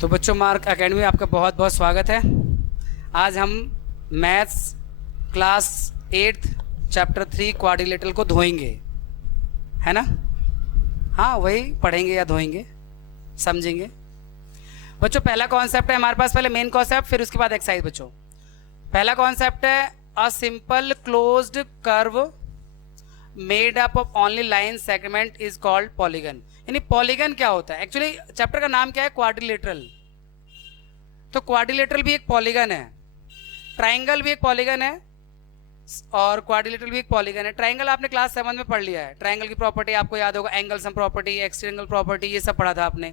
तो बच्चों, mark academy में आपका बहुत बहुत स्वागत है। आज हम मैथ्स क्लास 8 चैप्टर 3 क्वाड्रिलेटरल को धोएंगे, है ना? हाँ, वही पढ़ेंगे या धोएंगे, समझेंगे। बच्चों, पहला कॉन्सेप्ट है हमारे पास, पहले मेन कॉन्सेप्ट, फिर उसके बाद एक्सरसाइज। बच्चों, पहला कॉन्सेप्ट है a simple closed curve made up of only line segment is called polygon. यानी पॉलीगन क्या होता है? एक्चुअली चैप्टर का नाम क्या है? क्वाड्रिलेटरल। तो क्वाड्रिलेटरल भी एक पॉलीगन है, ट्राइंगल भी एक पॉलीगन है और क्वाड्रिलेटरल भी एक पॉलीगन है। ट्राइंगल आपने क्लास 7 में पढ़ लिया है। ट्राइंगल की प्रॉपर्टी आपको याद होगा, एंगल सम प्रॉपर्टी, एक्सट्रींगल प्रॉपर्टी, ये सब पढ़ा था आपने।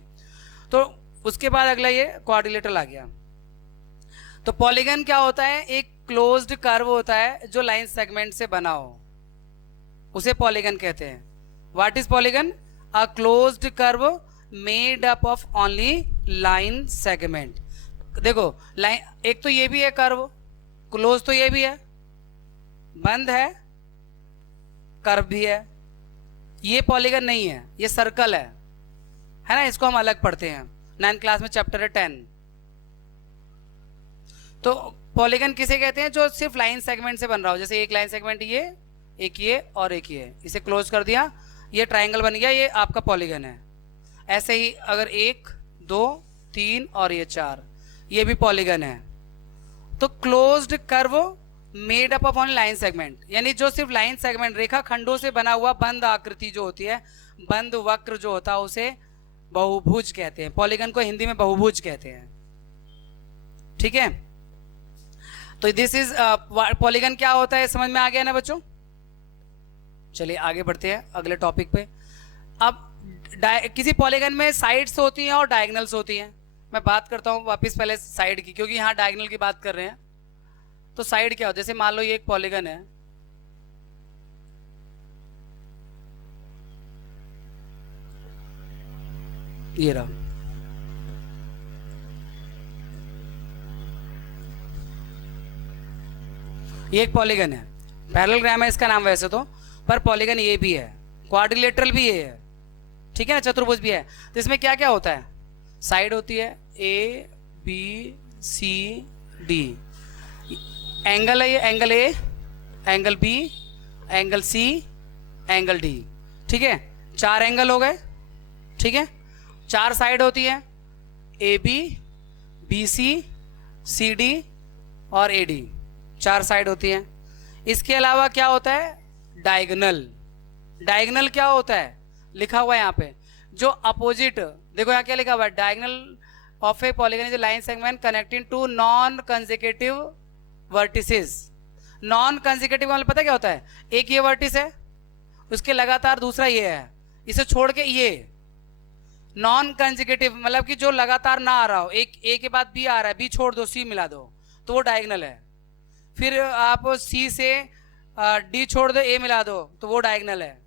तो उसके बाद अगला ये क्वाड्रिलेटरल आ गया। तो पॉलीगन क्या होता है? एक क्लोज्ड कर्व होता है जो लाइन सेगमेंट से बना हो, उसे पॉलीगन कहते हैं। What is polygon? A closed curve made up of only line segment. देखो, लाइन एक तो ये भी है कर्व, क्लोज तो ये भी है, बंद है, कर्व भी है। ये पॉलीगन नहीं है, ये सर्कल है ना? इसको हम अलग पढ़ते हैं 9th क्लास में, चैप्टर है 10। तो पॉलीगन किसे कहते हैं? जो सिर्फ लाइन सेगमेंट से बन रहा हो। जैसे एक लाइन सेगमेंट ये, एक ये और एक ये, इसे क्लोज कर दिया, ये ट्राइंगल बन गया, ये आपका पॉलीगन है। ऐसे ही अगर 1 2 3 और ये 4, ये भी पॉलीगन है। तो closed curve made up of only line segment, यानी जो सिर्फ लाइन सेगमेंट, रेखा खंडों से बना हुआ बंद आकृति जो होती है, बंद वक्र जो होता है, उसे बहुभुज कहते हैं। पॉलीगन को हिंदी में बहुभुज कहते हैं, ठीक है? तो दिस इज पॉलीगन क्या होता है, समझ में आ गया ना बच्चों? चलिए आगे बढ़ते हैं अगले टॉपिक पे। अब किसी पॉलीगन में साइड्स होती हैं और डायगोनल्स होती हैं। मैं बात करता हूं वापस पहले साइड की, क्योंकि यहां डायगोनल की बात कर रहे हैं। तो साइड क्या होता है? जैसे मान लो ये एक पॉलीगन है, ये रहा, ये एक पॉलीगन है। पैरेललोग्राम है इसका नाम वैसे तो, पर पॉलीगन ये भी है, क्वाड्रिलेटरल भी ये है, ठीक है ना? चतुर्भुज भी है। तो इसमें क्या क्या होता है? साइड होती है A B C D, angle है ये, angle A, angle B, angle C, angle D, ठीक है? 4 एंगल हो गए, ठीक है? 4 साइड होती है, A B, B C D और ए डी, 4 साइड होती हैं। इसके अलावा क्या होता है? डायगोनल। डायगोनल क्या होता है? लिखा हुआ है यहाँ पे, जो अपोजिट, देखो यहाँ क्या लिखा हुआ है? Diagonal of a polygon is line segment connecting two non consecutive vertices. Non consecutive मतलब पता क्या होता है? एक ये वर्टिस है, उसके लगातार दूसरा ये है, इसे छोड़ के ये। नॉन कंसेक्यूटिव मतलब कि जो लगातार ना आ रहा हो, एक ए के बाद बी आ रहा है, बी छोड़ दो, सी मिला दो, तो वो डायगोनल है। फिर आप सी से डी छोड़ दो, ए मिला दो, तो वो डायगोनल है।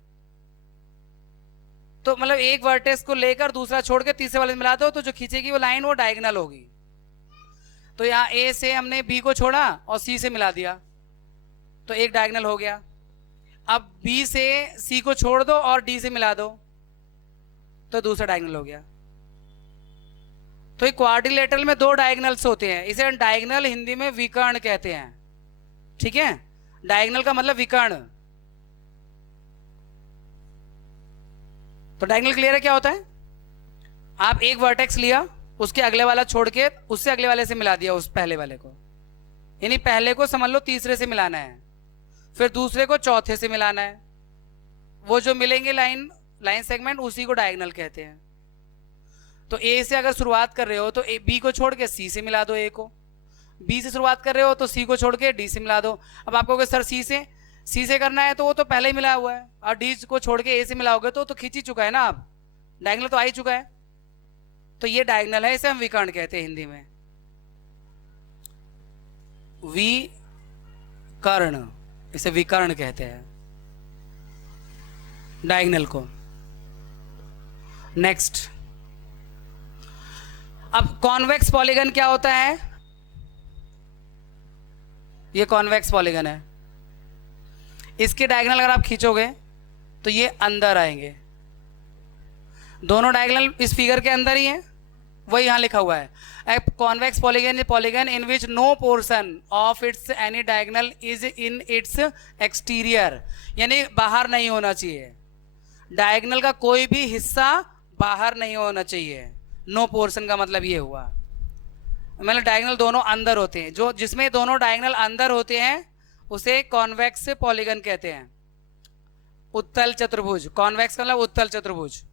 तो मतलब एक वर्टेक्स को लेकर दूसरा छोड़ के तीसरे वाले में मिला दो, तो जो खींचेगी वो लाइन वो डायगोनल होगी। तो यहाँ ए से हमने बी को छोड़ा और सी से मिला दिया, तो एक डायगोनल हो गया। अब बी से सी को छोड़ दो और डी से मिला दो, तो दूसरा डायगोनल हो गया। तो क्वाड्रिलेटरल में 2 डायगोनल्स होते हैं, इसे डायगोनल हिंदी में विकर्ण कहते हैं, ठीक है? डायगोनल का मतलब विकर्ण। तो डायगोनल क्लियर है क्या होता है? आप एक वर्टेक्स लिया, उसके अगले वाला छोड़ के उससे अगले वाले से मिला दिया उस पहले वाले को, यानी पहले को समझ लो तीसरे से मिलाना है, फिर दूसरे को चौथे से मिलाना है। वो जो मिलेंगे लाइन सेगमेंट, उसी को डायगोनल कहते हैं। तो ए से अगर शुरुआत कर रहे हो तो बी को छोड़ के सी से मिला दो, ए को। बी से शुरुआत कर रहे हो तो सी को छोड़ के डी से मिला दो। अब आपको कहोगे सर सी से करना है, तो वो तो पहले ही मिला हुआ है, और डी को छोड़ के ए से मिलाओगे तो खींच ही चुका है ना, आप डायगोनल तो आ ही चुका है। तो ये डायगोनल है, इसे हम विकर्ण कहते हैं हिंदी में, विकर्ण, इसे विकर्ण कहते हैं डायगोनल को। नेक्स्ट, अब कॉन्वेक्स पॉलीगन क्या होता है? ये कॉन्वेक्स पॉलीगन है, इसके डायगोनल अगर आप खींचोगे तो ये अंदर आएंगे। दोनों डायगोनल इस फिगर के अंदर ही हैं, वही यहाँ लिखा हुआ है, a convex polygon is polygon in which no portion of its any diagonal is in its exterior, यानी बाहर नहीं होना चाहिए, डायगोनल का कोई भी हिस्सा बाहर नहीं होना चाहिए। नो पोर्शन का मतलब ये हुआ, मतलब डायगोनल दोनों अंदर होते हैं, जो जिसमें दोनों डायगोनल अंदर होते हैं उसे कॉन्वेक्स पॉलीगन कहते हैं। उत्तल चतुर्भुज, कॉन्वेक्स का मतलब उत्तल चतुर्भुज।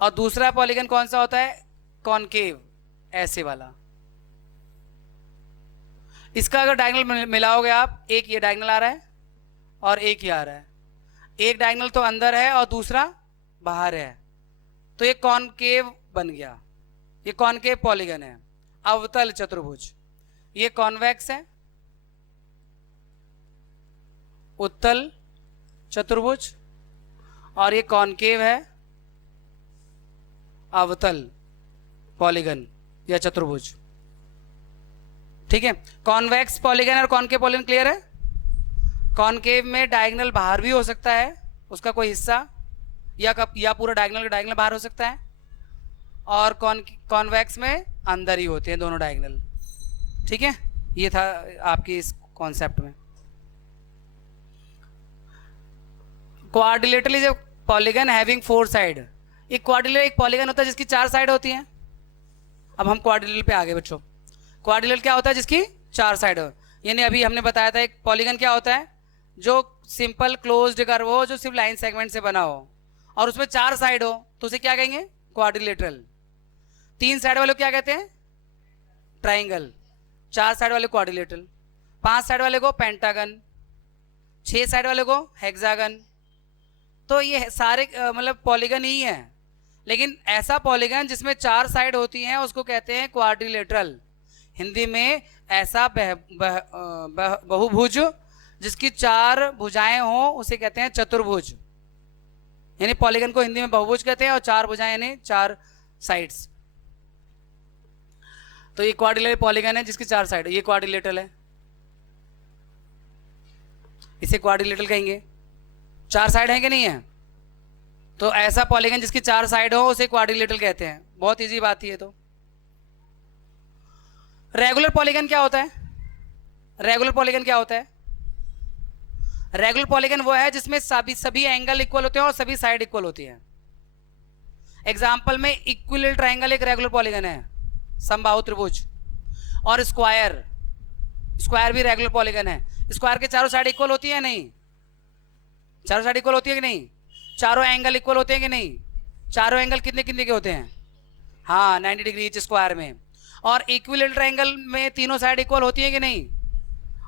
और दूसरा पॉलीगन कौन सा होता है? कॉनकेव, ऐसे वाला। इसका अगर डायगोनल मिलाओगे आप, एक ये डायगोनल आ रहा है और एक ये आ रहा है, एक डायगोनल तो अंदर है और दूसरा बाहर है, तो ये कॉनकेव बन गया, ये कॉनकेव पॉलीगन है। अवतल चतुर्भुज, ये कॉन्वेक्स है, उत्तल चतुर्भुज, और ये कॉनकेव है, अवतल पॉलीगन या चतुर्भुज। ठीक है, कॉन्वेक्स पॉलीगन और कॉनकेव पॉलीगन क्लियर है? कॉनकेव में डायगोनल बाहर भी हो सकता है, उसका कोई हिस्सा, या पूरा डायगोनल बाहर हो सकता है, और कॉन्वेक्स में अंदर ही होते हैं दोनों डायगोनल। ठीक है, ये था आपकी इस कॉन्सेप्ट में। Quadrilateral is a polygon having 4 side. एक क्वाड्रिलेटरल एक पॉलीगन होता है जिसकी 4 साइड होती हैं। अब हम क्वाड्रिलेटरल पे आ गए बच्चों। क्वाड्रिलेटरल क्या होता है? जिसकी 4 साइड हो, यानी अभी हमने बताया था एक पॉलीगन क्या होता है? जो सिंपल क्लोज्ड कर्व हो, जो सिर्फ लाइन सेगमेंट से बना हो और उसमें 4 साइड हो, तो उसे क्या कहेंगे? क्वाड्रिलेटरल। 3 साइड वाले को क्या कहते हैं? ट्राइंगल। 4 साइड वाले क्वाड्रिलेटरल। 5 साइड वाले को पेंटागन। 6 साइड वाले को हेक्सागन। तो ये सारे मतलब पॉलीगन ही है, लेकिन ऐसा पॉलीगन जिसमें 4 साइड होती हैं उसको कहते हैं क्वाड्रिलेटरल। हिंदी में ऐसा बहुभुज जिसकी 4 भुजाएं हों उसे कहते हैं चतुर्भुज। यानी पॉलीगन को हिंदी में बहुभुज कहते हैं, और 4 भुजाएं यानी 4 साइड्स। तो ये क्वाड्रिलेटरल पॉलीगन है जिसकी 4 साइड, ये क्वाड्रिलेटरल है, इसे क्वाड्रिलेटरल कहेंगे। 4 साइड है कि नहीं है? तो ऐसा पॉलीगन जिसकी 4 साइड हो उसे क्वाड्रिलेटरल कहते हैं। बहुत इजी बात है। तो रेगुलर पॉलीगन क्या होता है? रेगुलर पॉलीगन क्या होता है? रेगुलर पॉलीगन वो है जिसमें सभी एंगल इक्वल होते हैं और सभी साइड इक्वल होती है। एग्जाम्पल में इक्विलेटरल ट्राइंगल एक रेगुलर पॉलीगन है, समबाहु त्रिभुज। और स्क्वायर भी रेगुलर पॉलीगन है। स्क्वायर के चारों साइड इक्वल होती है नहीं? चारों साइड इक्वल होती है कि नहीं? चारों एंगल इक्वल होते हैं कि नहीं? चारों एंगल कितने कितने के होते हैं? हाँ, 90 डिग्री इच स्क्वायर में। और इक्विलेटरल ट्रायंगल में तीनों साइड इक्वल होती है कि नहीं?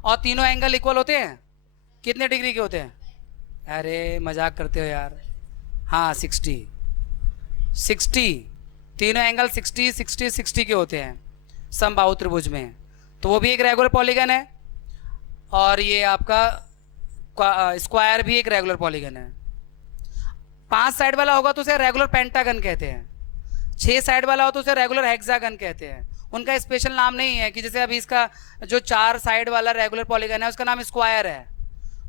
और तीनों एंगल इक्वल होते हैं? कितने डिग्री के होते हैं? अरे मजाक करते हो यार। हाँ, 60 तीनों एंगल 60 के होते हैं समबाहु त्रिभुज में। तो वो भी एक रेगुलर पॉलीगन है। और ये आपका स्क्वायर भी एक रेगुलर पॉलीगन है। 5 साइड वाला होगा तो उसे रेगुलर पेंटागन कहते हैं। 6 साइड वाला हो तो उसे रेगुलर हेक्सागन कहते हैं। उनका स्पेशल नाम नहीं है कि जैसे अभी इसका जो 4 साइड वाला रेगुलर पॉलीगन है उसका नाम स्क्वायर है,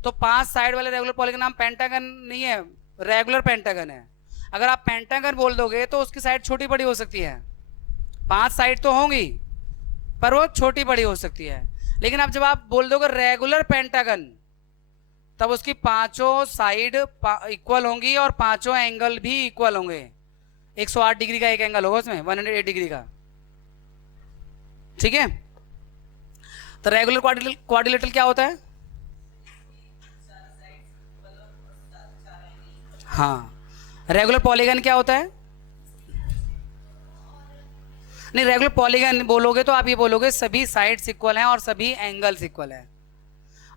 तो 5 साइड वाले रेगुलर पॉलीगन नाम पेंटागन नहीं है, रेगुलर पेंटागन है। अगर आप पेंटागन बोल दोगे तो उसकी साइड छोटी बड़ी हो सकती है। 5 साइड तो होंगी पर वो छोटी बड़ी हो सकती है। लेकिन अब जब आप बोल दोगे रेगुलर पेंटागन, तब उसकी 5 साइड इक्वल होंगी और 5 एंगल भी इक्वल होंगे। 108 डिग्री का एक एंगल होगा उसमें, 108 डिग्री का। ठीक है। तो रेगुलर क्वाड्रिलेटरल क्या होता है? हाँ। रेगुलर पॉलीगन क्या होता है? नहीं, रेगुलर पॉलीगन बोलोगे तो आप ये बोलोगे सभी साइड्स इक्वल हैं और सभी एंगल्स इक्वल हैं।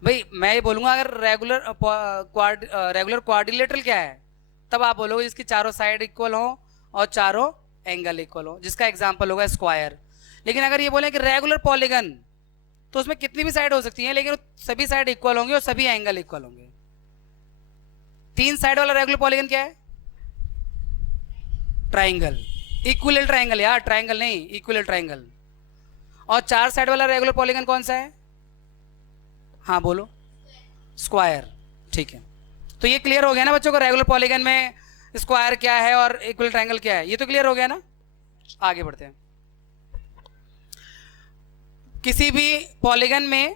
भाई मैं ये बोलूँगा अगर रेगुलर क्वाड्रिलेटरल क्या है, तब आप बोलोगे जिसकी चारों साइड इक्वल हो और चारों एंगल इक्वल हो, जिसका एग्जांपल होगा स्क्वायर। लेकिन अगर ये बोले कि रेगुलर पॉलीगन, तो उसमें कितनी भी साइड हो सकती हैं लेकिन सभी साइड इक्वल होंगे और सभी एंगल इक्वल होंगे। 3 साइड वाला रेगुलर पॉलीगन क्या है? ट्राइंगल। इक्विलेटरल ट्राइंगल यार, ट्राइंगल नहीं, इक्विलेटरल ट्राइंगल। और 4 साइड वाला रेगुलर पॉलीगन कौन सा है? हाँ बोलो। स्क्वायर। ठीक है। तो ये क्लियर हो गया ना बच्चों को, रेगुलर पॉलीगन में स्क्वायर क्या है और इक्विलेटरल ट्रायंगल क्या है? ये तो क्लियर हो गया ना। आगे बढ़ते हैं। किसी भी पॉलीगन में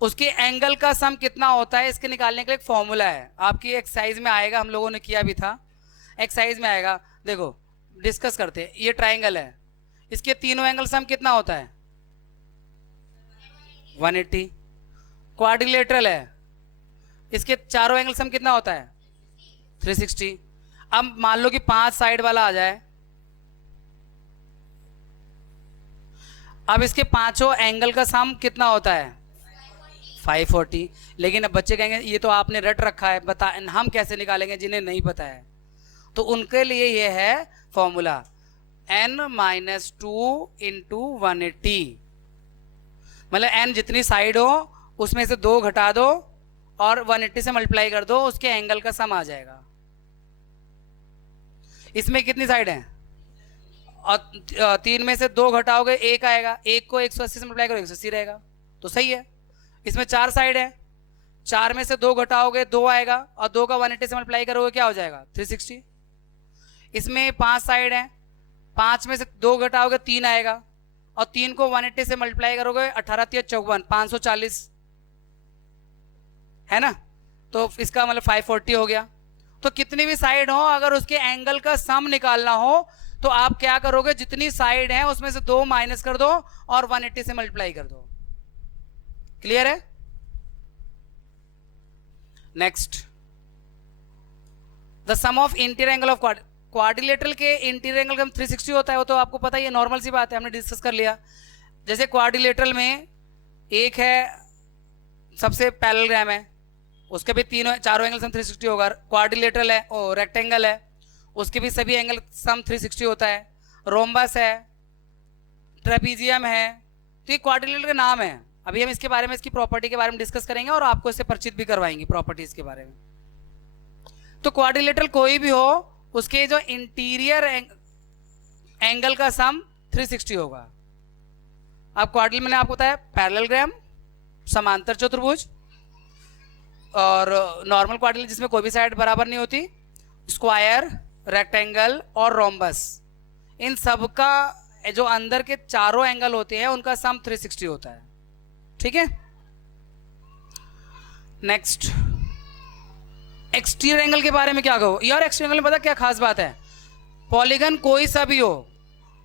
उसके एंगल का सम कितना होता है इसके निकालने का एक फॉर्मूला है, आपकी एक्सरसाइज में आएगा, हम लोगों ने किया भी था, एक्सरसाइज में आएगा। देखो डिस्कस करते हैं। ये ट्राइंगल है, इसके तीनों एंगल सम कितना होता है 180। क्वाड्रिलेटरल है, इसके चारों एंगल सम कितना होता है 360। अब मान लो कि 5 साइड वाला आ जाए, अब इसके पांचों एंगल का सम कितना होता है 540। लेकिन अब बच्चे कहेंगे ये तो आपने रट रखा है, बता हम कैसे निकालेंगे जिन्हें नहीं पता है। तो उनके लिए ये है फॉर्मूला n-2 इंटू 180, मतलब n जितनी साइड हो उसमें से 2 घटा दो और 180 से मल्टीप्लाई कर दो, उसके एंगल का सम आ जाएगा। इसमें कितनी साइड है और 3 में से 2 घटाओगे 1 आएगा, 1 को 180 से मल्टीप्लाई करो 180 रहेगा, तो सही है। इसमें 4 साइड है, 4 में से 2 घटाओगे 2 आएगा और 2 का 180 से मल्टीप्लाई करोगे क्या हो जाएगा 360। इसमें 5 साइड है, 5 में से 2 घटाओगे 3 आएगा और 3 को 180 से मल्टीप्लाई करोगे 18 × 54 540 है ना, तो इसका मतलब 540 हो गया। तो कितनी भी साइड हो अगर उसके एंगल का सम निकालना हो तो आप क्या करोगे, जितनी साइड है उसमें से 2 माइनस कर दो और 180 से मल्टीप्लाई कर दो। क्लियर है? Next, the sum of interior angle of quadrilateral के इंटीरियर एंगल का 360 होता है, वो तो आपको पता ही है, नॉर्मल सी बात है, हमने डिस्कस कर लिया। जैसे क्वाड्रिलेटरल में एक है सबसे पैरेललोग्राम है, उसके भी तीनों चारों एंगल सम 360 होगा। क्वाड्रिलेटरल है, ओ रेक्टेंगल है, उसके भी सभी एंगल सम 360 होता है। रोम्बस है, ट्रेपीजियम है, तो ये क्वाड्रिलेटरल का नाम है। अभी हम इसके बारे में, इसकी प्रॉपर्टी के बारे में डिस्कस करेंगे और आपको इससे परिचित भी करवाएंगे प्रॉपर्टीज के बारे में। तो क्वाड्रिलेटरल कोई भी हो उसके जो इंटीरियर एंगल का सम 360 होगा। अब क्वाड्रिलेटरल मैंने आपको बताया पैरेललोग्राम, समांतर चतुर्भुज, और नॉर्मल क्वाड्रिलेटरल जिसमें कोई भी साइड बराबर नहीं होती, स्क्वायर, रेक्टेंगल और रोम्बस, इन सब का जो अंदर के चारों एंगल होते हैं उनका सम 360 होता है। ठीक है? नेक्स्ट, एक्सटीरियर एंगल के बारे में क्या कहो यार। एक्सटीरियर एंगल में पता क्या खास बात है, पॉलीगन कोई सा भी हो,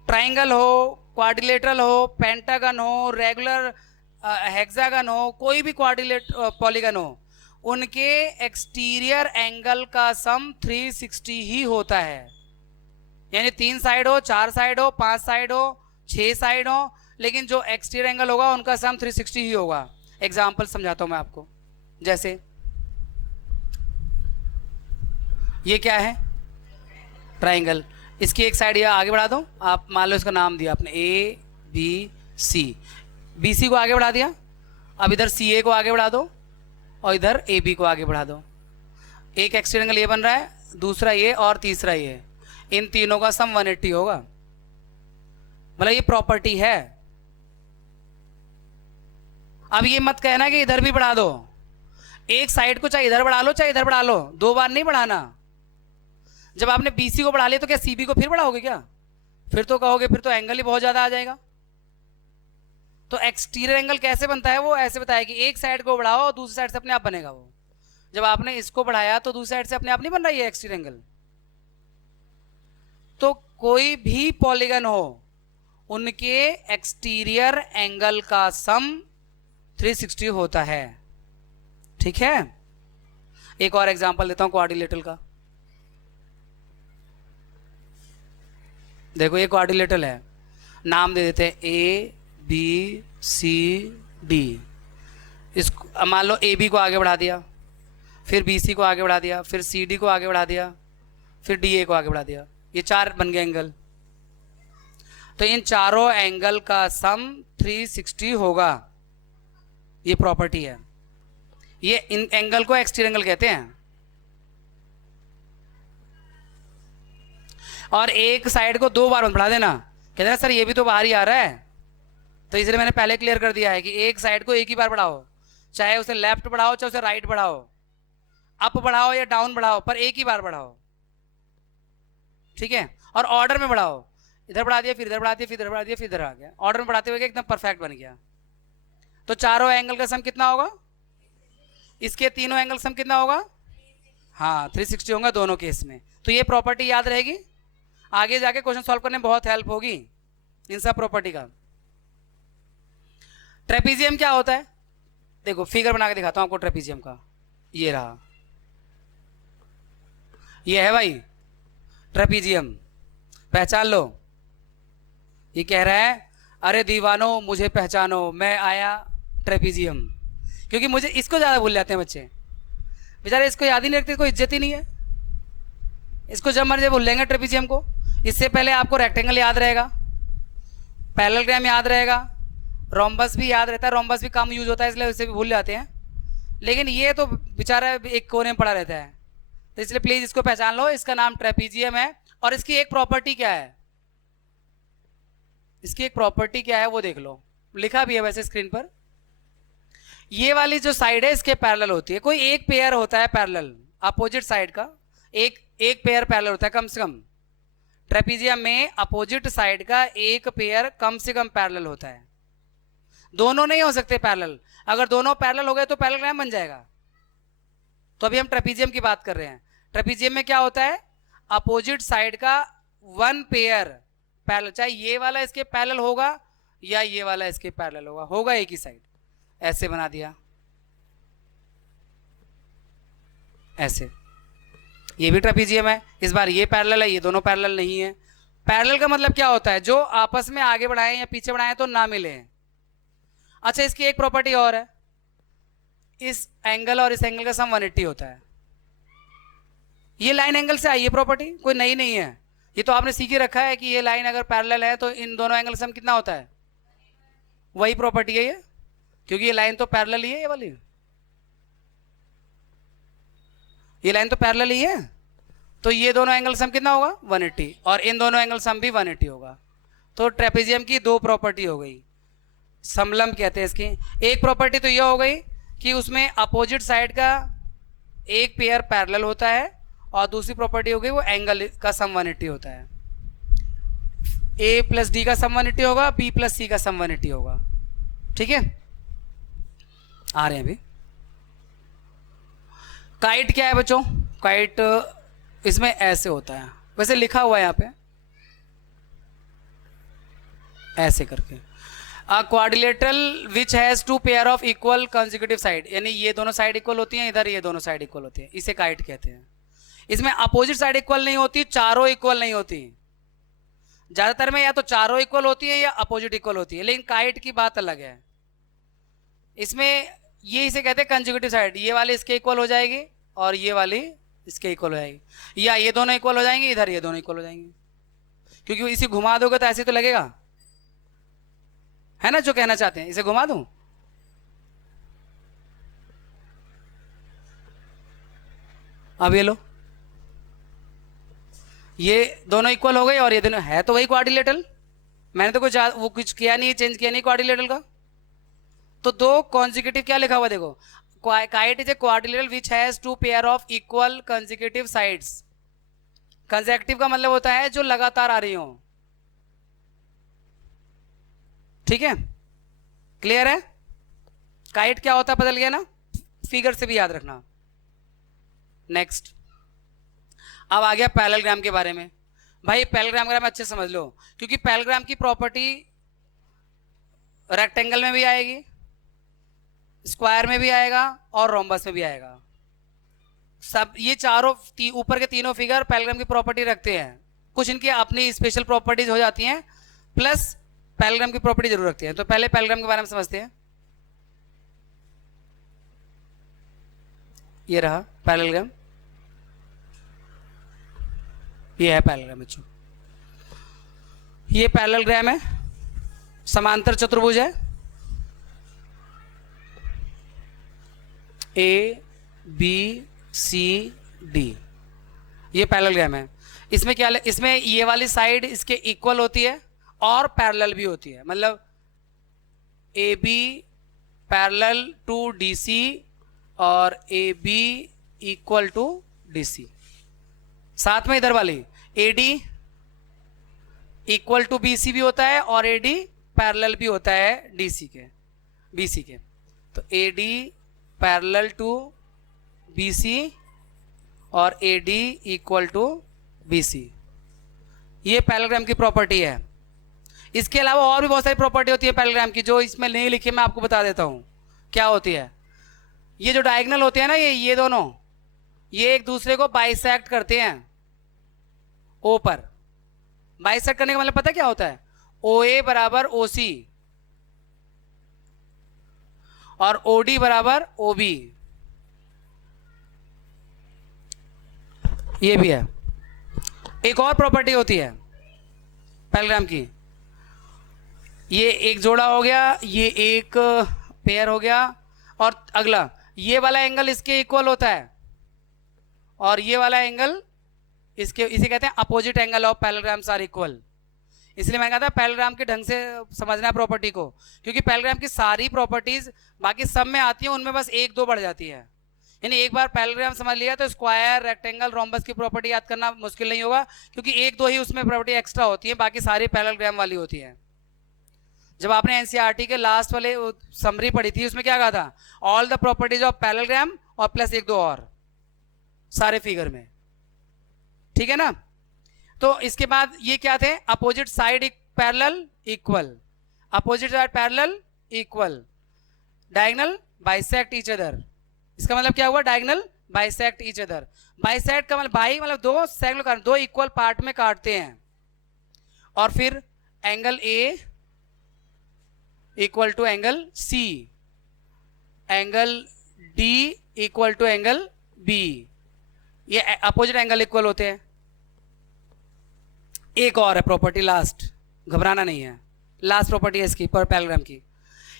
ट्राइंगल हो, क्वाड्रिलेटरल हो, पेंटागन हो, रेगुलर हेक्सागन हो, कोई भी पॉलीगन हो, उनके एक्सटीरियर एंगल का सम 360 ही होता है। यानी 3 साइड हो, 4 साइड हो, 5 साइड हो, 6 साइड हो, लेकिन जो एक्सटीरियर एंगल होगा उनका सम 360 ही होगा। एग्जाम्पल समझाता हूं मैं आपको। जैसे ये क्या है, ट्राइंगल, इसकी एक साइड ये आगे बढ़ा दो, आप मान लो इसका नाम दिया आपने ए बी सी, बी सी को आगे बढ़ा दिया, अब इधर सी ए को आगे बढ़ा दो और इधर ए बी को आगे बढ़ा दो। एक एक्सटीरियर एंगल ये बन रहा है, दूसरा ये और तीसरा ये, इन तीनों का सम 180 होगा। मतलब ये प्रॉपर्टी है। अब ये मत कहना कि इधर भी बढ़ा दो, एक साइड को चाहे इधर बढ़ा लो चाहे इधर बढ़ा लो, 2 बार नहीं बढ़ाना। जब आपने बीसी को बढ़ा लिया तो क्या सीबी को फिर बढ़ाओगे क्या? फिर तो कहोगे फिर तो एंगल ही बहुत ज्यादा आ जाएगा। तो एक्सटीरियर एंगल कैसे बनता है, वो ऐसे बताया कि एक साइड को बढ़ाओ और दूसरी साइड से अपने आप बनेगा। वो जब आपने इसको बढ़ाया तो दूसरी साइड से अपने आप नहीं बन रहा है एक्सटीरियर एंगल। तो कोई भी पॉलीगन हो उनके एक्सटीरियर एंगल का सम 360 होता है। ठीक है? एक और एग्जांपल देता हूं क्वाड्रिलेटरल का। देखो ये क्वाड्रिलेटरल है, नाम दे देते हैं ए बी सी डी। इसको मान लो ए बी को आगे बढ़ा दिया, फिर बी सी को आगे बढ़ा दिया, फिर सी डी को आगे बढ़ा दिया, फिर डी ए को आगे बढ़ा दिया, ये 4 बन गए एंगल। तो इन चारों एंगल का सम 360 होगा। ये प्रॉपर्टी है। ये इन एंगल को एक्सटीरियर एंगल कहते हैं। और एक साइड को 2 बार मत बढ़ा देना, कहते हैं सर ये भी तो बाहर ही आ रहा है, तो इसलिए मैंने पहले क्लियर कर दिया है कि एक साइड को एक ही बार बढ़ाओ, चाहे उसे लेफ्ट बढ़ाओ चाहे उसे राइट बढ़ाओ, अप बढ़ाओ या डाउन बढ़ाओ, पर एक ही बार बढ़ाओ। ठीक है? और ऑर्डर में बढ़ाओ, इधर बढ़ा दिया, फिर इधर बढ़ा दिया, फिर इधर बढ़ा दिया, फिर इधर आ गया, ऑर्डर में बढ़ाते हुए एकदम परफेक्ट बन गया। तो चारों एंगल का सम कितना होगा? इसके तीनों एंगल सम कितना होगा? हाँ 360 होगा दोनों केस में। तो ये प्रॉपर्टी याद रहेगी, आगे जाके क्वेश्चन सॉल्व करने में बहुत हेल्प होगी इन सब प्रॉपर्टी का। ट्रेपीजियम क्या होता है? देखो फिगर बना के दिखाता हूं आपको ट्रेपीजियम का। ये रहा, ये है भाई ट्रेपीजियम, पहचान लो। ये कह रहा है अरे दीवानो मुझे पहचानो, मैं आया ट्रेपीजियम। क्योंकि मुझे इसको ज़्यादा भूल जाते हैं बच्चे बेचारे, इसको याद ही नहीं रखते, इसको इज्जत ही नहीं है। इसको जब मर्जी भूल लेंगे ट्रेपीजियम को। इससे पहले आपको रेक्टेंगल याद रहेगा, पैरेललोग्राम याद रहेगा, रोम्बस भी याद रहता है। रोम्बस भी कम यूज होता है इसलिए उसे भी भूल जाते हैं, लेकिन ये तो बेचारा एक कोने में पड़ा रहता है। तो इसलिए प्लीज इसको पहचान लो, इसका नाम ट्रेपीजियम है। और इसकी एक प्रॉपर्टी क्या है, इसकी एक प्रॉपर्टी क्या है वो देख लो, लिखा भी है वैसे स्क्रीन पर। ये वाली जो साइड है इसके पैरेलल होती है, कोई एक पेयर होता है पैरेलल, अपोजिट साइड का एक पेयर पैरेलल होता है कम से कम। ट्रेपीजियम में अपोजिट साइड का एक पेयर कम से कम पैरेलल होता है, दोनों नहीं हो सकते पैरेलल। अगर दोनों पैरेलल हो गए तो पैरेललोग्राम बन जाएगा। तो अभी हम ट्रेपीजियम की बात कर रहे हैं। ट्रेपीजियम में क्या होता है, अपोजिट साइड का वन पेयर पैरेलल, चाहे ये वाला इसके पैरेलल होगा या ये वाला इसके पैरेलल होगा एक ही साइड। ऐसे बना दिया, ऐसे, ये भी ट्रेपीजियम है। इस बार ये पैरेलल है, ये दोनों पैरेलल नहीं है। पैरेलल का मतलब क्या होता है, जो आपस में आगे बढ़ाए या पीछे बढ़ाए तो ना मिले। अच्छा इसकी एक प्रॉपर्टी और है, इस एंगल और इस एंगल का सम 180 होता है। ये लाइन एंगल से आई है प्रॉपर्टी, कोई नई नहीं है, ये तो आपने सीख ही रखा है कि ये लाइन अगर पैरेलल है तो इन दोनों एंगल सम कितना होता है, वही प्रॉपर्टी है ये, क्योंकि ये लाइन तो पैरेलल ही है, ये वाली ये लाइन तो पैरेलल ही है। तो ये दोनों एंगल सम कितना होगा 180, और इन दोनों एंगल सम भी 180 होगा। तो ट्रेपीजियम की दो प्रॉपर्टी हो गई, समलंब कहते हैं इसकी। एक प्रॉपर्टी तो यह हो गई कि उसमें अपोजिट साइड का एक पेयर पैरेलल होता है, और दूसरी प्रॉपर्टी हो गई वो एंगल का सम 180 होता है। ए प्लस डी का सम 180 होगा, बी प्लस सी का सम 180 होगा। ठीक है, आ रहे हैं अभी। काइट क्या है बच्चों, काइट इसमें ऐसे होता है, वैसे लिखा हुआ है यहाँ पे ऐसे करके। A quadrilateral which has two pair of equal consecutive side, यानी ये दोनों साइड इक्वल होती हैं, इधर ये दोनों साइड इक्वल होती है, इसे काइट कहते हैं। इसमें अपोजिट साइड इक्वल नहीं होती, चारों इक्वल नहीं होती। ज्यादातर में या तो चारों इक्वल होती है या अपोजिट इक्वल होती है, लेकिन काइट की बात अलग है। इसमें ये इसे कहते हैं कंसेक्यूटिव साइड, ये वाली इसके इक्वल हो जाएगी और ये वाली इसके इक्वल हो जाएगी, या ये दोनों इक्वल हो जाएंगे, इधर ये दोनों इक्वल हो जाएंगे। क्योंकि इसे घुमा दोगे तो ऐसे तो लगेगा, है ना, जो कहना चाहते हैं। इसे घुमा दूं, अब ये लो, ये दोनों इक्वल हो गए और ये दोनों है तो वही क्वाड्रिलेटरल। मैंने तो कुछ किया नहीं, चेंज किया नहीं क्वाड्रिलेटरल का। तो दो कॉन्जिक्यूटिव क्या लिखा हुआ देखो, kite is a quadrilateral which has two pair of equal consecutive sides. Consecutive का मतलब होता है जो लगातार आ रही हो। ठीक है, क्लियर है। काइट क्या होता है बदल गया ना, फिगर से भी याद रखना। नेक्स्ट, अब आ गया पैरेललोग्राम के बारे में। भाई पैरेललोग्राम में अच्छे समझ लो, क्योंकि पैरेललोग्राम की प्रॉपर्टी रेक्टेंगल में भी आएगी, स्क्वायर में भी आएगा और रोम्बस में भी आएगा। सब ये चारों ऊपर के तीनों फिगर पैरेललोग्राम की प्रॉपर्टी रखते हैं। कुछ इनकी अपनी स्पेशल प्रॉपर्टीज हो जाती हैं, प्लस पैरेललोग्राम की प्रॉपर्टी जरूर रखती है। तो पहले पैरेललोग्राम के बारे में समझते हैं। ये रहा पैरेललोग्राम, ये है पैरेललोग्राम बच्चों। ये पैरेललोग्राम है, समांतर चतुर्भुज है, ए बी सी डी, ये पैरेललोग्राम है। इसमें क्या, इसमें ये वाली साइड इसके इक्वल होती है और पैरेलल भी होती है। मतलब A B parallel to D C और A B equal to D C. साथ में इधर वाली A D equal to BC भी होता है और AD पैरेलल भी होता है BC के। तो AD पैरेलल टू BC और AD इक्वल टू BC, ये पैरेललोग्राम की प्रॉपर्टी है। इसके अलावा और भी बहुत सारी प्रॉपर्टी होती है पैरेललोग्राम की, जो इसमें नहीं लिखी, मैं आपको बता देता हूँ क्या होती है। ये जो डायगोनल होते हैं ना, ये दोनों, ये एक दूसरे को बाइसेक्ट करते हैं ओ पर। बाइसेक्ट करने का मतलब पता क्या होता है? OA बराबर OC और OD बराबर OB, ये भी है। एक और प्रॉपर्टी होती है पैरेललोग्राम की, ये एक जोड़ा हो गया, ये एक पेयर हो गया, और अगला ये वाला एंगल इसके इक्वल होता है और ये वाला एंगल इसके, इसे कहते हैं opposite angle of parallelograms are equal. इसलिए मैं कहता हूं पैरेललोग्राम के ढंग से समझना है प्रॉपर्टी को, क्योंकि पैरेललोग्राम की सारी प्रॉपर्टीज बाकी सब में आती हैं, उनमें बस एक दो बढ़ जाती है। यानी एक बार पैरेललोग्राम समझ लिया तो स्क्वायर, रेक्टेंगल, रोम्बस की प्रॉपर्टी याद करना मुश्किल नहीं होगा, क्योंकि एक दो ही उसमें प्रॉपर्टी एक्स्ट्रा होती है, बाकी सारी पैरेललोग्राम वाली होती है। जब आपने एनसीईआरटी के लास्ट वाले समरी पढ़ी थी, उसमें क्या कहा था? All the properties of parallelogram और प्लस एक दो और सारे फिगर में, ठीक है ना। तो इसके बाद ये क्या थे? Opposite side parallel equal, opposite side parallel equal, diagonal bisect each other. इसका मतलब क्या हुआ? Diagonal bisect each other. Bisect का मतलब बाई मतलब दो सेगमेंट काट, दो इक्वल पार्ट में काटते हैं, और फिर angle A equal to angle C, angle D equal to angle B, ये अपोजिट एंगल इक्वल होते हैं। एक और है प्रॉपर्टी, लास्ट, घबराना नहीं है, लास्ट प्रॉपर्टी है इसकी पर पैरेललोग्राम की।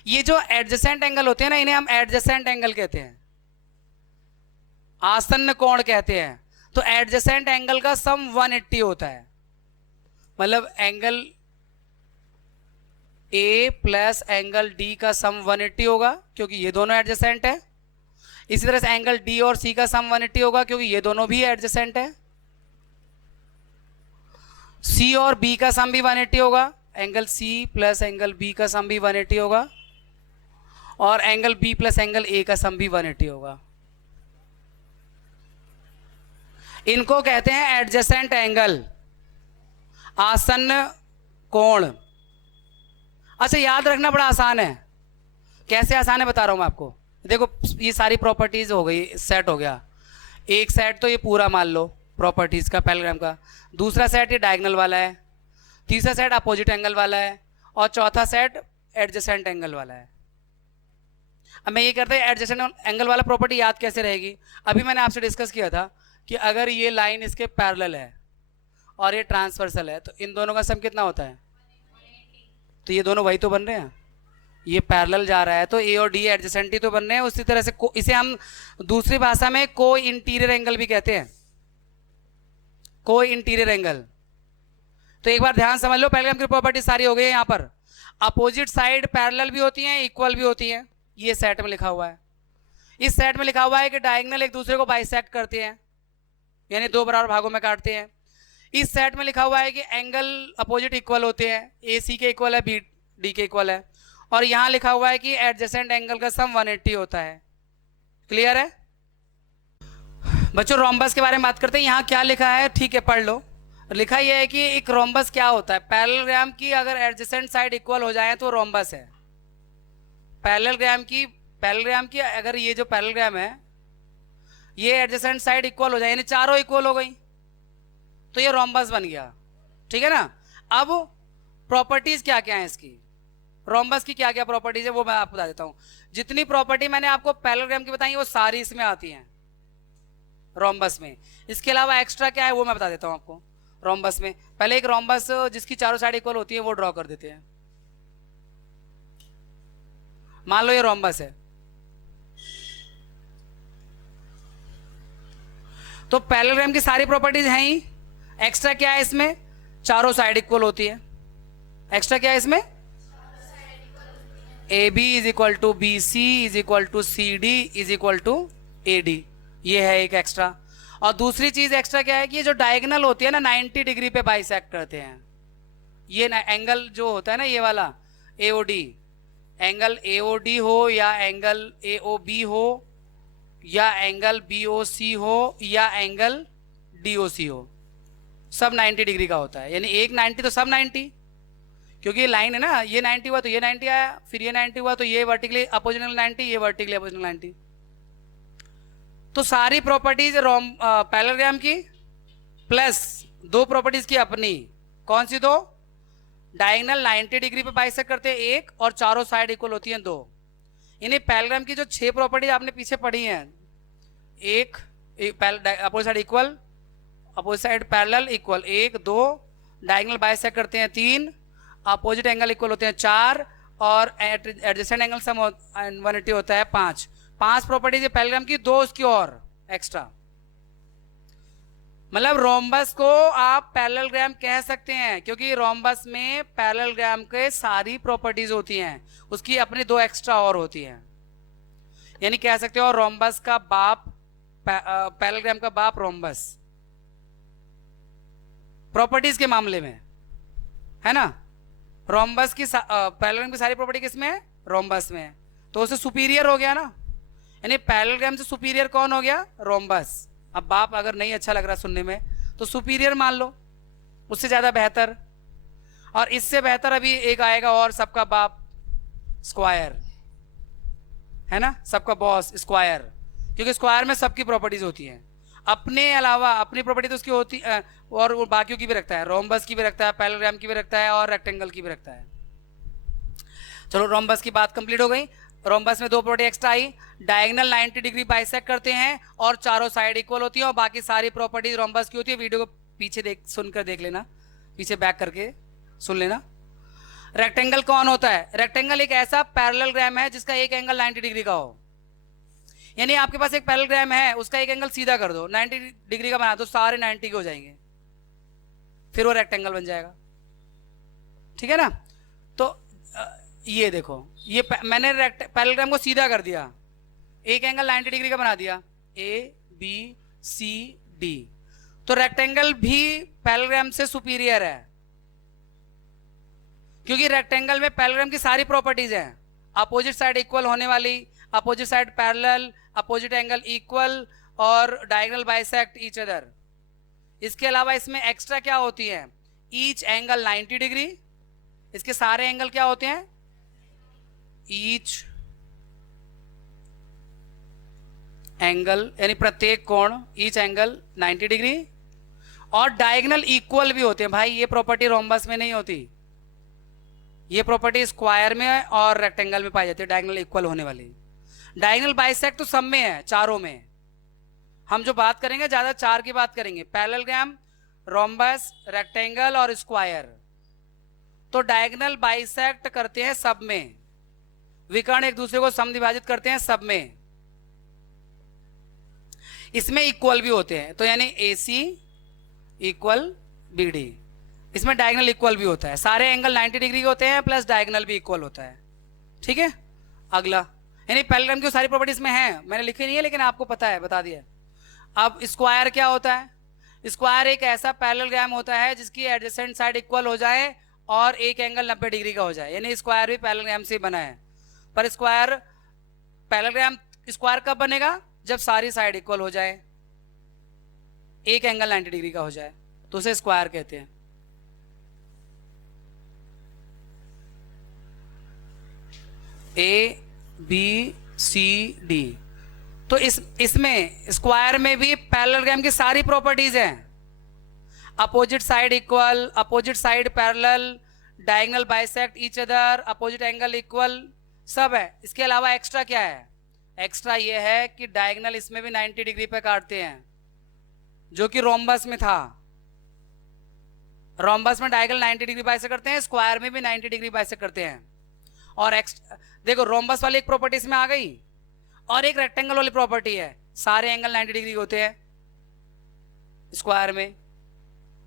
ये जो एडजेसेंट एंगल होते हैं ना, इन्हें हम एडजेसेंट एंगल कहते हैं, आसन्न कोण कहते हैं। तो एडजेसेंट एंगल का सम 180 होता है, मतलब angle A plus angle D का सम 180 होगा, क्योंकि ये दोनों एडजेसेंट है। इसी तरह से एंगल डी और सी का सम 180 होगा, क्योंकि ये दोनों भी एडजेसेंट है। सी और बी का सम भी 180 होगा, angle C plus angle B का सम भी 180 होगा, और angle B plus angle A का सम भी 180 होगा। इनको कहते हैं एडजेसेंट एंगल, आसन्न कोण। अच्छा, याद रखना बड़ा आसान है। कैसे आसान है बता रहा हूं मैं आपको। देखो, ये सारी प्रॉपर्टीज हो गई, सेट हो गया। एक सेट तो ये पूरा मान लो प्रॉपर्टीज का पैरेललोग्राम का, दूसरा सेट ये डायगोनल वाला है, तीसरा सेट अपोजिट एंगल वाला है, और चौथा सेट एडजेसेंट एंगल वाला है। अब मैं ये करते हैं एडजेसेंट एंगल वाला प्रॉपर्टी याद कैसे रहेगी। अभी मैंने आपसे डिस्कस किया था कि अगर ये लाइन इसके पैरेलल है और ये ट्रांसवर्सल है, तो इन दोनों का सम कितना होता है? तो ये दोनों वही तो बन रहे हैं, ये पैरेलल जा रहा है तो ए और डी एडजेसेंट ही तो बन रहे हैं। उसी तरह से इसे हम दूसरी भाषा में को इंटीरियर एंगल भी कहते हैं, को इंटीरियर एंगल। तो एक बार ध्यान समझ लो, पैरेललोग्राम की प्रॉपर्टी सारी हो गई है। यहाँ पर अपोजिट साइड पैरेलल भी होती हैं, इक्वल भी होती हैं, ये सेट में लिखा हुआ है। इस सेट में लिखा हुआ है कि डायगोनल एक दूसरे को बाइसेक्ट करते हैं, यानी दो बराबर भागों में काटते हैं। इस सेट में लिखा हुआ है कि एंगल अपोजिट इक्वल होते हैं, ए सी के इक्वल है, बी डी के इक्वल है, और यहाँ लिखा हुआ है कि एडजेसेंट एंगल का सम 180 होता है। क्लियर है बच्चों? रोम्बस के बारे में बात करते हैं। यहाँ क्या लिखा है, ठीक है पढ़ लो। लिखा यह है कि एक रोम्बस क्या होता है? पैरेललोग्राम की अगर एडजेसेंट साइड इक्वल हो जाए तो रोम्बस है। पैरेललोग्राम की अगर ये जो पैरेललोग्राम है, ये एडजेसेंट साइड इक्वल हो जाए, यानी चारों इक्वल हो गई, तो ये रोम्बस बन गया। ठीक है ना। अब प्रॉपर्टीज क्या क्या है इसकी, रोम्बस की क्या क्या प्रॉपर्टीज है वो मैं आपको बता देता हूं। जितनी प्रॉपर्टी मैंने आपको पैरेललोग्राम की बताई वो सारी इसमें आती हैं रोम्बस में। इसके अलावा एक्स्ट्रा क्या है वो मैं बता देता हूं आपको रोम्बस में। पहले एक रोम्बस जिसकी चारों साइड इक्वल होती है वो ड्रॉ कर देते हैं। मान लो ये रोम्बस है, तो पैरेललोग्राम की सारी प्रॉपर्टीज हैं ही। एक्स्ट्रा क्या है इसमें? चारों साइड इक्वल होती है। एक्स्ट्रा क्या है इसमें? A B is equal to B C is equal to C D is equal to A D, ये है एक एक्स्ट्रा। और दूसरी चीज एक्स्ट्रा क्या है कि ये जो डायगोनल होती है ना 90 डिग्री पे बाइसेक्ट करते हैं, ये ना एंगल जो होता है ना ये वाला एओडी, एंगल एओडी हो या एंगल एओबी हो या एंगल बीओसी हो या एंगल डीओसी हो, सब 90 डिग्री का होता है। यानी एक 90 तो सब 90, क्योंकि ये लाइन है ना, ये 90 हुआ तो ये 90 आया, फिर ये 90 हुआ तो ये वर्टिकली अपोजिट एंगल 90, ये वर्टिकली अपोजिट 90। तो सारी प्रॉपर्टीज पैरेललोग्राम की प्लस दो प्रॉपर्टीज की अपनी, कौन सी दो? डायगोनल 90 डिग्री पे बाइसेक्ट करते हैं एक, और चारों साइड इक्वल होती हैं दो। यानी पैरेललोग्राम की जो 6 प्रॉपर्टी आपने पीछे पढ़ी हैं, एक opposite side equal, opposite side parallel equal 1 2, diagonal bisect करते हैं 3, अपोजिट एंगल इक्वल होते हैं 4, और एडजेसेंट एंगल सम 180 होता है 5। 5 प्रॉपर्टीज है पैरेललोग्राम की, 2 उसकी और एक्स्ट्रा। मतलब रोम्बस को आप पैरेललोग्राम कह सकते हैं, क्योंकि रोम्बस में पैरेललोग्राम के सारी प्रॉपर्टीज होती हैं, उसकी अपनी 2 एक्स्ट्रा और होती हैं। यानी कह सकते हो रोम्बस का बाप, पैरेललोग्राम का बाप रोम्बस, प्रॉपर्टीज के मामले में, है ना। रोम्बस की पैरेललोग्राम की सारी प्रॉपर्टी किसमें है? रोम्बस में। तो उससे सुपीरियर हो गया ना, यानी पैरेललोग्राम से सुपीरियर कौन हो गया? रोम्बस। अब बाप अगर नहीं अच्छा लग रहा सुनने में तो सुपीरियर मान लो, उससे ज्यादा बेहतर। और इससे बेहतर अभी एक आएगा और, सबका बाप स्क्वायर, है ना, सबका बॉस स्क्वायर, क्योंकि स्क्वायर में सबकी प्रॉपर्टीज होती हैं, अपने अलावा अपनी प्रॉपर्टी तो उसकी होती और वो बाकियों की भी रखता है, रोम्बस की भी रखता है, पैरेललोग्राम की भी रखता है, और रेक्टेंगल की भी रखता है। चलो रोम्बस की बात कंप्लीट हो गई। रोम्बस में 2 प्रॉपर्टी एक्स्ट्रा आई, डायगोनल 90 डिग्री बाइसेक्ट करते हैं और चारों साइड इक्वल होती है, और बाकी सारी प्रॉपर्टीज रोम्बस की होती है। वीडियो को पीछे सुनकर देख लेना, पीछे बैक करके सुन लेना। रेक्टेंगल कौन होता है? रेक्टेंगल एक ऐसा पैरेललोग्राम है जिसका एक एंगल 90 डिग्री का हो। यानी आपके पास एक पैरेललोग्राम है, उसका एक एंगल सीधा कर दो, 90 डिग्री का बना दो, सारे 90 के हो जाएंगे, फिर वो रेक्टेंगल बन जाएगा। ठीक है ना। तो ये देखो, ये मैंने पैरेललोग्राम को सीधा कर दिया, एक एंगल 90 डिग्री का बना दिया, ए बी सी डी। तो रेक्टेंगल भी पैरेललोग्राम से सुपीरियर है, क्योंकि रेक्टेंगल में पैरेललोग्राम की सारी प्रॉपर्टीज हैं, अपोजिट साइड इक्वल होने वाली, opposite side parallel, opposite angle equal, और डायगोनल बाइसेक्ट ईच अदर। इसके अलावा इसमें एक्स्ट्रा क्या होती है? ईच एंगल 90 डिग्री, इसके सारे एंगल क्या होते हैं? ईच एंगल, यानी प्रत्येक कोण, ईच एंगल 90 डिग्री, और डायगोनल इक्वल भी होते हैं। भाई ये प्रॉपर्टी रोम्बस में नहीं होती, ये प्रॉपर्टी स्क्वायर में और रेक्टेंगल में पाई जाती है, डायगोनल इक्वल होने वाली। डायगोनल बाइसेक्ट तो सब में है, चारों में। हम जो बात करेंगे ज्यादा 4 की बात करेंगे, पैरेललोग्राम, रोम्बस, रेक्टेंगल और स्क्वायर। तो डायगोनल बाइसेक्ट करते हैं सब में, विकर्ण एक दूसरे को समद्विभाजित करते हैं सब में, इसमें इक्वल भी होते हैं। तो यानी AC इक्वल BD, इसमें डायगोनल इक्वल भी होता है, सारे एंगल 90 डिग्री के होते हैं, प्लस डायगोनल भी इक्वल होता है। ठीक है। अगला, यानी पैरेललोग्राम की सारी प्रॉपर्टीज में है, मैंने लिखी नहीं है लेकिन आपको पता है, बता दिया। अब स्क्वायर क्या होता है? स्क्वायर एक ऐसा पैरेललोग्राम होता है जिसकी एडजेसेंट साइड इक्वल हो जाए और एक एंगल 90 डिग्री का हो जाए, यानी स्क्वायर भी पैरेललोग्राम से बना है। पर स्क्वायर पैरेललोग्राम स्क्वायर कब बनेगा? जब सारी साइड इक्वल हो जाए, एक एंगल 90 डिग्री का हो जाए, तो उसे स्क्वायर कहते हैं। A B C D। तो इसमें स्क्वायर में भी पैरेललोग्राम की सारी प्रॉपर्टीज हैं, opposite side equal, opposite side parallel, diagonal bisect each other, opposite angle equal, सब है। इसके अलावा एक्स्ट्रा क्या है? एक्स्ट्रा ये है कि डायगोनल इसमें भी 90 डिग्री पे काटते हैं, जो कि रोम्बस में था। रोम्बस में डायगोनल 90 डिग्री बाइसेक्ट करते हैं, स्क्वायर में भी 90 डिग्री बाइसेक्ट करते हैं। और देखो रोम्बस वाली एक प्रॉपर्टी इसमें आ गई, और एक रेक्टेंगल वाली प्रॉपर्टी है, सारे एंगल 90 डिग्री होते हैं स्क्वायर में।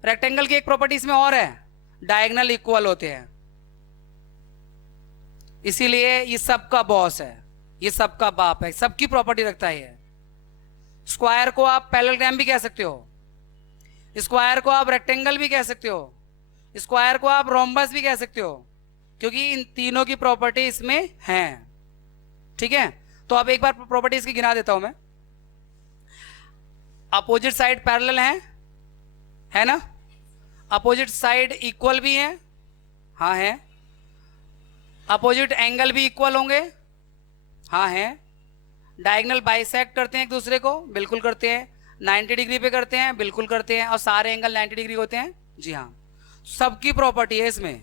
रेक्टेंगल की एक प्रॉपर्टी इसमें और है, डायगोनल इक्वल होते हैं। इसीलिए ये सबका बॉस है, ये सबका बाप है, सबकी प्रॉपर्टी रखता है। स्क्वायर को आप पैरेललोग्राम भी कह सकते हो, स्क्वायर को आप रेक्टेंगल भी कह सकते हो, स्क्वायर को आप रोम्बस भी कह सकते हो, क्योंकि इन तीनों की प्रॉपर्टी इसमें है। ठीक है, तो अब एक बार प्रॉपर्टी इसकी गिना देता हूं मैं। अपोजिट साइड पैरेलल है ना, अपोजिट साइड इक्वल भी है, हाँ है, अपोजिट एंगल भी इक्वल होंगे, हाँ है, डायगोनल बाइसेक्ट करते हैं एक दूसरे को, बिल्कुल करते हैं, 90 डिग्री पे करते हैं, बिल्कुल करते हैं, और सारे एंगल 90 डिग्री होते हैं, जी हाँ। सबकी प्रॉपर्टी है इसमें,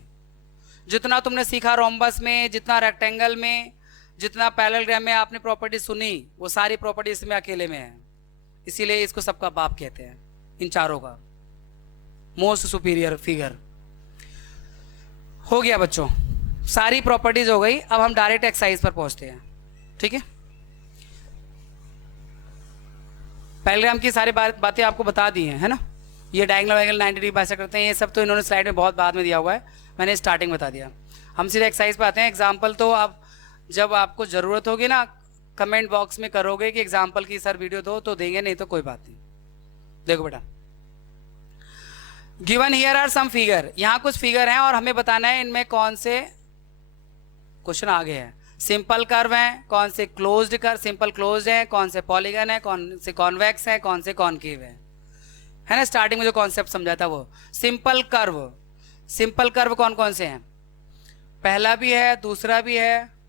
जितना तुमने सीखा रोम्बस में, जितना रेक्टेंगल में, जितना पैरेललोग्राम में आपने प्रॉपर्टी सुनी, वो सारी प्रॉपर्टी इसमें अकेले में है। इसीलिए इसको सबका बाप कहते हैं, इन चारों का मोस्ट सुपीरियर फिगर। हो गया बच्चों, सारी प्रॉपर्टीज हो गई। अब हम डायरेक्ट एक्सरसाइज पर पहुंचते हैं। ठीक है, पैरेललोग्राम की सारी बातें आपको बता दी हैं, है ना। ये डायगोनल एंगल 90 डिग्री बाइसेक्ट करते हैं, ये सब तो इन्होंने स्लाइड में बहुत बाद में दिया हुआ है, मैंने स्टार्टिंग बता दिया। हम सीधे एक्सरसाइज पे आते हैं। एग्जाम्पल तो आप जब आपको ज़रूरत होगी ना, कमेंट बॉक्स में करोगे कि एग्जाम्पल की सर वीडियो दो, तो देंगे, नहीं तो कोई बात नहीं। देखो बेटा, given here are some figure, यहाँ कुछ फिगर हैं और हमें बताना है इनमें कौन से क्वेश्चन आगे है। सिंपल कर्व हैं, कौन से क्लोज्ड कर्व, सिंपल क्लोज्ड है, कौन से पॉलीगन है, कौन से कॉन्वेक्स है, कौन से कॉनकेव है ना। स्टार्टिंग में जो कॉन्सेप्ट समझा था वो सिंपल कर्व। सिंपल कर्व कौन कौन से हैं? पहला भी है, दूसरा भी है,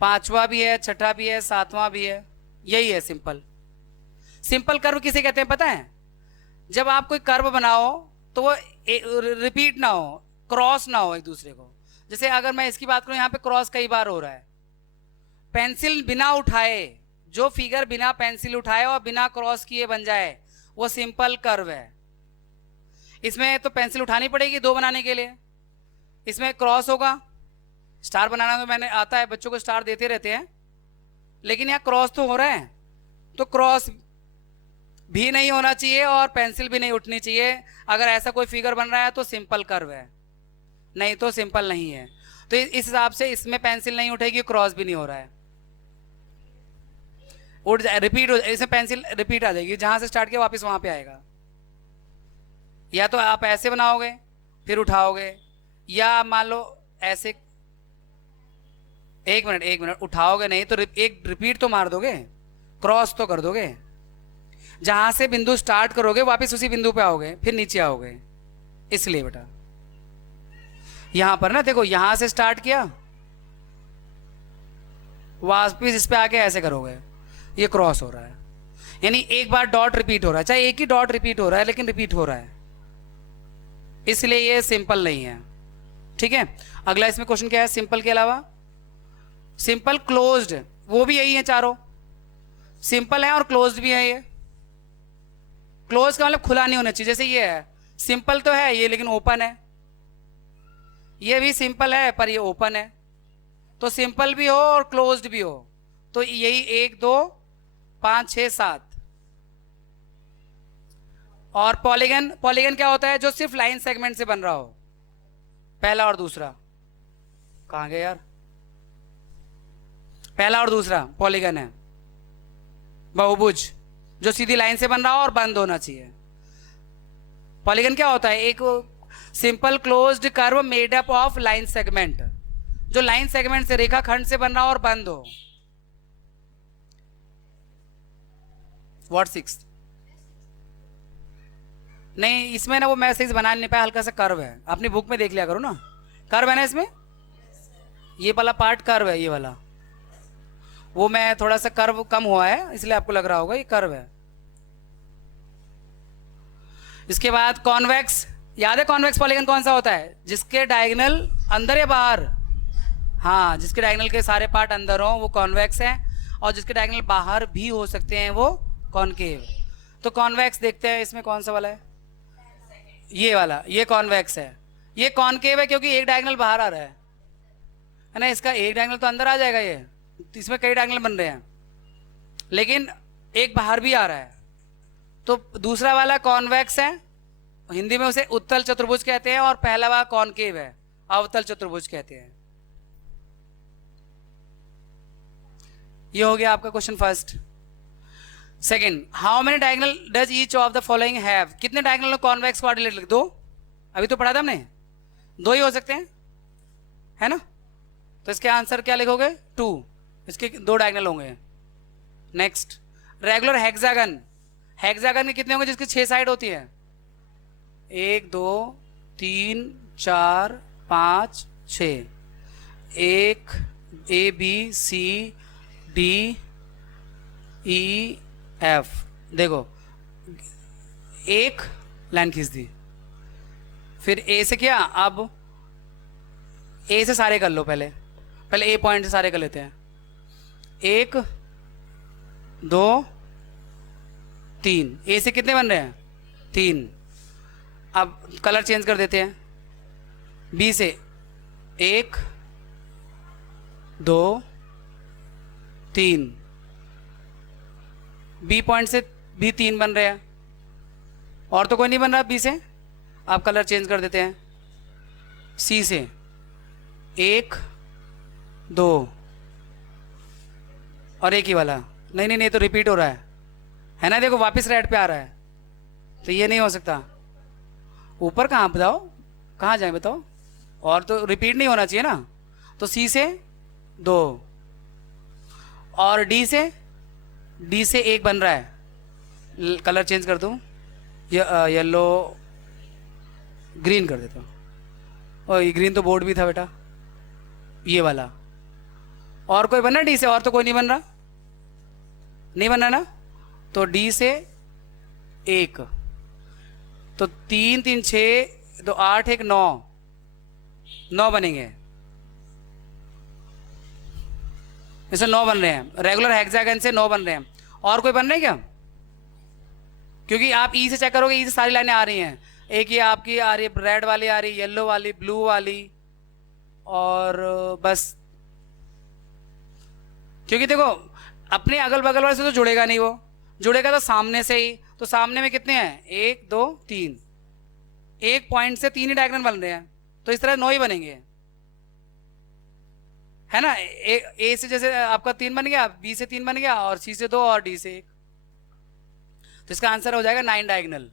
पांचवा भी है, छठा भी है, सातवां भी है, यही है सिंपल। सिंपल कर्व किसे कहते हैं पता है? जब आप कोई कर्व बनाओ तो वो रिपीट ना हो, क्रॉस ना हो एक दूसरे को। जैसे अगर मैं इसकी बात करूं, यहाँ पे क्रॉस कई बार हो रहा है। पेंसिल बिना उठाए, जो फिगर बिना पेंसिल उठाए और बिना क्रॉस किए बन जाए, वो सिंपल कर्व है। इसमें तो पेंसिल उठानी पड़ेगी दो बनाने के लिए, इसमें क्रॉस होगा। स्टार बनाना तो मैंने आता है, बच्चों को स्टार देते रहते हैं, लेकिन यहाँ क्रॉस तो हो रहा है, तो क्रॉस भी नहीं होना चाहिए और पेंसिल भी नहीं उठनी चाहिए। अगर ऐसा कोई फिगर बन रहा है तो सिंपल कर्व है, नहीं तो सिंपल नहीं है। तो इस हिसाब से इसमें पेंसिल नहीं उठेगी, क्रॉस भी नहीं हो रहा है, उठ जाए, रिपीट हो, इसमें पेंसिल रिपीट आ जाएगी, जहां से स्टार्ट किया वापस वहां पे आएगा। या तो आप ऐसे बनाओगे फिर उठाओगे, या मान लो ऐसे, एक मिनट उठाओगे नहीं तो एक रिपीट तो मार दोगे, क्रॉस तो कर दोगे। जहां से बिंदु स्टार्ट करोगे वापस उसी बिंदु पे आओगे, फिर नीचे आओगे। इसलिए बेटा यहां पर ना देखो, यहां से स्टार्ट किया, वापस इस पे आके ऐसे करोगे, ये क्रॉस हो रहा है। यानी एक बार डॉट रिपीट हो रहा है, चाहे एक ही डॉट रिपीट हो रहा है, लेकिन रिपीट हो रहा है, इसलिए ये सिंपल नहीं है। ठीक है, अगला इसमें क्वेश्चन क्या है? सिंपल के अलावा सिंपल क्लोज्ड, वो भी यही है चारों, सिंपल है और क्लोज्ड भी है। ये क्लोज का मतलब खुला नहीं होना चाहिए, जैसे ये है, सिंपल तो है ये लेकिन ओपन है। ये भी सिंपल है पर ये ओपन है, तो सिंपल भी हो और क्लोज्ड भी हो, तो यही 1 2 5 6 7। और पॉलीगन, पॉलीगन क्या होता है? जो सिर्फ लाइन सेगमेंट से बन रहा हो, पहला और दूसरा। कहां गए यार? पहला और दूसरा पॉलीगन है। बहुभुज जो सीधी लाइन से बन रहा हो और बंद होना चाहिए। पॉलीगन क्या होता है? एक simple closed curve made up of line segment, जो लाइन सेगमेंट से, रेखाखंड से बन रहा हो और बंद हो। व्हाट 6? नहीं, इसमें ना वो मैसेज बना नहीं पाया, हल्का सा कर्व है, अपनी बुक में देख लिया करो ना। कर्व है ना इसमें, ये वाला पार्ट कर्व है, ये वाला, वो मैं थोड़ा सा कर्व कम हुआ है इसलिए आपको लग रहा होगा ये कर्व है। इसके बाद कॉन्वेक्स, याद है कॉन्वेक्स पॉलीगन कौन सा होता है? जिसके डायगोनल अंदर या बाहर, हाँ, जिसके डायगोनल के सारे पार्ट अंदर हो वो कॉन्वेक्स है, और जिसके डायगोनल बाहर भी हो सकते हैं वो कॉनकेव। तो कॉन्वेक्स देखते हैं, इसमें कौन सा वाला है? ये वाला, ये कॉन्वेक्स है। ये कॉनकेव है क्योंकि एक डायगोनल बाहर आ रहा है ना, इसका एक डायगोनल तो अंदर आ जाएगा, ये इसमें कई डायगोनल बन रहे हैं लेकिन एक बाहर भी आ रहा है, तो दूसरा वाला कॉन्वेक्स है, हिंदी में उसे उत्तल चतुर्भुज कहते हैं, और पहला वाला कॉनकेव है, अवतल चतुर्भुज कहते हैं। ये हो गया आपका question first. Second, how many diagonal does each of the following have? कितने डायगोनल कॉन्वेक्स क्वाड्रिलेटरल? 2। अभी तो पढ़ा था हमने, 2 ही हो सकते हैं, है ना। तो इसके आंसर क्या लिखोगे, 2, इसके 2 डायगोनल होंगे। नेक्स्ट, रेगुलर हेक्सागन, हेक्सागन में कितने होंगे जिसकी 6 साइड होती है, 1 2 3 4 5 6, 1 A B C D E F, देखो एक लाइन खींच दी, फिर ए से किया, अब ए से सारे कर लो, पहले ए पॉइंट से सारे कर लेते हैं, 1 2 3, ए से कितने बन रहे हैं, 3। अब कलर चेंज कर देते हैं, बी से 1 2 3, बी पॉइंट से भी 3 बन रहे हैं, और तो कोई नहीं बन रहा बी से। आप कलर चेंज कर देते हैं, सी से 1 2 और एक ही वाला, नहीं नहीं नहीं, तो रिपीट हो रहा है ना, देखो वापस रेड पे आ रहा है, तो ये नहीं हो सकता। ऊपर कहाँ बताओ, कहाँ जाए बताओ, और तो रिपीट नहीं होना चाहिए ना। तो सी से 2 और डी से 1 बन रहा है, कलर चेंज कर दूँ, येलो ग्रीन कर देता हूँ, और ये ग्रीन तो बोर्ड भी था बेटा, ये वाला। और कोई बन रहा डी से, और तो कोई नहीं बन रहा, नहीं बन रहा ना, तो डी से 1, तो 3 3 6 2 8 1 9 बनेंगे, इसे 9 बन रहे हैं, रेगुलर हेक्सागन से 9 बन रहे हैं। और कोई बन रहे हैं क्या, क्योंकि आप ई से चेक करोगे, ई से सारी लाइनें आ रही हैं, एक ये आपकी आ रही है, रेड वाली आ रही है, येलो वाली, ब्लू वाली, और बस। क्योंकि देखो अपने अगल बगल वाले से तो जुड़ेगा नहीं, वो जुड़ेगा तो सामने से ही, तो सामने में कितने हैं, 1 2 3, एक पॉइंट से 3 ही डायगोनल बन रहे हैं, तो इस तरह 9 ही बनेंगे, है ना। ए से जैसे आपका 3 बन गया, बी से 3 बन गया, और सी से 2 और डी से 1, तो इसका आंसर हो जाएगा 9 डायगोनल।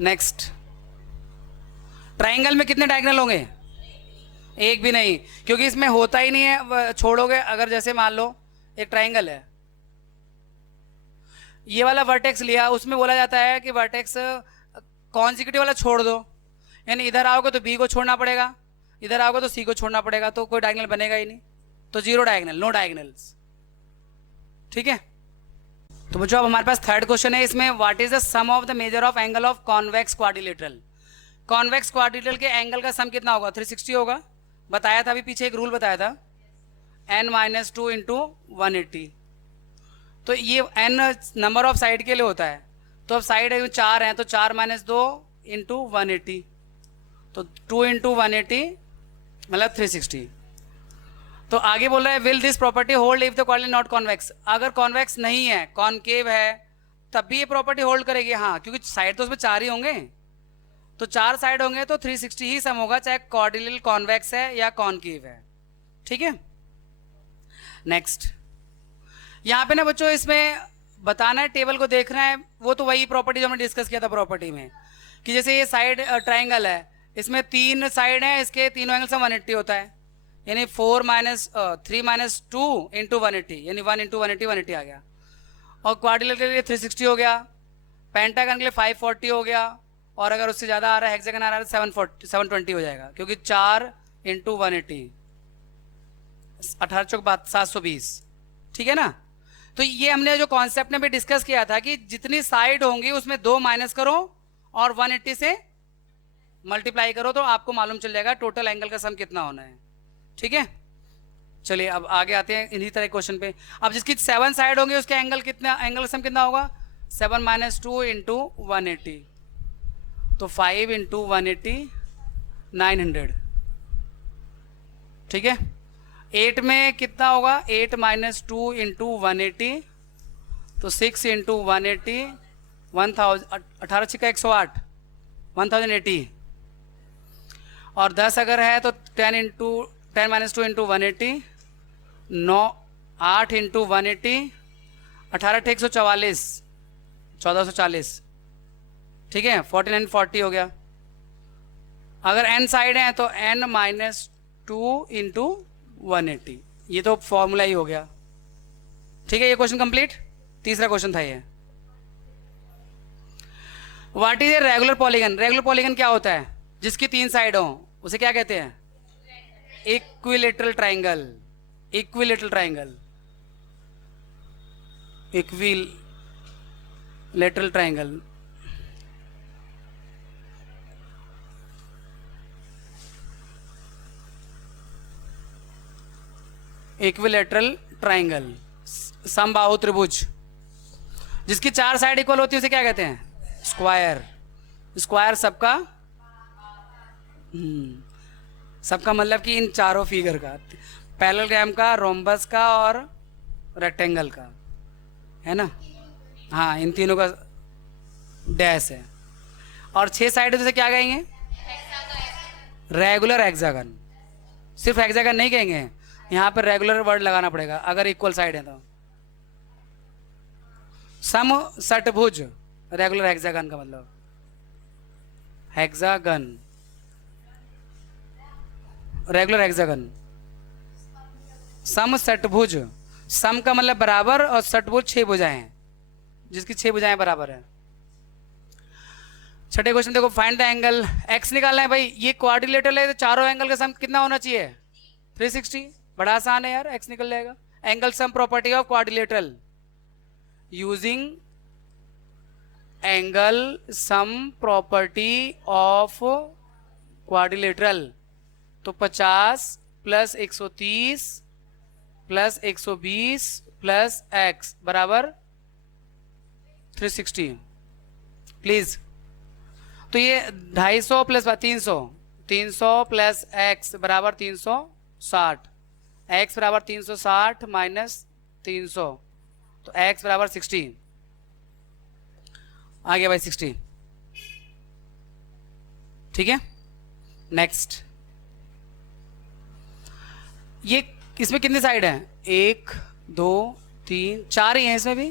नेक्स्ट, ट्राइंगल में कितने डायगोनल होंगे, एक भी नहीं, क्योंकि इसमें होता ही नहीं है, छोड़ोगे अगर, जैसे मान लो एक ट्राइंगल है, ये वाला वर्टेक्स लिया, उसमें बोला जाता है कि वर्टेक्स कॉन्जिक्यूटिव वाला छोड़ दो, यानी इधर आओगे तो बी को छोड़ना पड़ेगा, इधर आओगे तो सी को छोड़ना पड़ेगा, तो कोई डायगोनल बनेगा ही नहीं, तो 0 डायगोनल, नो डायगोनल्स, ठीक है। तो बच्चों अब हमारे पास थर्ड क्वेश्चन है, इसमें what is the sum of the measure of angle of convex quadrilateral. Convex quadrilateral के एंगल का सम कितना होगा, 360 होगा, बताया था अभी पीछे, एक रूल बताया था, n-2 इंटू 180, तो ये n नंबर ऑफ साइड के लिए होता है, तो अब साइड 4 हैं, तो 4 - 2 इंटू 180, तो 2 इंटू 180 मतलब 360। तो आगे बोल रहा है will this property hold if the quadrilateral not convex, अगर कॉन्वेक्स नहीं है, कॉनकेव है, तब भी ये प्रॉपर्टी होल्ड करेगी, हाँ, क्योंकि साइड तो उसमें 4 ही होंगे, तो 4 साइड होंगे तो 360 ही सम होगा, चाहे क्वाड्रिलेटरल कॉन्वेक्स है या कॉनकेव है, ठीक है। नेक्स्ट, यहाँ पे ना बच्चों इसमें बताना है, टेबल को देखना है, वो तो वही प्रॉपर्टी जो हमने डिस्कस किया था प्रॉपर्टी में, कि जैसे ये साइड ट्राइंगल है, इसमें 3 साइड हैं, इसके तीनों एंगल से 180 होता है, यानी 3 - 2 इंटू 180, यानी 1 इंटू 180 180 आ गया, और क्वाड्रिलेटरल के लिए 360 हो गया, पेंटागन के लिए 540 हो गया, और अगर उससे ज़्यादा आ रहा है, हेक्सागन आ रहा है, 720 हो जाएगा, क्योंकि 4 इंटू 180 18 चौक 720, ठीक है ना। तो ये हमने जो कॉन्सेप्ट में भी डिस्कस किया था कि जितनी साइड होंगी उसमें 2 माइनस करो और 180 से मल्टीप्लाई करो, तो आपको मालूम चल जाएगा टोटल एंगल का सम कितना होना है, ठीक है। चलिए अब आगे आते हैं इन्हीं तरह क्वेश्चन पे। अब जिसकी 7 साइड होंगे उसके एंगल कितना, एंगल सम कितना होगा, 7 - 2 इंटू 180, तो 5 इंटू 180 900, ठीक है। 8 में कितना होगा, 8 - 2 इंटू 180, तो 6 इंटू 180 1000, 18 छिका 108 1080, और 10 अगर है तो 10 - 2 इंटू 180 8 इंटू 180 18 × 144, 1440, ठीक है। 49 40 हो गया। अगर n साइड है तो n माइनस 2 इंटू 180, ये तो फॉर्मूला ही हो गया, ठीक है। ये क्वेश्चन कंप्लीट। तीसरा क्वेश्चन था ये, what is a regular polygon. Regular polygon क्या होता है? जिसकी 3 साइड हो, उसे क्या कहते हैं? Equilateral triangle. Equilateral triangle, equilateral triangle. Equilateral triangle, समबाहु त्रिभुज, जिसकी 4 साइड इक्वल होती है उसे क्या कहते हैं? स्क्वायर। स्क्वायर सबका सबका मतलब कि इन चारों फिगर का, पैरेललोग्राम का, रोम्बस का और रेक्टेंगल का, है ना। हाँ, इन तीनों का डैश है। और 6 साइड उसे क्या कहेंगे? Regular hexagon. सिर्फ हेक्सागन नहीं कहेंगे, यहाँ पर रेगुलर वर्ड लगाना पड़ेगा अगर इक्वल साइड है तो। सम षटभुज, रेगुलर हेक्सागन का मतलब हेक्सागन, रेगुलर हेक्सागन। सम षटभुज, सम का मतलब बराबर और षटभुज 6 भुजाएं हैं, जिसकी 6 भुजाएं बराबर है। छठे क्वेश्चन देखो, फाइंड द एंगल। एक्स निकालना है भाई, ये क्वाड्रिलेटरल है तो चारों एंगल का सम कितना होना चाहिए? 360। बड़ा आसान है यार, एक्स निकल जाएगा। Angle sum property of quadrilateral, using angle sum property of quadrilateral. तो 50 प्लस 130 प्लस 120 प्लस एक्स बराबर 360। प्लीज, तो ये 250 प्लस 300, 300 प्लस एक्स बराबर 360, एक्स बराबर 360 माइनस 300, तो एक्स बराबर 60 आ गया भाई, 60, ठीक है। नेक्स्ट, ये इसमें कितनी साइड है? 1 2 3 4 ही है, इसमें भी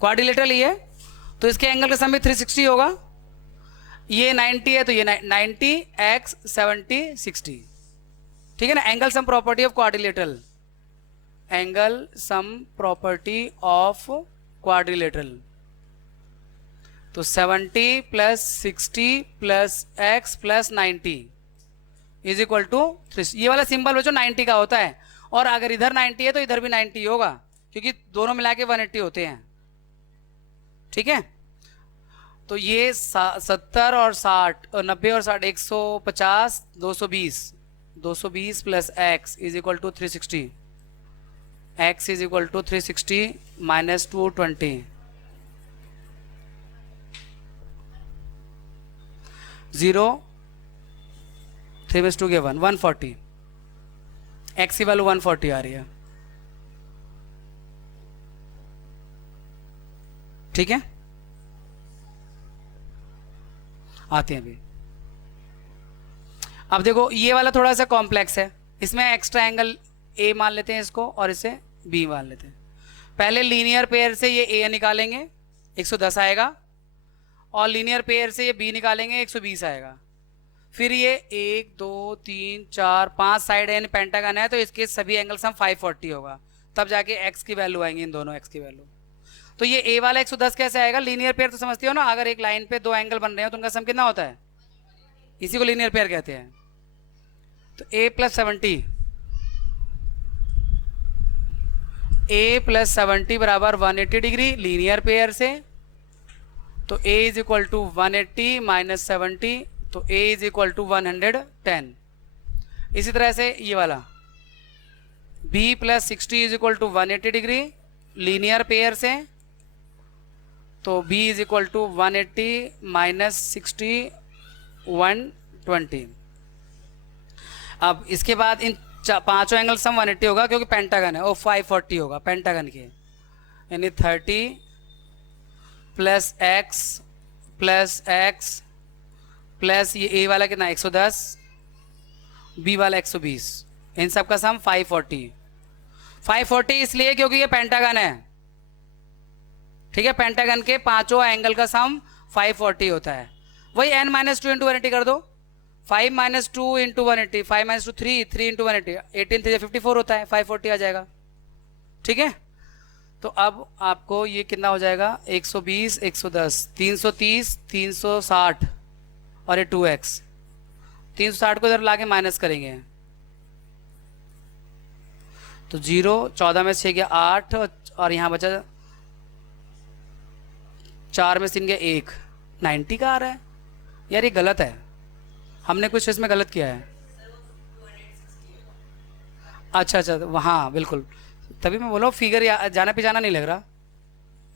क्वाड्रिलेटरल ही है, तो इसके एंगल का सम भी 360 होगा। ये 90 है तो ये 90, एक्स 70 60, ठीक है ना। Angle sum property of quadrilateral, angle sum property of quadrilateral, तो 70 plus 60 plus x plus 90 is equal to 3। ये वाला सिंबल बच्चों 90 का होता है, और अगर इधर 90 है तो इधर भी 90 होगा, क्योंकि दोनों मिला के 180 होते हैं, ठीक है। तो ये 70 और 60 और 90 और 60 150 220, 220 plus x is equal to 360, x is equal to 360 minus 220, 0 3 में 2 के 1, 140, एक्स की वैल्यू 140 आ रही है, ठीक है। आते हैं अभी। अब देखो ये वाला थोड़ा सा कॉम्प्लेक्स है, इसमें एक्स्ट्रा एंगल ए मान लेते हैं इसको, और इसे बी मान लेते हैं। पहले लीनियर पेयर से ये ए निकालेंगे, 110 आएगा, और लीनियर पेयर से ये बी निकालेंगे, 120 आएगा। फिर ये 1 2 3 4 5 साइड है, पेंटागन है, तो इसके सभी एंगल सम 540 होगा, तब जाके एक्स की वैल्यू आएंगी, इन दोनों एक्स की वैल्यू। तो ये ए वाला 110 कैसे आएगा? लीनियर पेयर तो समझती हो ना, अगर एक लाइन पे 2 एंगल बन रहे हो तो उनका सम कितना होता है? इसी को लीनियर पेयर कहते हैं। तो a प्लस 70, a प्लस 70 बराबर 180 डिग्री लीनियर पेयर से, तो a is equal to 180 minus 70, तो a इज इक्वल टू 110। इसी तरह से ये वाला b plus 60 is equal to 180 degree linear pair से, तो b is equal to 180 minus 60 120। अब इसके बाद इन पांचों एंगल सम 180 होगा, क्योंकि पेंटागन है, वो 540 होगा पेंटागन के, यानी 30 प्लस एक्स प्लस ये ए वाला कितना 110, बी वाला 120, इन सब का सम 540 इसलिए क्योंकि ये पेंटागन है, ठीक है, पेंटागन के पांचों एंगल का सम 540 होता है। वही n माइनस टू इंटू 180 कर दो, 5 minus two into 180, 5 minus two 3, 3 into 180, 18 3 54 होता है, 540 आ जाएगा। ठीक है, तो अब आपको ये कितना हो जाएगा, 120, 110, 330, 360 और ये 2x, 360 को इधर लाके माइनस करेंगे तो 0, 14 में से गया 8 और यहाँ बचा 4 में से गया 1, 90 का आ रहा है। यार ये गलत है, हमने कुछ इसमें गलत किया है। अच्छा अच्छा, हाँ बिल्कुल, तभी मैं बोला फिगर जाना पहचाना नहीं लग रहा,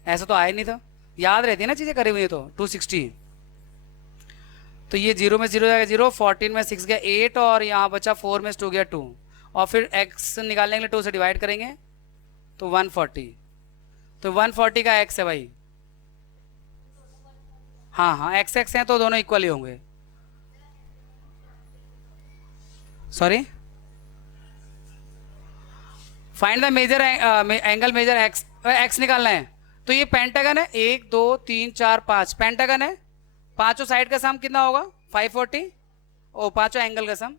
ऐसा तो आया नहीं था, याद रहती है ना चीज़ें करी हुई है तो 260। तो ये 0 में 0 जाएगा 0, 14 में 6 गया 8 और यहाँ बचा 4 में 2 गया 2 और फिर x निकालने के लिए 2 से डिवाइड करेंगे तो 140, तो 140 का x है भाई। हाँ हाँ, x x हैं तो दोनों इक्वल ही होंगे। Sorry, find the measure angle measure x निकालना है। तो ये पेंटागन है, 1 2 3 4 5 पेंटागन है, पांचों साइड का सम कितना होगा 540 और पांचों एंगल का सम,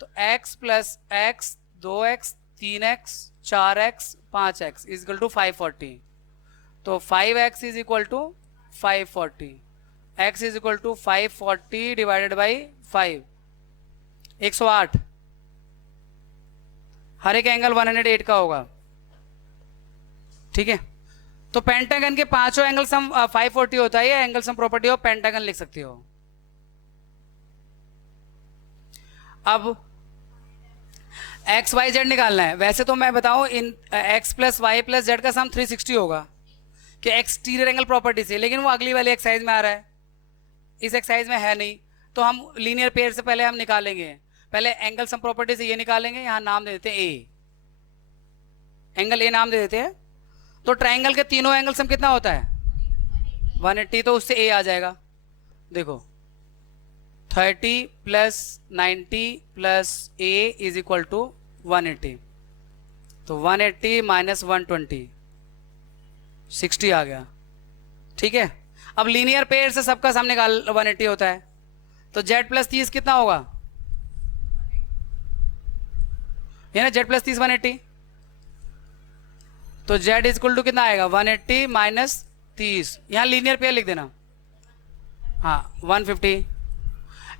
तो x plus x 2x 3x 4x 5x is equal to 540। तो 5x is equal to 540, x is equal to 540 divided by 5, 108। हर एक एंगल 108 का होगा। ठीक है, तो पेंटागन के पांचों एंगल सम 540 होता है, ये एंगल सम प्रॉपर्टी हो पेंटागन लिख सकती हो। अब एक्स वाई जेड निकालना है। वैसे तो मैं बताऊं इन X plus Y plus Z का सम 360 होगा कि एक्सटीरियर एंगल प्रॉपर्टी से, लेकिन वो अगली वाली एक्सरसाइज में आ रहा है, इस एक्सरसाइज में है नहीं, तो हम लीनियर पेयर से पहले हम निकालेंगे। पहले एंगल सम प्रॉपर्टी से ये निकालेंगे, यहां नाम दे देते हैं ए, एंगल ए नाम दे देते हैं। तो ट्राइंगल के तीनों एंगल सम कितना होता है 180, तो उससे ए आ जाएगा। देखो 30 plus 90 plus a is equal to 180, तो 180 माइनस 120 60 आ गया। ठीक है, अब लीनियर पेयर से सबका सम निकाल 180 होता है, तो z प्लस 30 कितना होगा, ये ना z प्लस 30 180, तो z इज इक्वल टू कितना आएगा 180 माइनस 30, यहाँ लीनियर पेयर लिख देना, हाँ 150।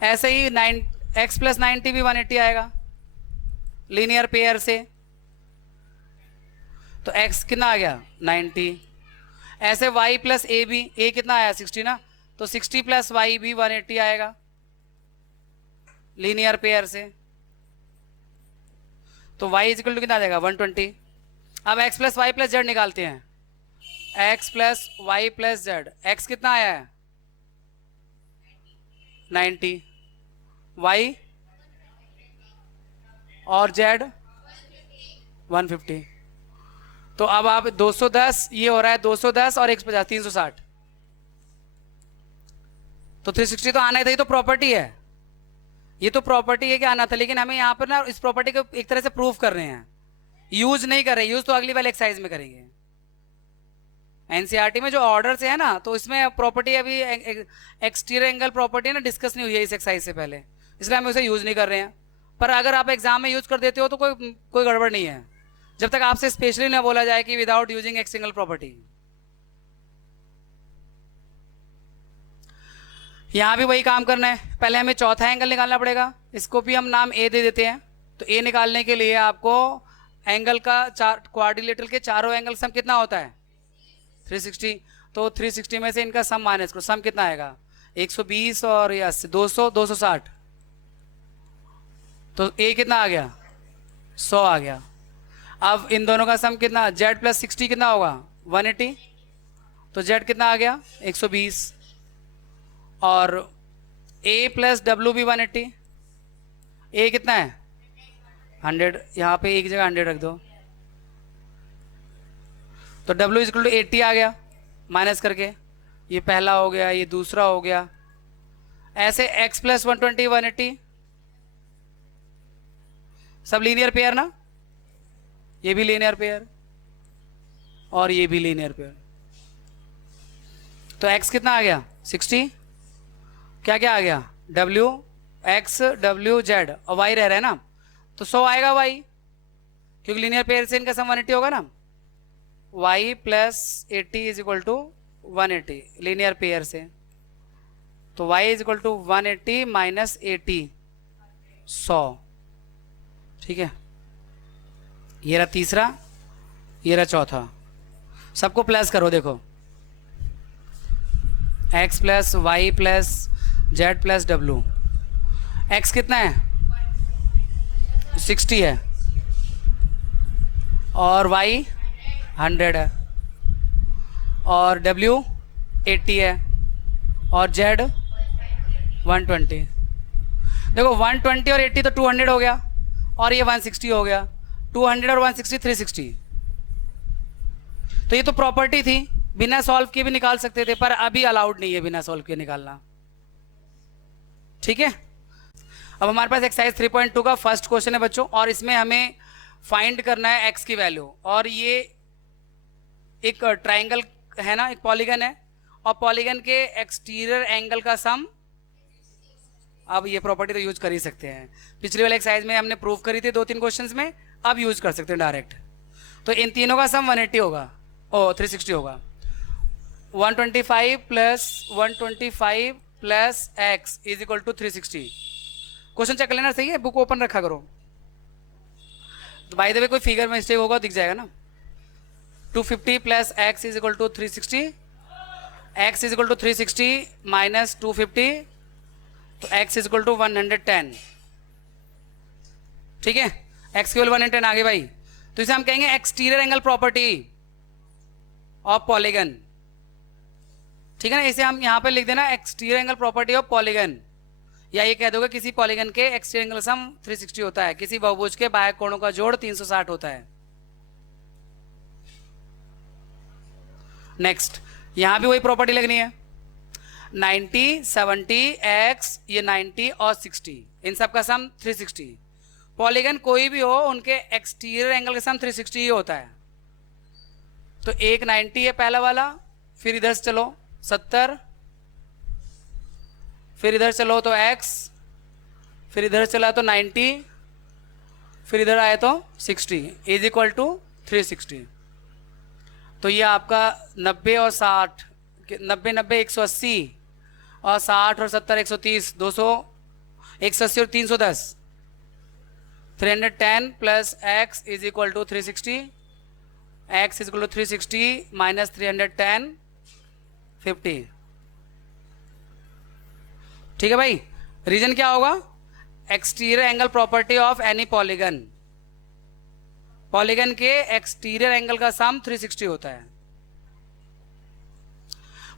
ऐसे ही x प्लस 90 भी 180 आएगा लीनियर पेयर से, तो x कितना आ गया 90। ऐसे y प्लस ए भी, a कितना आया 60 ना, तो 60 प्लस y भी 180 आएगा लीनियर पेयर से, तो y इज इक्वल टू कितना आ जाएगा 120। अब x plus Y plus z निकालते हैं, x plus Y plus z, x कितना आया है 90, y और z 150। तो अब आप 210, ये हो रहा है 210 और 150 360, तो 360 तो आना ही था, ये तो प्रॉपर्टी है, ये तो प्रॉपर्टी है कि आना था, लेकिन हमें यहाँ पर ना इस प्रॉपर्टी को एक तरह से प्रूफ कर रहे हैं, यूज नहीं कर रहे, यूज तो अगली वाली एक्सरसाइज में करेंगे। एनसीईआरटी में जो ऑर्डर से है ना, तो इसमें प्रॉपर्टी अभी एक्सटीरियर एंगल प्रॉपर्टी ना डिस्कस नहीं हुई है इस एक्सरसाइज से पहले, इसलिए हम उसे यूज नहीं कर रहे हैं। पर अगर आप एग्जाम में यूज कर देते हो तो कोई गड़बड़ नहीं है, जब तक आपसे स्पेशली ना बोला जाए कि without using x angle property. यहां भी वही काम करना है, पहले हमें चौथा एंगल निकालना पड़ेगा, इसको भी हम नाम ए दे देते हैं। तो ए निकालने के लिए आपको एंगल का क्वाड्रिलेटरल के चारों एंगल सम कितना होता है 360, तो 360 में से इनका सम माइनस करो, सम कितना आएगा 120 और 80 200 260, तो ए कितना आ गया 100 आ गया। अब इन दोनों का सम कितना, z प्लस 60 कितना होगा 180, तो z कितना आ गया 120 और a प्लस डब्ल्यू भी 180, a कितना है 100, यहाँ पे एक जगह 100 रख दो, तो w इज इक्वल टू 80 आ गया माइनस करके, ये पहला हो गया, ये दूसरा हो गया। ऐसे x प्लस 120 180, सब लीनियर पेयर ना, ये भी लीनियर पेयर और ये भी लीनियर पेयर, तो x कितना आ गया 60, क्या क्या आ गया w x w z और y रह रहा है ना, तो 100 आएगा y, क्योंकि लीनियर पेयर से इनका सम 180 होगा ना। y plus 80 is equal to 180 linear pair से, तो y is equal to 180 minus 80 100, ठीक है। ये रहा तीसरा, ये रहा चौथा, सबको प्लस करो, देखो x plus Y plus z plus डब्लू। x कितना है 60 है और y 100 है और w 80 है और z 120। देखो 120 और 80 तो 200 हो गया और ये 160 हो गया, 200 और 160 360। तो ये तो प्रॉपर्टी थी, बिना सॉल्व किए भी निकाल सकते थे, पर अभी अलाउड नहीं है बिना सॉल्व किए निकालना, ठीक है। अब हमारे पास एक्सरसाइज 3.2 का फर्स्ट क्वेश्चन है बच्चों, और इसमें हमें फाइंड करना है x की वैल्यू, और ये एक ट्राइंगल है ना, एक पॉलीगन है, और पॉलीगन के एक्सटीरियर एंगल का सम। अब ये प्रॉपर्टी तो यूज कर ही सकते हैं, पिछले वाले एक्सरसाइज में हमने प्रूव करी थी 2-3 क्वेश्चंस में, अब यूज कर सकते हैं डायरेक्ट। तो इन तीनों का सम 180 होगा, 360 होगा। 125 plus 125 plus x is equal to 360। Question check कर लेना, सही है, बुक ओपन रखा करो। तो बाय द वे कोई फिगर में मिस्टेक होगा दिख जाएगा ना। 250 plus x is equal to 360, x is equal to 360 minus 250, तो x इज इक्वल टू 110, ठीक है। x की वैल्यू 110 आ गई भाई, तो इसे हम कहेंगे exterior angle property of polygon, ठीक है ना। इसे हम यहां पे लिख देना exterior angle property of polygon, या ये कह दोगे किसी पॉलीगन के एक्सटीरियर एंगल सम 360 होता है, किसी बहुभुज के बाह्य कोणों का जोड़ 360 होता है। नेक्स्ट, यहां भी वही प्रॉपर्टी लगनी है, 90 70 x, ये 90 और 60, इन सब का सम 360। पॉलीगन कोई भी हो उनके एक्सटीरियर एंगल का सम 360 ही होता है। तो एक 90 है पहला वाला, फिर इधर से चलो 70, फिर इधर चलो तो x, फिर इधर चला तो 90, फिर इधर आए तो 60 इज इक्वल टू 360। तो ये आपका 90 और 60, 90 90 180 और 60 और 70 130, 200 180 और 310, 310 plus x is equal to 360, x is equal to 360 minus 310 50, ठीक है भाई। रीजन क्या होगा, exterior angle property of any polygon, polygon के एक्सटीरियर एंगल का सम 360 होता है।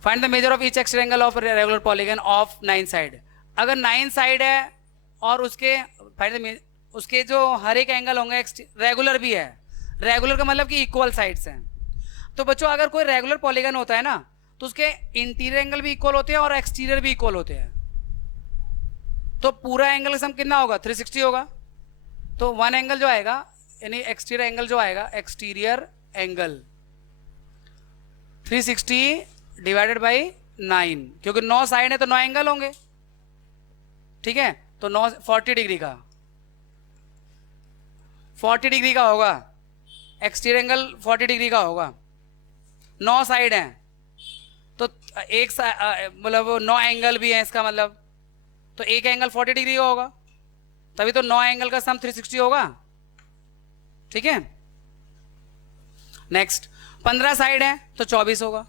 Find the measure of each exterior angle of regular polygon of 9 side. अगर 9 साइड है और उसके जो हर एक एंगल होंगे रेगुलर भी है, रेगुलर का मतलब कि इक्वल साइड्स हैं। तो बच्चों अगर कोई रेगुलर पॉलीगन होता है ना, तो उसके इंटीरियर एंगल भी इक्वल होते हैं और एक्सटीरियर भी इक्वल होते हैं, तो पूरा एंगल का सम कितना होगा 360 होगा। तो वन एंगल जो आएगा, यानी एक्सटीरियर एंगल जो आएगा, एक्सटीरियर एंगल 360 डिवाइडेड बाई 9, क्योंकि 9 साइड है तो 9 एंगल होंगे, ठीक है। तो 9 40 डिग्री का, 40 डिग्री का होगा, एक्सटीरियर एंगल 40 डिग्री का होगा। 9 साइड हैं तो एक मतलब 9 एंगल भी हैं, इसका मतलब तो एक एंगल 40 डिग्री का होगा, तभी तो 9 एंगल का सम 360 होगा, ठीक है। नेक्स्ट, 15 साइड है तो 24 होगा।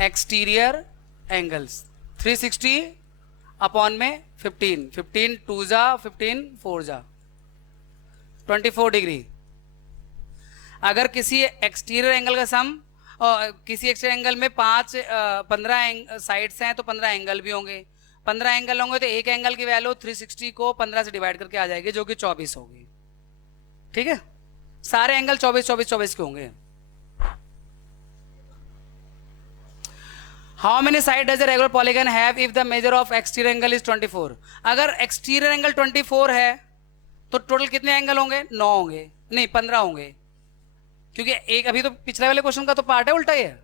एक्सटीरियर एंगल्स 360 अपॉन में 15, 15 2 जा 15 4 जा 24 डिग्री। अगर किसी एक्सटीरियर एंगल का सम किसी एक्सटीरियर एंगल में 15 साइड्स हैं तो 15 एंगल भी होंगे, 15 एंगल होंगे तो एक एंगल की वैल्यू 360 को 15 से डिवाइड करके आ जाएगी, जो कि 24 होगी, ठीक है। सारे एंगल 24 24 24 के होंगे। How many side does a regular polygon have if the measure of exterior angle is 24। अगर एक्सटीरियर एंगल 24 है तो टोटल कितने एंगल होंगे, 9 होंगे, नहीं 15 होंगे, क्योंकि एक अभी तो पिछले वाले क्वेश्चन का तो पार्ट है, उल्टा ही है।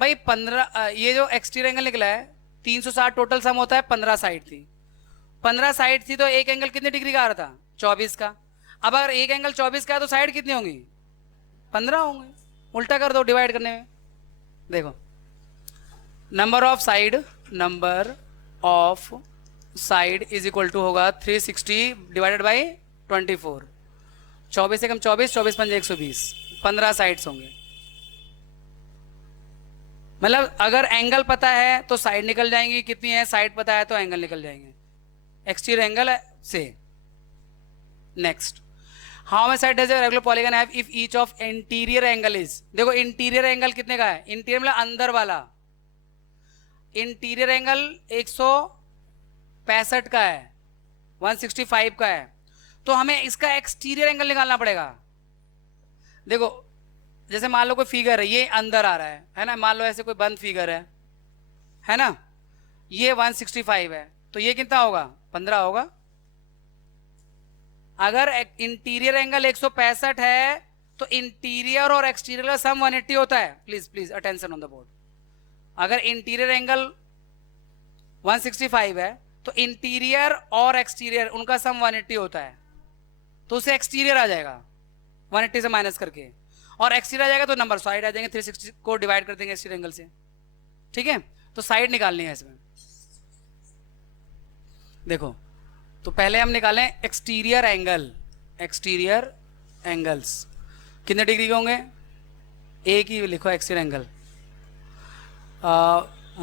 भाई 15 ये जो एक्सटीरियर एंगल निकला है 360 टोटल सम होता है, 15 साइड थी, 15 साइड थी तो एक एंगल कितने डिग्री का आ रहा था, 24 का। अब अगर एक एंगल 24 का है तो साइड कितनी होंगी, 15 होंगे। उल्टा कर दो डिवाइड करने में, देखो number of side is equal to होगा 360 डिवाइडेड बाई 24। 24 एकम 24, 24 पंजे 120, 15 साइड्स होंगे। मतलब अगर एंगल पता है तो साइड निकल जाएंगी, कितनी है साइड पता है तो एंगल निकल जाएंगे एक्सटीरियर एंगल से। Next, how much side does a regular polygon have if each of interior angle is, देखो इंटीरियर एंगल कितने का है, इंटीरियर मतलब अंदर वाला, इंटीरियर एंगल 165 का है, 165 का है, तो हमें इसका एक्सटीरियर एंगल निकालना पड़ेगा। देखो जैसे मान लो कोई फिगर है, ये अंदर आ रहा है ना, मान लो ऐसे कोई बंद फिगर है ना, ये 165 है, तो ये कितना होगा, 15 होगा। अगर इंटीरियर एंगल 165 है तो इंटीरियर और एक्सटीरियर का सम 180 होता है। Please attention on the board. अगर इंटीरियर एंगल 165 है तो इंटीरियर और एक्सटीरियर उनका सम 180 होता है, तो उसे एक्सटीरियर आ जाएगा 180 से माइनस करके, और एक्सटीरियर आ जाएगा तो नंबर साइड आ जाएंगे, 360 को डिवाइड कर देंगे एक्सटीरियर एंगल से। ठीक है, तो साइड निकालनी है इसमें। देखो तो पहले हम निकालें एक्सटीरियर एंगल्स कितने डिग्री के होंगे, एक ही लिखो एक्सटीरियर एंगल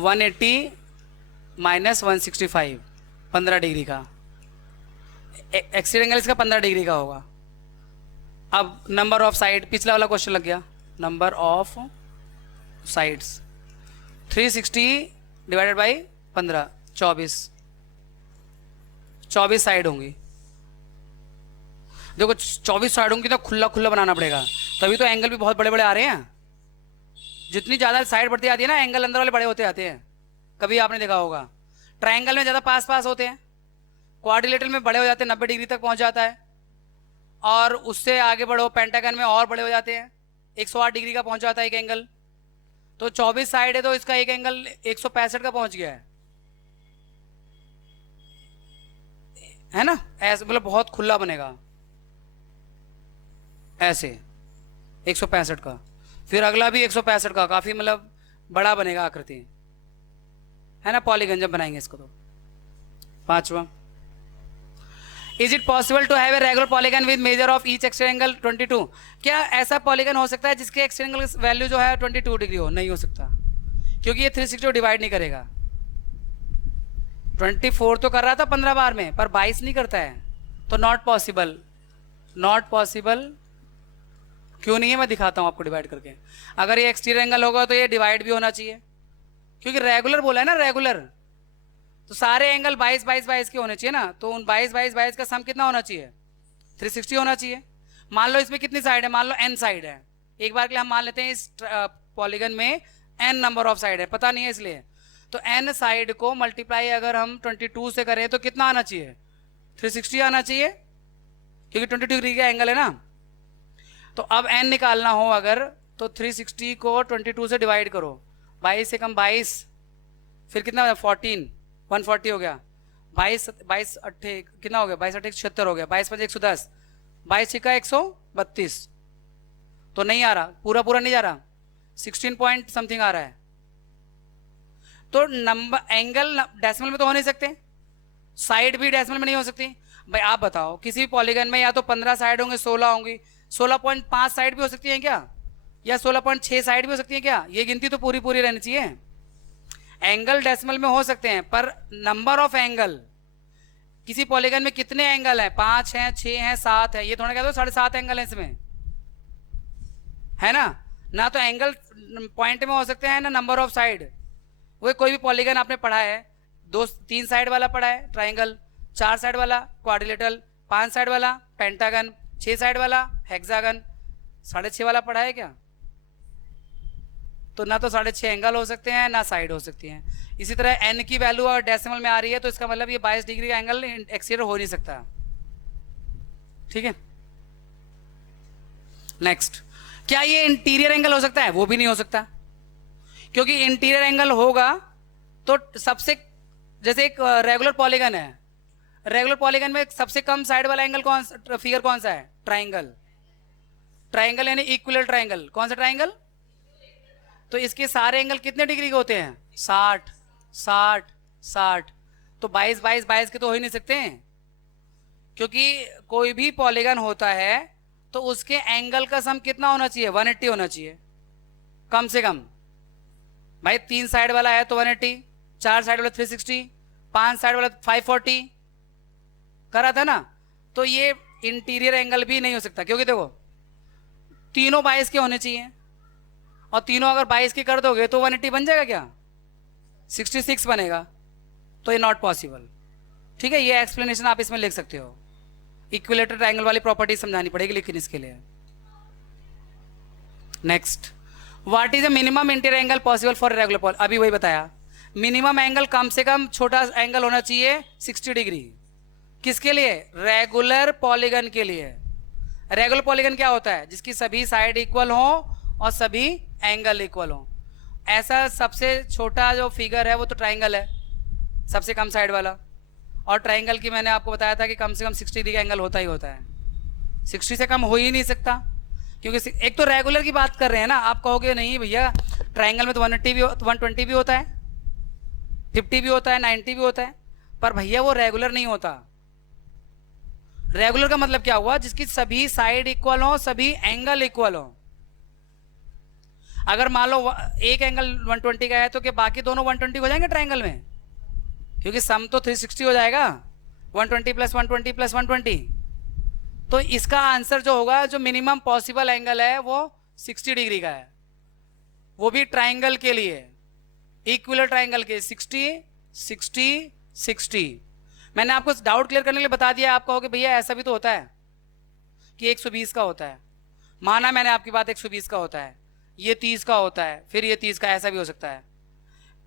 180 माइनस 165, 15 डिग्री का एक्सटीरियर एंगल इसका 15 डिग्री का होगा। अब नंबर ऑफ साइड, पिछला वाला क्वेश्चन लग गया, number of sides 360 divided by 15, 24 side होंगी। देखो 24 साइड होंगी तो खुला खुला बनाना पड़ेगा, तभी तो एंगल भी बहुत बड़े बड़े आ रहे हैं। जितनी ज़्यादा साइड बढ़ती आती है ना, एंगल अंदर वाले बड़े होते आते हैं। कभी आपने देखा होगा ट्रायंगल में ज़्यादा पास पास होते हैं, क्वाड्रिलेटरल में बड़े हो जाते हैं, 90 डिग्री तक पहुंच जाता है, और उससे आगे बढ़ो पेंटागन में और बड़े हो जाते हैं, 108 डिग्री का पहुंच जाता है एक एंगल। तो 24 साइड है तो इसका एक एंगल 165 का पहुंच गया है ना, ऐसे मतलब बहुत खुला बनेगा ऐसे 165 का, फिर अगला भी 165 का, काफी मतलब बड़ा बनेगा आकृति, है ना, पॉलीगन जब बनाएंगे इसको। तो पांचवा, is it possible to have a regular polygon with measure of each exterior angle 22, क्या ऐसा पॉलीगन हो सकता है जिसके एक्सटीरियर एंगल वैल्यू जो है 22 डिग्री हो? नहीं हो सकता, क्योंकि ये 360 को डिवाइड नहीं करेगा। 24 तो कर रहा था 15 बार में, पर 22 नहीं करता है, तो नॉट पॉसिबल। क्यों नहीं है, मैं दिखाता हूं आपको डिवाइड करके। अगर ये एक्सटीरियर एंगल होगा तो ये डिवाइड भी होना चाहिए, क्योंकि रेगुलर बोला है ना, रेगुलर, तो सारे एंगल 22 22 22 के होने चाहिए ना, तो उन 22 22 22 का सम कितना होना चाहिए, 360 होना चाहिए। मान लो इसमें कितनी साइड है, मान लो n साइड है, एक बार के लिए हम मान लेते हैं इस पॉलीगन में n नंबर ऑफ साइड है, पता नहीं है इसलिए, तो n साइड को मल्टीप्लाई अगर हम 22 से करें तो कितना आना चाहिए, 360 आना चाहिए, क्योंकि 22 डिग्री का एंगल है ना। तो अब n निकालना हो अगर, तो 360 को 22 से डिवाइड करो, 22 से कम 22, फिर कितना 14, 140 हो गया, 22 अट्ठे कितना हो गया, 22 अट्ठे 76 हो गया, 22 5 110, 22 छिका 132, तो नहीं आ रहा, पूरा पूरा नहीं जा रहा, 16 पॉइंट समथिंग आ रहा है। तो नंबर एंगल डेसिमल में तो हो नहीं सकते, साइड भी डेसिमल में नहीं हो सकती। भाई आप बताओ, किसी भी पॉलीगन में या तो 15 साइड होंगे, 16 होंगी, 16.5 साइड भी हो सकती है क्या, या 16.6 साइड भी हो सकती है क्या? ये गिनती तो पूरी पूरी रहनी चाहिए। एंगल डेसिमल में हो सकते हैं, पर नंबर ऑफ एंगल, किसी पॉलीगन में कितने एंगल हैं, 5 हैं, 6 हैं, 7 है, ये थोड़ा कहते हो 7.5 एंगल है इसमें, है ना तो एंगल पॉइंट में हो सकते हैं ना नंबर ऑफ साइड। वो कोई भी पॉलीगन आपने पढ़ा है, 3 साइड वाला पढ़ा है ट्राइंगल, 4 साइड वाला क्वाड्रिलेटरल, 5 साइड वाला पेंटागन, 6 साइड वाला हेक्सागन, 6.5 वाला पढ़ा है क्या? तो ना तो 6.5 एंगल हो सकते हैं, ना साइड हो सकती हैं। इसी तरह n की वैल्यू अगर डेसिमल में आ रही है तो इसका मतलब ये 22 डिग्री का एंगल एक्सटीरियर हो नहीं सकता। ठीक है, नेक्स्ट, क्या ये इंटीरियर एंगल हो सकता है? वो भी नहीं हो सकता, क्योंकि इंटीरियर एंगल होगा तो सबसे, जैसे एक रेगुलर पॉलीगन है, रेगुलर पॉलीगन में सबसे कम साइड वाला एंगल कौन सा, फिगर कौन सा है? ट्राइंगल। ट्राइंगल यानी इक्विलर ट्राइंगल। कौन सा ट्राइंगल? तो इसके सारे एंगल कितने डिग्री के होते हैं? 60 60 60। तो 22 22 22 के तो हो ही नहीं सकते हैं, क्योंकि कोई भी पॉलीगन होता है तो उसके एंगल का सम कितना होना चाहिए? 180 होना चाहिए कम से कम। भाई 3 साइड वाला है तो 180, 4 साइड वाला 360, 5 साइड वाला 540 करा था ना। तो ये इंटीरियर एंगल भी नहीं हो सकता, क्योंकि देखो तीनों 22 के होने चाहिए, और तीनों अगर 22 के कर दोगे तो 180 बन जाएगा क्या? 66 बनेगा। तो ये नॉट पॉसिबल। ठीक है, ये एक्सप्लेनेशन आप इसमें लिख सकते हो। इक्विलेटर ट्रायंगल वाली प्रॉपर्टी समझानी पड़ेगी लेकिन इसके लिए। Next, what is the minimum interior angle possible for regular Paul? अभी वही बताया, मिनिमम एंगल कम से कम छोटा एंगल होना चाहिए 60 डिग्री। किसके लिए? रेगुलर पॉलीगन के लिए। रेगुलर पॉलीगन क्या होता है? जिसकी सभी साइड इक्वल हो और सभी एंगल इक्वल हो। ऐसा सबसे छोटा जो फिगर है वो तो ट्राइंगल है, सबसे कम साइड वाला। और ट्राइंगल की मैंने आपको बताया था कि कम से कम 60 डिग्री का एंगल होता ही होता है, 60 से कम हो ही नहीं सकता। क्योंकि एक तो रेगुलर की बात कर रहे हैं ना, आप कहोगे नहीं भैया ट्राइंगल में तो 180 भी 120 भी होता है, 50 भी होता है, 90 भी होता है, पर भैया वो रेगुलर नहीं होता। रेगुलर का मतलब क्या हुआ? जिसकी सभी साइड इक्वल हो, सभी एंगल इक्वल हो। अगर मान लो एक एंगल 120 का है तो क्या बाकी दोनों 120 हो जाएंगे ट्राइंगल में? क्योंकि सम तो 360 हो जाएगा, 120 प्लस 120 प्लस 120। तो इसका आंसर जो होगा, जो मिनिमम पॉसिबल एंगल है वो 60 डिग्री का है, वो भी ट्राइंगल के लिए, इक्विलर ट्राइंगल के 60 60 60। मैंने आपको डाउट क्लियर करने के लिए बता दिया। आप कहोगे भैया ऐसा भी तो होता है कि 120 का होता है। माना मैंने आपकी बात, 120 का होता है, ये 30 का होता है, फिर ये 30 का, ऐसा भी हो सकता है।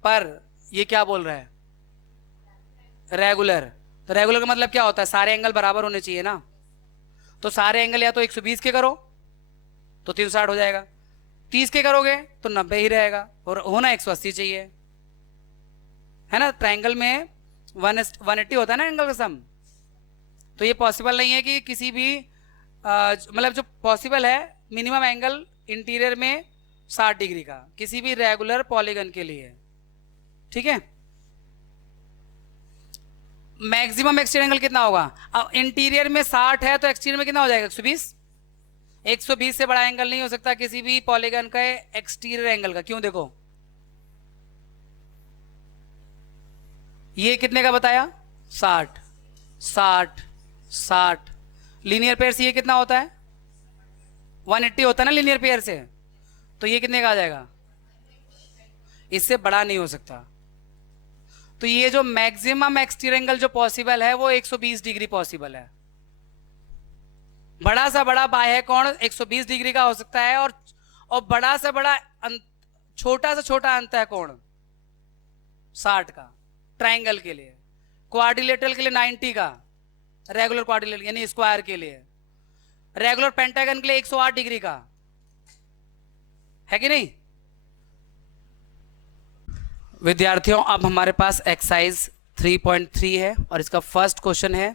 पर ये क्या बोल रहा है? रेगुलर। तो रेगुलर का मतलब क्या होता है? सारे एंगल बराबर होने चाहिए ना। तो सारे एंगल या तो 120 के करो तो 360 हो जाएगा, 30 के करोगे तो 90 ही रहेगा, और होना 180 चाहिए, है ना। ट्राइंगल में 180 होता है ना एंगल का सम। तो ये पॉसिबल नहीं है कि किसी भी मतलब जो पॉसिबल है मिनिमम एंगल इंटीरियर में 60 डिग्री का किसी भी रेगुलर पॉलीगन के लिए। ठीक है, मैक्सिमम एक्सटीरियर एंगल कितना होगा? अब इंटीरियर में 60 है तो एक्सटीरियर में कितना हो जाएगा? 120। 120 से बड़ा एंगल नहीं हो सकता किसी भी पॉलीगन का एक्सटीरियर एंगल का। क्यों? देखो ये कितने का बताया? 60 60 60। लीनियर पेयर से ये कितना होता है? 180 होता है ना लीनियर पेयर से। तो ये कितने का आ जाएगा? इससे बड़ा नहीं हो सकता। तो ये जो मैक्सिमम एक्सटीरियर एंगल जो पॉसिबल है वो 120 डिग्री पॉसिबल है। बड़ा सा बड़ा बाह्य कोण 120 डिग्री का हो सकता है, और बड़ा से बड़ा छोटा से छोटा अंतः कोण 60 का ट्राइंगल के लिए। क्वाड्रिलेटरल के लिए 90 का, रेगुलर क्वाड्रिलेटरल यानी स्क्वायर के लिए। रेगुलर पेंटागन के लिए 108 डिग्री का, है कि नहीं विद्यार्थियों? अब हमारे पास एक्सरसाइज 3.3 है और इसका फर्स्ट क्वेश्चन है,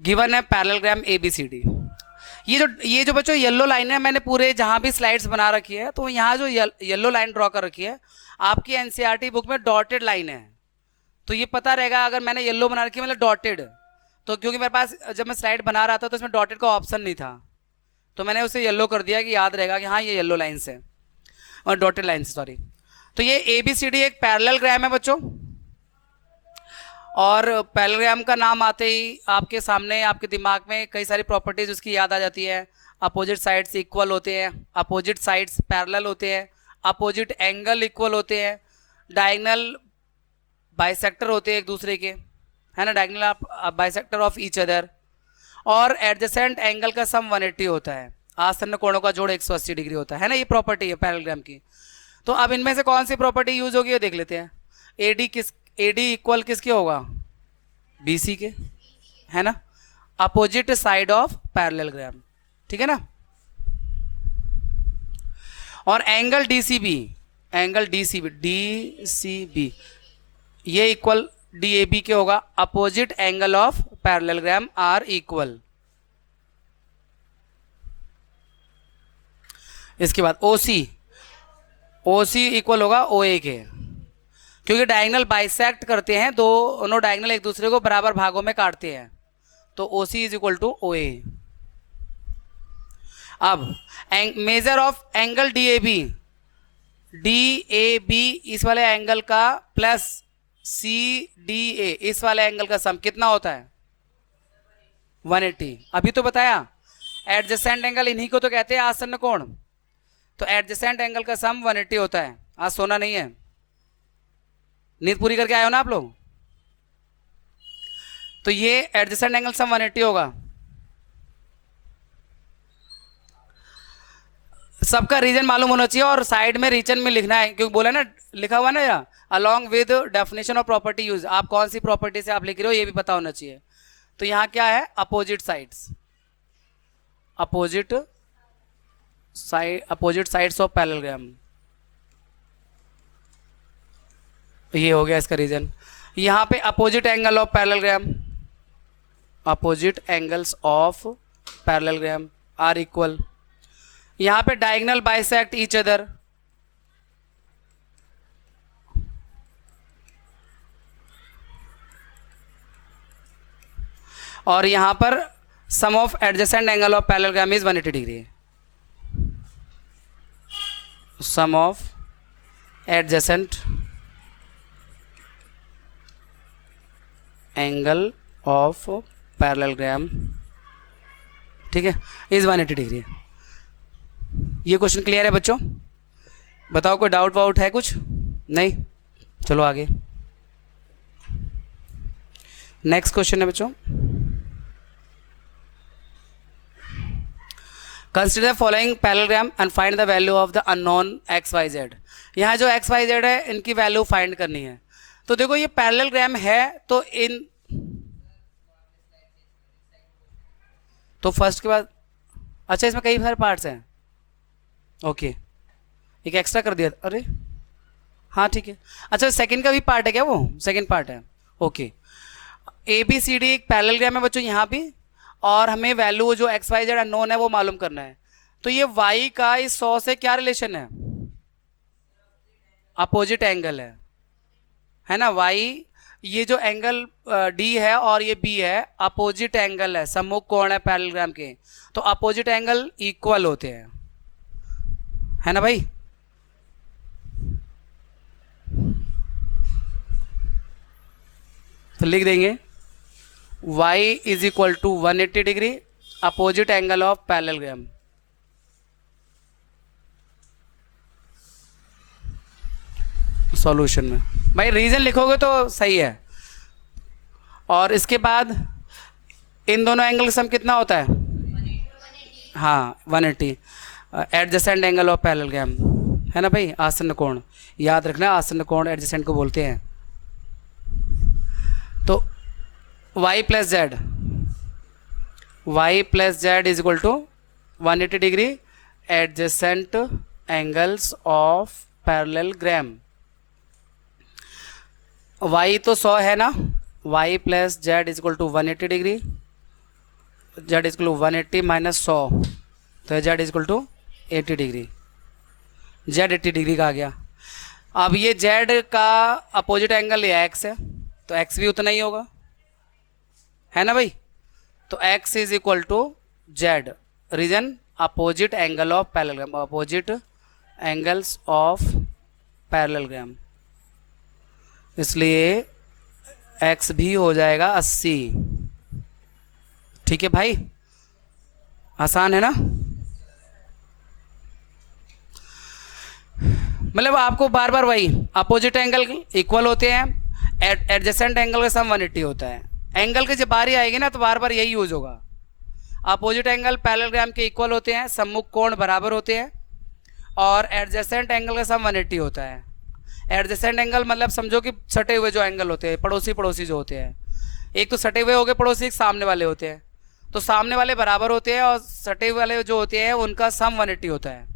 गिवन है पैरेललोग्राम ABCD। ये जो बच्चों येलो लाइन है, मैंने पूरे जहां भी स्लाइड्स बना रखी है तो यहाँ जो येलो लाइन ड्रॉ कर रखी है, आपकी NCERT बुक में डॉटेड लाइन है। तो ये पता रहेगा अगर मैंने येलो बना रखी है मतलब डॉटेड, तो क्योंकि मेरे पास जब मैं स्लाइड बना रहा था तो इसमें डॉटेड का ऑप्शन नहीं था, तो मैंने उसे येलो कर दिया कि याद रहेगा कि हाँ ये येलो लाइन से, और डॉटेड लाइन से, सॉरी। तो ये ABCD एक पैरेललोग्राम है बच्चों, और पैरेललोग्राम का नाम आते ही आपके सामने आपके दिमाग में कई सारी प्रॉपर्टीज उसकी याद आ जाती है। अपोजिट साइड्स इक्वल होते हैं, अपोजिट साइड्स पैरेलल होते हैं, अपोजिट एंगल इक्वल होते हैं, डायगोनल बाइसेक्टर होते हैं एक दूसरे के, है ना, diagonal bisector of each other, और एडजेसेंट एंगल का सम 180 होता है, आसन्न कोणों का जोड़ 180 डिग्री होता है ना। ये प्रॉपर्टी है पैरेललोग्राम की। तो अब इनमें से कौन सी प्रॉपर्टी यूज होगी ये देख लेते हैं। AD इक्वल किसके होगा? BC के, है ना, अपोजिट साइड ऑफ पैरेललोग्राम, ठीक है ना। और angle DCB angle D C B ये इक्वल डी ए बी के होगा। Opposite angle of parallelogram are equal. इसके बाद ओ सी इक्वल होगा ओ ए के, क्योंकि डायगोनल बाइसेक्ट करते हैं, दोनों डायगोनल एक दूसरे को बराबर भागों में काटते हैं, तो O C is equal to O A. अब measure of angle D A B इस वाले एंगल का प्लस सी डी ए इस वाले एंगल का सम कितना होता है 180। अभी तो बताया एडजेसेंट एंगल इन्हीं को तो कहते हैं आसन्न कोण, तो एडजेसेंट एंगल का सम 180 होता है। आज सोना नहीं है, नींद पूरी करके आए हो ना आप लोग, तो ये एडजेसेंट एंगल सम 180 होगा। सबका रीजन मालूम होना चाहिए और साइड में रीजन में लिखना है, क्योंकि बोला ना लिखा हुआ ना या along with definition of property use, आप कौन सी प्रॉपर्टी से आप लिख रहे हो ये भी पता होना चाहिए। तो यहाँ क्या है अपोजिट साइड्स ऑफ पैरेललोग्राम, ये हो गया इसका रीजन। यहाँ पे opposite angle of parallelogram, opposite angles of parallelogram are equal. यहाँ पे डायगोनल बाइसेक्ट ईच अदर, और यहाँ पर sum of adjacent angle of parallelogram is 180 degree. Sum of adjacent angle of parallelogram, ठीक है, इज 180 डिग्री। ये क्वेश्चन क्लियर है बच्चों? बताओ कोई डाउट वाउट है कुछ? नहीं, चलो आगे। नेक्स्ट क्वेश्चन है बच्चों, consider following parallelogram and find the value of the unknown x Y z. यहाँ जो एक्स वाई जेड है इनकी वैल्यू फाइंड करनी है। तो देखो ये पैरेललोग्राम है, तो फर्स्ट के बाद, अच्छा इसमें कई सारे पार्ट्स हैं, ओके एक एक्स्ट्रा कर दिया, अरे हाँ ठीक है। अच्छा सेकंड का भी पार्ट है क्या? वो सेकंड पार्ट है, okay. A B C D एक पैरेललोग्राम है बच्चों यहाँ भी, और हमें वैल्यू जो एक्स वाई जेड अननोन है वो मालूम करना है। तो ये y का इस 100 से क्या रिलेशन है? अपोजिट एंगल है ना। y ये जो एंगल D है और ये B है, अपोजिट एंगल है, सम्मुख कोण है पैरेललोग्राम के, तो अपोजिट एंगल इक्वल होते हैं, है ना भाई। तो लिख देंगे y is equal to 180 degree opposite angle of parallelogram. Solution में भाई रीजन लिखोगे तो सही है। और इसके बाद इन दोनों एंगल का सम कितना होता है? हाँ 180, एडजेसेंट एंगल ऑफ पैरेललोग्राम, है ना भाई। आसन्न कोण याद रखना, आसन्न कोण एडजेसेंट को बोलते हैं। तो y plus Z is equal to 180 degree adjacent angles of parallelogram. y तो 100 है ना, y plus Z is equal to 180 degree, Z is equal to 180 minus 100, तो Z is equal to 80 degree, Z 80 degree का आ गया। अब ये Z का अपोजिट एंगल ये एक्स है, तो एक्स भी उतना ही होगा, है ना भाई। तो x is equal to Z, reason opposite angle of parallelogram, opposite angles of parallelogram, इसलिए x भी हो जाएगा 80। ठीक है भाई, आसान है ना। मतलब आपको बार बार वही अपोजिट एंगल इक्वल होते हैं, एडजेसेंट एंगल का सम 180 होता है। एंगल की जब बारी आएगी ना तो बार बार यही यूज होगा। अपोजिट एंगल पैरेललोग्राम के इक्वल होते हैं, सम्मुख कोण बराबर होते हैं, और एडजेसेंट एंगल का सम 180 होता है। एडजेसेंट एंगल मतलब समझो कि सटे हुए जो एंगल होते हैं, पड़ोसी जो होते हैं, एक तो सटे हुए हो गए पड़ोसी, एक सामने वाले होते हैं, तो सामने वाले बराबर होते हैं और सटे वाले जो होते हैं उनका सम 180 होता है।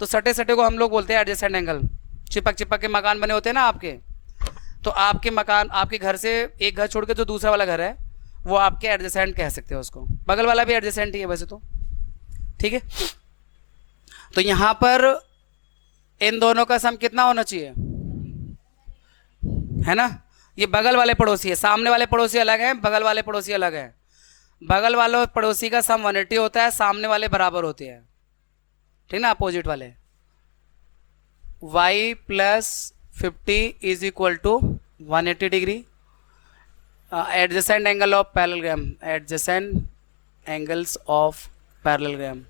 तो सटे को हम लोग बोलते हैं एडजेसेंट एंगल, चिपक चिपक के मकान बने होते हैं ना आपके, तो आपके मकान, आपके घर से एक घर छोड़ के जो दूसरा वाला घर है वो आपके एडजेसेंट कह सकते हो उसको, बगल वाला भी एडजेसेंट ही है वैसे तो, ठीक है। तो यहां पर इन दोनों का सम कितना होना चाहिए, है ना। ये बगल वाले पड़ोसी है, सामने वाले पड़ोसी अलग है, बगल वाले पड़ोसी अलग है। बगल वाले पड़ोसी का सम 180 होता है, सामने वाले बराबर होते हैं, ठीक ना, अपोजिट वाले। y plus 50 is equal to 180 degree, adjacent angle of parallelogram, adjacent angles of parallelogram.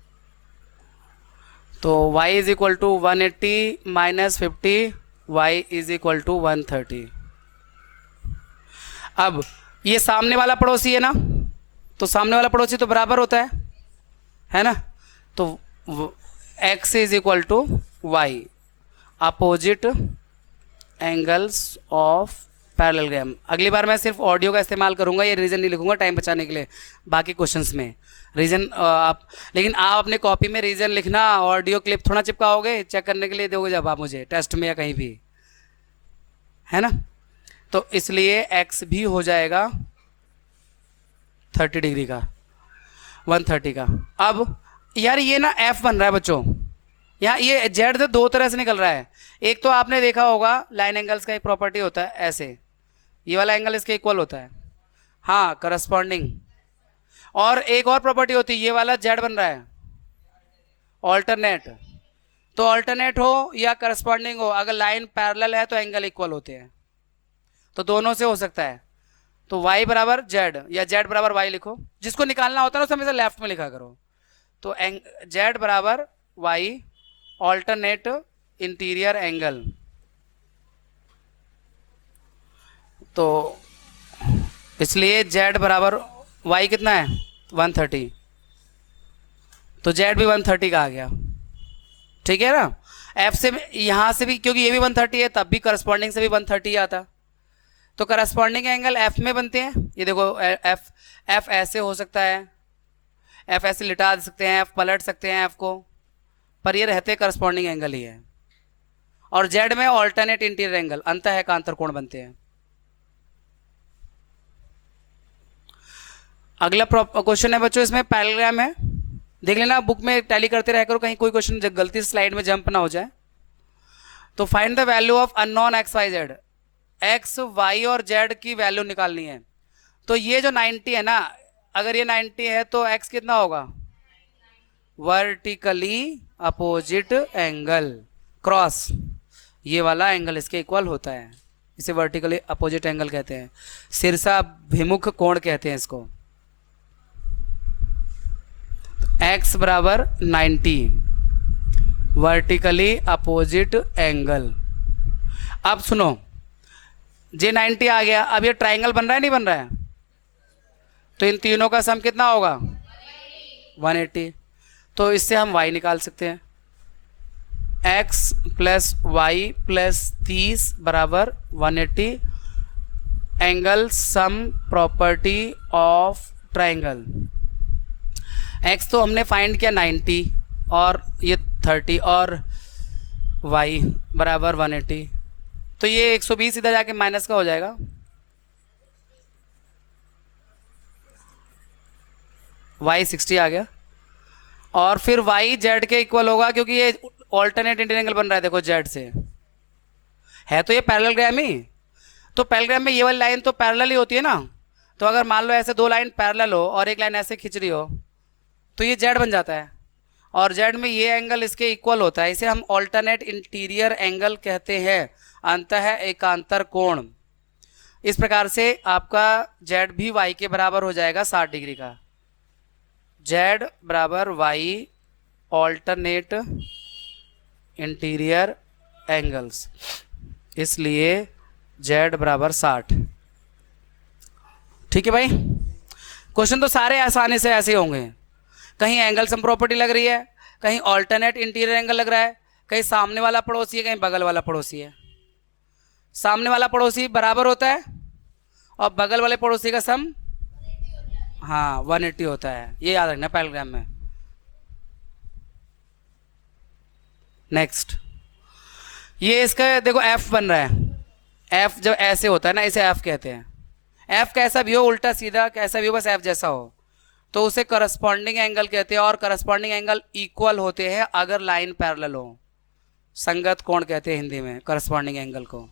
तो y is equal to 180 minus 50, y is equal to 130। अब ये सामने वाला पड़ोसी है ना, तो सामने वाला पड़ोसी तो बराबर होता है ना। तो x is equal to y, opposite angles of parallelogram. अगली बार मैं सिर्फ ऑडियो का इस्तेमाल करूंगा, ये रीजन नहीं लिखूंगा टाइम बचाने के लिए, बाकी क्वेश्चंस में रीजन आप, लेकिन आप अपने कॉपी में रीजन लिखना, ऑडियो क्लिप थोड़ा चिपकाओगे, चेक करने के लिए दोगे जब आप मुझे टेस्ट में या कहीं भी, है ना। तो इसलिए x भी हो जाएगा 30 डिग्री का, 130 का। अब यार ये ना f बन रहा है बच्चों, यहाँ ये z से दो तरह से निकल रहा है। एक तो आपने देखा होगा लाइन एंगल्स का एक प्रॉपर्टी होता है ऐसे, ये वाला एंगल इसके इक्वल होता है, हाँ करस्पॉन्डिंग। और एक और प्रॉपर्टी होती है, ये वाला z बन रहा है ऑल्टरनेट। तो ऑल्टरनेट हो या करस्पॉन्डिंग हो, अगर लाइन पैरेलल है तो एंगल इक्वल होते हैं, तो दोनों से हो सकता है। तो y बराबर z या z बराबर y लिखो, जिसको निकालना होता है ना उसे हमेशा लेफ्ट में लिखा करो। तो z बराबर y ऑल्टरनेट इंटीरियर एंगल, तो इसलिए z बराबर y कितना है 130, तो z भी 130 का आ गया, ठीक है ना। f से यहां से भी, क्योंकि ये भी 130 है, तब भी करस्पॉन्डिंग से भी 130 आता, तो करस्पॉन्डिंग एंगल f में बनते हैं। ये देखो f ऐसे हो सकता है, f ऐसे लिटा सकते हैं, f पलट सकते हैं f को, पर ये रहते करस्पॉन्डिंग एंगल ही है। और z में ऑल्टरनेट इंटीरियर एंगल, अंतः एकांतर कोण बनते हैं। अगला क्वेश्चन है बच्चों, इसमें पैरेललोग्राम है, देख लेना बुक में टैली करते रह करो, कहीं कोई क्वेश्चन गलती से स्लाइड में जंप ना हो जाए। तो find the value of unknown x Y Z, X Y और जेड की वैल्यू निकालनी है। तो ये जो 90 है ना, अगर ये 90 है तो x कितना होगा, वर्टिकली अपोजिट एंगल क्रॉस, ये वाला एंगल इसके इक्वल होता है, इसे वर्टिकली अपोजिट एंगल कहते हैं, शीर्षाभिमुख कोण कहते हैं इसको। x बराबर 90, वर्टिकली अपोजिट एंगल। अब सुनो, जे 90 आ गया, अब ये ट्राइंगल बन रहा है नहीं बन रहा है, तो इन तीनों का सम कितना होगा 180। तो इससे हम y निकाल सकते हैं, x प्लस वाई प्लस 30 बराबर 180, angle sum property of triangle. x तो हमने फाइंड किया 90 और ये 30 और y बराबर 180, तो ये 120 इधर जाके माइनस का हो जाएगा, y 60 आ गया। और फिर y z के इक्वल होगा, क्योंकि ये ऑल्टरनेट इंटीरियर एंगल बन रहा है, देखो z से है तो ये पैरेललोग्राम ही, तो पैरेललोग्राम में ये वाली लाइन तो पैरेलल ही होती है ना। तो अगर मान लो ऐसे दो लाइन पैरेलल हो और एक लाइन ऐसे खिंच रही हो, तो ये z बन जाता है, और z में ये एंगल इसके इक्वल होता है, इसे हम ऑल्टरनेट इंटीरियर एंगल कहते हैं, अंतः एकांतर कोण। इस प्रकार से आपका z भी y के बराबर हो जाएगा 60 डिग्री का, z बराबर y ऑल्टरनेट इंटीरियर एंगल्स, इसलिए z बराबर 60। ठीक है भाई, क्वेश्चन तो सारे आसानी से ऐसे होंगे, कहीं एंगल सम प्रॉपर्टी लग रही है, कहीं ऑल्टरनेट इंटीरियर एंगल लग रहा है, कहीं सामने वाला पड़ोसी है, कहीं बगल वाला पड़ोसी है। सामने वाला पड़ोसी बराबर होता है और बगल वाले पड़ोसी का सम हाँ 180 होता है, ये याद रखना पैरेललोग्राम में। नेक्स्ट, ये इसका देखो एफ बन रहा है। एफ जब ऐसे होता है ना, इसे एफ कहते हैं। एफ कैसा भी हो, उल्टा सीधा कैसा भी हो, बस एफ जैसा हो, तो उसे करस्पॉन्डिंग एंगल कहते हैं। और करस्पॉन्डिंग एंगल इक्वल होते हैं अगर लाइन पैरेलल हो। संगत कोण कहते हैं हिंदी में करस्पॉन्डिंग एंगल को।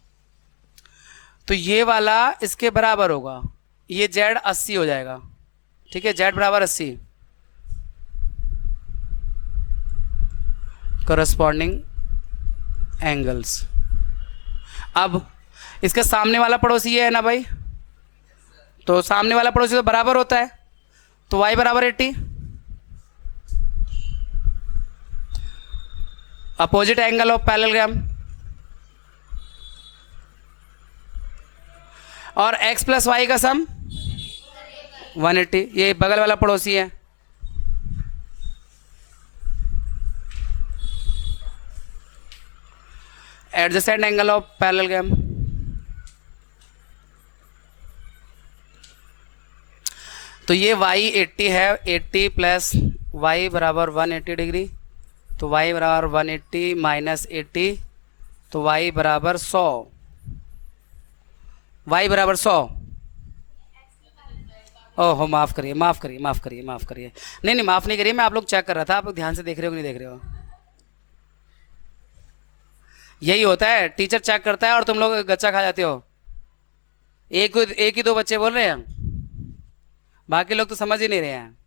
तो ये वाला इसके बराबर होगा, ये जेड 80 हो जाएगा। ठीक है, जेड बराबर 80 करस्पॉन्डिंग एंगल्स। अब इसका सामने वाला पड़ोसी ये है ना भाई, तो सामने वाला पड़ोसी तो बराबर होता है, तो y बराबर 80। अपोजिट एंगल ऑफ पैरेललोग्राम, और x प्लस वाई का सम 180। ये बगल वाला पड़ोसी है। एडजेसेंट एंगल ऑफ पैरेललोग्राम, तो ये y 80 है, 80 प्लस y बराबर 180 डिग्री, तो y बराबर 180 माइनस 80, तो y बराबर 100। y बराबर 100। ओहो माफ़ करिए, माफ़ करिए, माफ़ करिए, माफ़ करिए। नहीं नहीं, माफ़ नहीं करिए, मैं आप लोग चेक कर रहा था, आप लोग ध्यान से देख रहे हो कि नहीं देख रहे हो। यही होता है, टीचर चेक करता है और तुम लोग गच्चा खा जाते हो। एक ही दो बच्चे बोल रहे हैं, बाकी लोग तो समझ ही नहीं रहे हैं।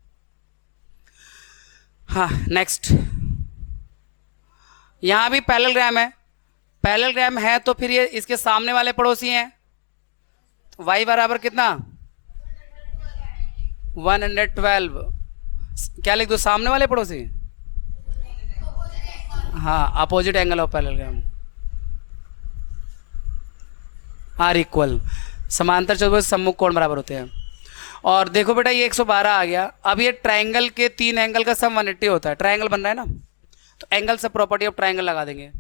हाँ नेक्स्ट, यहां भी पैरेललोग्राम है। पैरेललोग्राम है तो फिर ये इसके सामने वाले पड़ोसी हैं, तो y बराबर कितना 112। क्या लिख दो सामने वाले पड़ोसी? हाँ, opposite angle of parallelogram are equal, समांतर चतुर्भुज सम्मुख कोण बराबर होते हैं। और देखो बेटा ये 112 आ गया। अब ये ट्रायंगल के 3 एंगल का सम 180 होता है। ट्रायंगल बन रहा है ना, तो एंगल सब प्रॉपर्टी ऑफ ट्रायंगल लगा देंगे।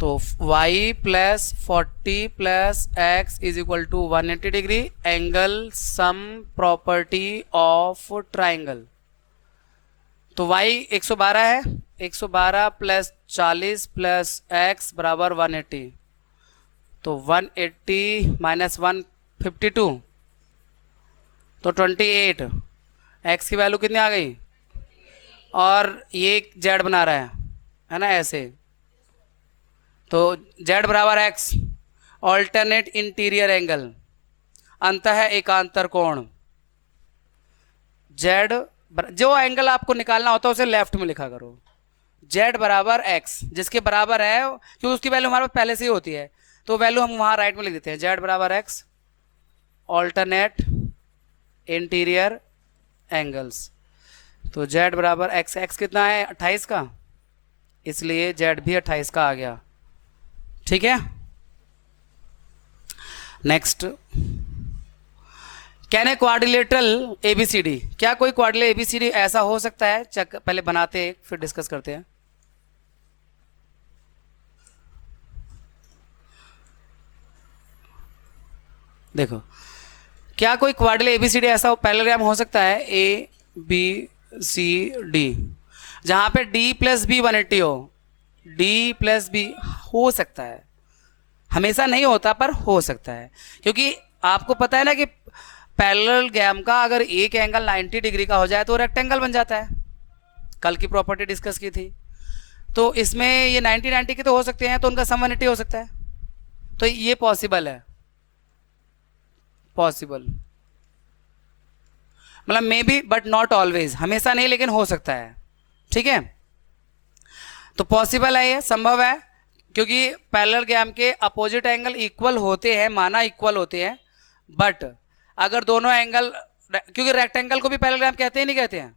तो y plus 40 plus x is equal to 180 degree, angle sum property of triangle. तो y 112 है, 112 प्लस 40 प्लस x बराबर 180, तो 180 माइनस 152, तो 28। x की वैल्यू कितनी आ गई? और ये z बना रहा है ना ऐसे, तो z बराबर x, ऑल्टरनेट इंटीरियर एंगल, अंतः एकांतर कोण। z जो एंगल आपको निकालना होता है उसे लेफ्ट में लिखा करो। z बराबर x, जिसके बराबर है, क्योंकि उसकी वैल्यू हमारे पास पहले से ही होती है, तो वैल्यू हम वहां राइट में लिख देते हैं। z बराबर x, ऑल्टरनेट इंटीरियर एंगल्स, तो z बराबर x, x कितना है 28 का, इसलिए z भी 28 का आ गया। ठीक है, next, can a quadrilateral ABCD, क्या कोई क्वाड्रिलेटरल एबीसीडी ऐसा हो सकता है? चेक पहले बनाते हैं फिर डिस्कस करते हैं। देखो, क्या कोई क्वाड्रिलेटरल एबीसीडी ऐसा पैरेललोग्राम हो सकता है ए बी सी डी, जहां पे d प्लस बी 180 हो? d प्लस बी हो सकता है, हमेशा नहीं होता पर हो सकता है, क्योंकि आपको पता है ना कि पैरेललोग्राम का अगर एक एंगल 90 डिग्री का हो जाए तो रेक्टेंगल बन जाता है। कल की प्रॉपर्टी डिस्कस की थी, तो इसमें ये 90 के तो हो सकते हैं, तो उनका सम 180 हो सकता है, तो ये पॉसिबल है। पॉसिबल मतलब may be but not always, हमेशा नहीं लेकिन हो सकता है। ठीक है, तो पॉसिबल है, ये संभव है, क्योंकि पैरेललोग्राम के अपोजिट एंगल इक्वल होते हैं, माना इक्वल होते हैं, बट अगर दोनों एंगल, क्योंकि रेक्टेंगल को भी पैरेललोग्राम कहते हैं, नहीं कहते हैं,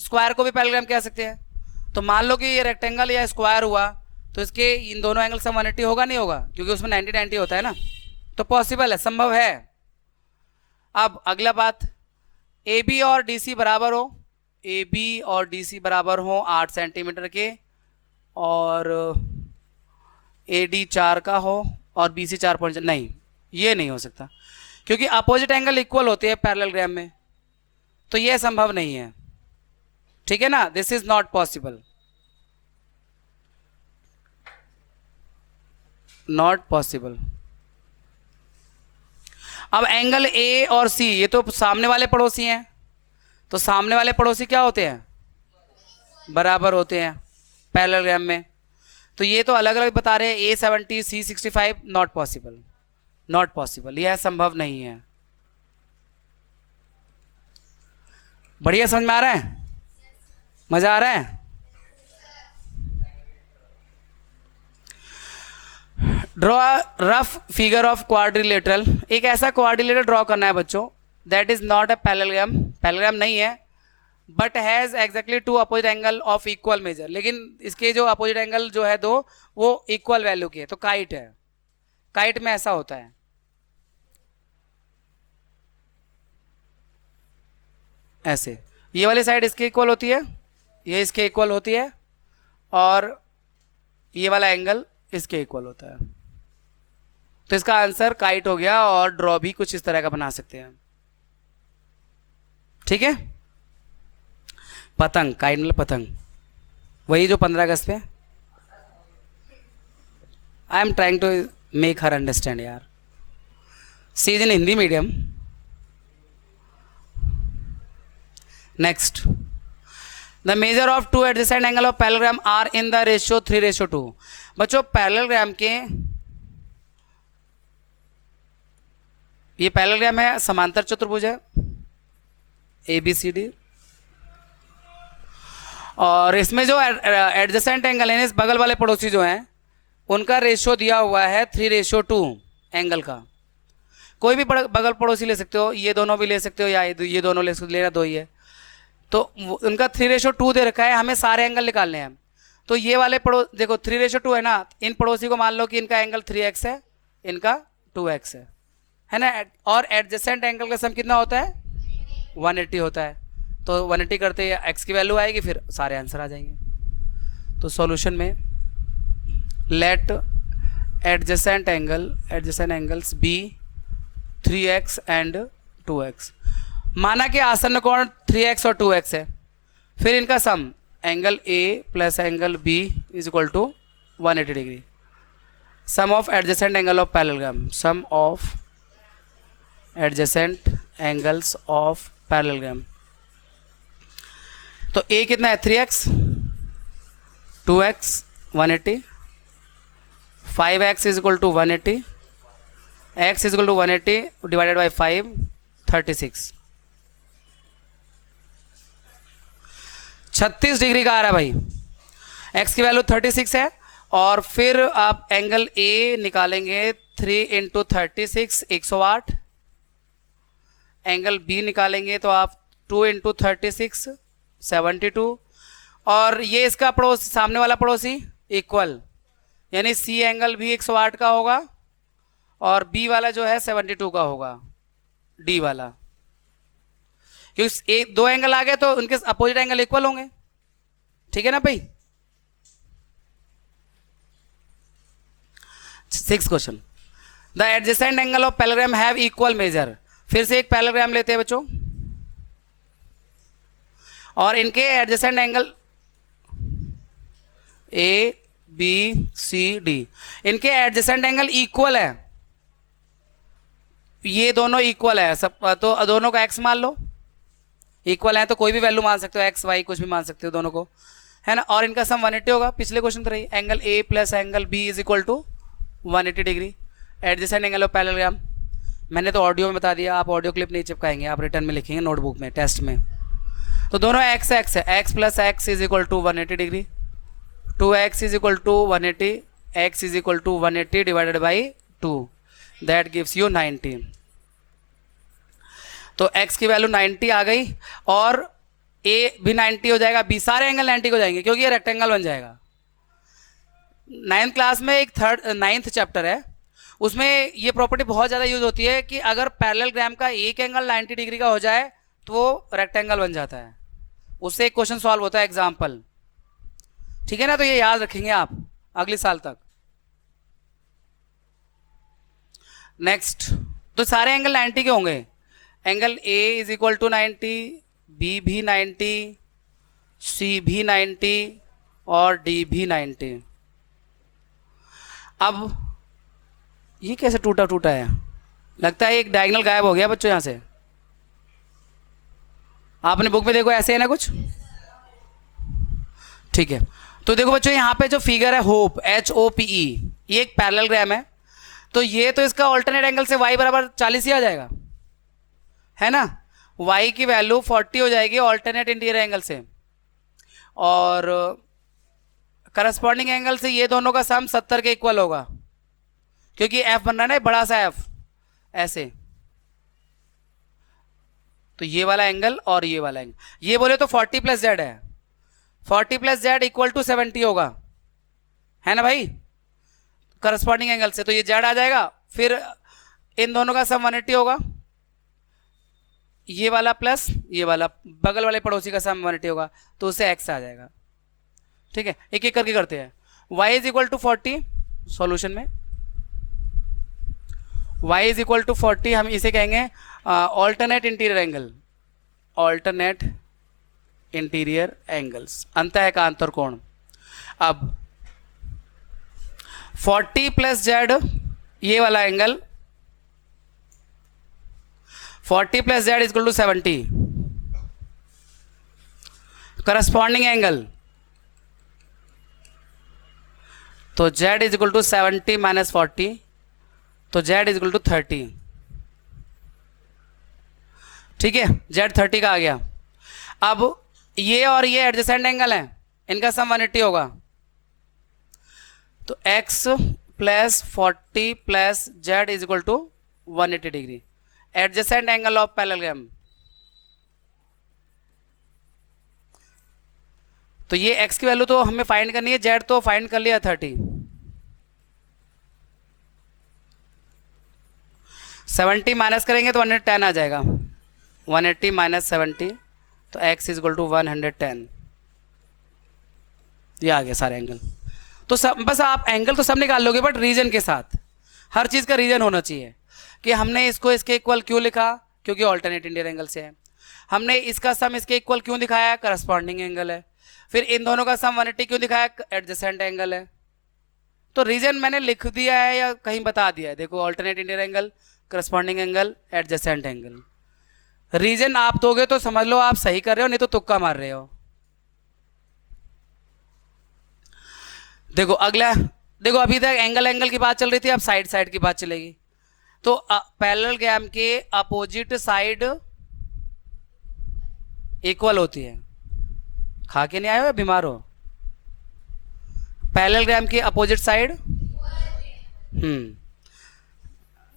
स्क्वायर को भी पैरेललोग्राम कह सकते हैं, तो मान लो कि ये रेक्टेंगल या स्क्वायर हुआ, तो इसके इन दोनों एंगल सम 180 होगा नहीं होगा, क्योंकि उसमें 90 होता है ना, तो पॉसिबल है, संभव है। अब अगला बात, ए बी और डी सी बराबर हो, ए बी और डी सी बराबर हो 8 सेंटीमीटर के, और ए डी 4 का हो और बी सी 4 पॉइंट, नहीं ये नहीं हो सकता, क्योंकि अपोजिट एंगल इक्वल होते हैं पैरेललोग्राम में, तो ये संभव नहीं है। ठीक है ना, this is not possible. Not possible. अब एंगल ए और सी ये तो सामने वाले पड़ोसी हैं, तो सामने वाले पड़ोसी क्या होते हैं, बराबर होते हैं पैरेललोग्राम में। तो ये तो अलग अलग बता रहे हैं, A70 C65 not possible, not possible, यह संभव नहीं है। बढ़िया समझ में आ रहा है, मजा आ रहा है। Draw rough figure of quadrilateral, एक ऐसा क्वाड्रिलेटरल ड्रॉ करना है बच्चों that is not a parallelogram, parallelogram नहीं है, but has exactly two opposite angle of equal measure, लेकिन इसके जो अपोजिट एंगल जो है दो वो इक्वल वैल्यू के है। तो काइट है, काइट में ऐसा होता है, ऐसे ये वाली साइड इसके इक्वल होती है, ये इसके इक्वल होती है, और ये वाला एंगल इसके इक्वल होता है। तो इसका आंसर काइट हो गया, और ड्रॉ भी कुछ इस तरह का बना सकते हैं। ठीक है, पतंग, काइट मतलब पतंग, वही जो 15 अगस्त पे। I am trying to make her understand यार, she is in Hindi medium. Next, the measure of two adjacent angle of parallelogram are in the ratio 3:2। बच्चों पैरेललोग्राम के, ये पैरेललोग्राम है, समांतर चतुर्भुज है ABCD, और इसमें जो एडजेसेंट एंगल है, इस बगल वाले पड़ोसी जो हैं उनका रेशियो दिया हुआ है 3:2 एंगल का। कोई भी बगल पड़ोसी ले सकते हो, ये दोनों भी ले सकते हो, या ये दोनों ले सकते हो, लेना दो ही है। तो उनका 3:2 दे रखा है, हमें सारे एंगल निकालने हैं। तो ये वाले देखो 3:2 है ना, इन पड़ोसी को मान लो कि इनका एंगल 3x है, इनका 2x है ना, और एडजेसेंट एंगल का सम कितना होता है, 180 होता है। तो 180 करते ही x की वैल्यू आएगी, फिर सारे आंसर आ जाएंगे। तो सॉल्यूशन में let adjacent angles be 3x and 2x। माना कि आसन्न कोण 3x और 2x है, फिर इनका sum angle A plus angle B is equal to 180 degree. Sum of adjacent angle of parallelogram, sum of adjacent angles of parallelogram. तो A कितना है, 3x, 2x 180, 5x is equal to 180, x is equal to 180 divided by 5 36 degree का आ रहा है भाई। x की value 36 है, और फिर आप एंगल A निकालेंगे 3 इंटू 36 108, एंगल B निकालेंगे तो आप 2 इंटू 36 72, और ये इसका पड़ोसी, सामने वाला पड़ोसी इक्वल, यानी C एंगल भी 108 का होगा, और B वाला जो है 72 का होगा, D वाला, क्योंकि एक दो एंगल आ गए तो उनके अपोजिट एंगल इक्वल होंगे। ठीक है ना भाई। 6th question, the adjacent angle of parallelogram have equal major. फिर से एक पैरेललोग्राम लेते हैं बच्चों, और इनके एडजेसेंट एंगल ABCD, इनके एडजेसेंट एंगल इक्वल है, ये दोनों इक्वल है सब, तो दोनों का x मान लो, इक्वल है तो कोई भी वैल्यू मान सकते हो, x y कुछ भी मान सकते हो दोनों को, है ना, और इनका सम 180 होगा। पिछले क्वेश्चन तो रही angle A plus angle B is equal to 180 degree, adjacent angle of parallelogram. मैंने तो ऑडियो में बता दिया, आप ऑडियो क्लिप नहीं चिपकाएंगे, आप रिटर्न में लिखेंगे नोटबुक में, टेस्ट में। तो दोनों x है, x plus x is equal to 180 degree, 2x is equal to 180, x is equal to 180 divided by 2, that gives you 90। तो x की वैल्यू 90 आ गई, और A भी 90 हो जाएगा, B, सारे एंगल 90 हो जाएंगे क्योंकि ये रेक्टेंगल बन जाएगा। 9th क्लास में एक 9th चैप्टर है, उसमें ये प्रॉपर्टी बहुत ज़्यादा यूज होती है कि अगर पैरेललोग्राम का एक एंगल 90 डिग्री का हो जाए तो वो रेक्टेंगल बन जाता है। उससे एक क्वेश्चन सॉल्व होता है, एग्जाम्पल। ठीक है ना, तो ये याद रखेंगे आप अगले साल तक। नेक्स्ट, तो सारे एंगल 90 के होंगे, angle A is equal to 90, B भी 90, C भी 90 और D भी 90। अब ये कैसे टूटा टूटा है? लगता है एक डायगोनल गायब हो गया बच्चों यहाँ से। आपने बुक में देखो ऐसे है ना कुछ, ठीक है। तो देखो बच्चों यहाँ पे जो फिगर है होप, HOPE, ये एक पैरेललोग्राम है। तो ये तो इसका ऑल्टरनेट एंगल से y बराबर 40 ही आ जाएगा, है ना। y की वैल्यू 40 हो जाएगी ऑल्टरनेट इंटीरियर एंगल से, और करस्पॉन्डिंग एंगल से ये दोनों का सम 70 के इक्वल होगा, क्योंकि f बन रहा है ना बड़ा सा f ऐसे। तो ये वाला एंगल और ये वाला एंगल, ये बोले तो 40 प्लस जेड है, 40 प्लस जेड इक्वल टू 70 होगा, है ना भाई, करस्पॉन्डिंग एंगल से। तो ये जेड आ जाएगा, फिर इन दोनों का सम 180 होगा, ये वाला प्लस ये वाला बगल वाले पड़ोसी का सम 180 होगा, तो उससे x आ जाएगा। ठीक है, एक एक करके करते हैं। y is equal to 40, solution में y इज इक्वल टू 40 हम इसे कहेंगे alternate interior angle, alternate interior angles, अंतः का अंतर कोण। अब 40 प्लस जेड ये वाला angle, 40 plus Z is equal to 70, corresponding angle तो z is equal to 70 minus 40, तो z इज इक्वल टू 30। ठीक है, z 30 का आ गया। अब ये और ये एडजेसेंट एंगल है, इनका सम 180 होगा, तो x plus 40 plus z is equal to 180 degree, adjacent angle of parallelogram. तो ये x की वैल्यू तो हमें फाइंड करनी है, z तो फाइंड कर लिया 30, 70 माइनस करेंगे तो 110 आ जाएगा, 180 माइनस 70, तो x इज इक्वल टू 110। ये आ गया सारे एंगल। तो सब बस आप एंगल तो सब निकाल लोगे, बट रीजन के साथ, हर चीज़ का रीजन होना चाहिए कि हमने इसको इसके इक्वल क्यों लिखा, क्योंकि ऑल्टरनेट इंटीरियर एंगल से है। हमने इसका सम इसके इक्वल क्यों दिखाया, करस्पॉन्डिंग एंगल है। फिर इन दोनों का सम 180 क्यों दिखाया, एडजेसेंट एंगल है। तो रीजन मैंने लिख दिया है या कहीं बता दिया है, देखो alternate interior angle, corresponding angle, adjacent angle. Reason आप दोगे तो समझ लो आप सही कर रहे हो, नहीं तो तुक्का मार रहे हो। देखो अगला, देखो अभी तक एंगल एंगल की बात चल रही थी, अब साइड साइड की बात चलेगी। तो पैरेललोग्राम के अपोजिट साइड इक्वल होती है। खा के नहीं आए हो या बीमार हो? पैरेललोग्राम की अपोजिट साइड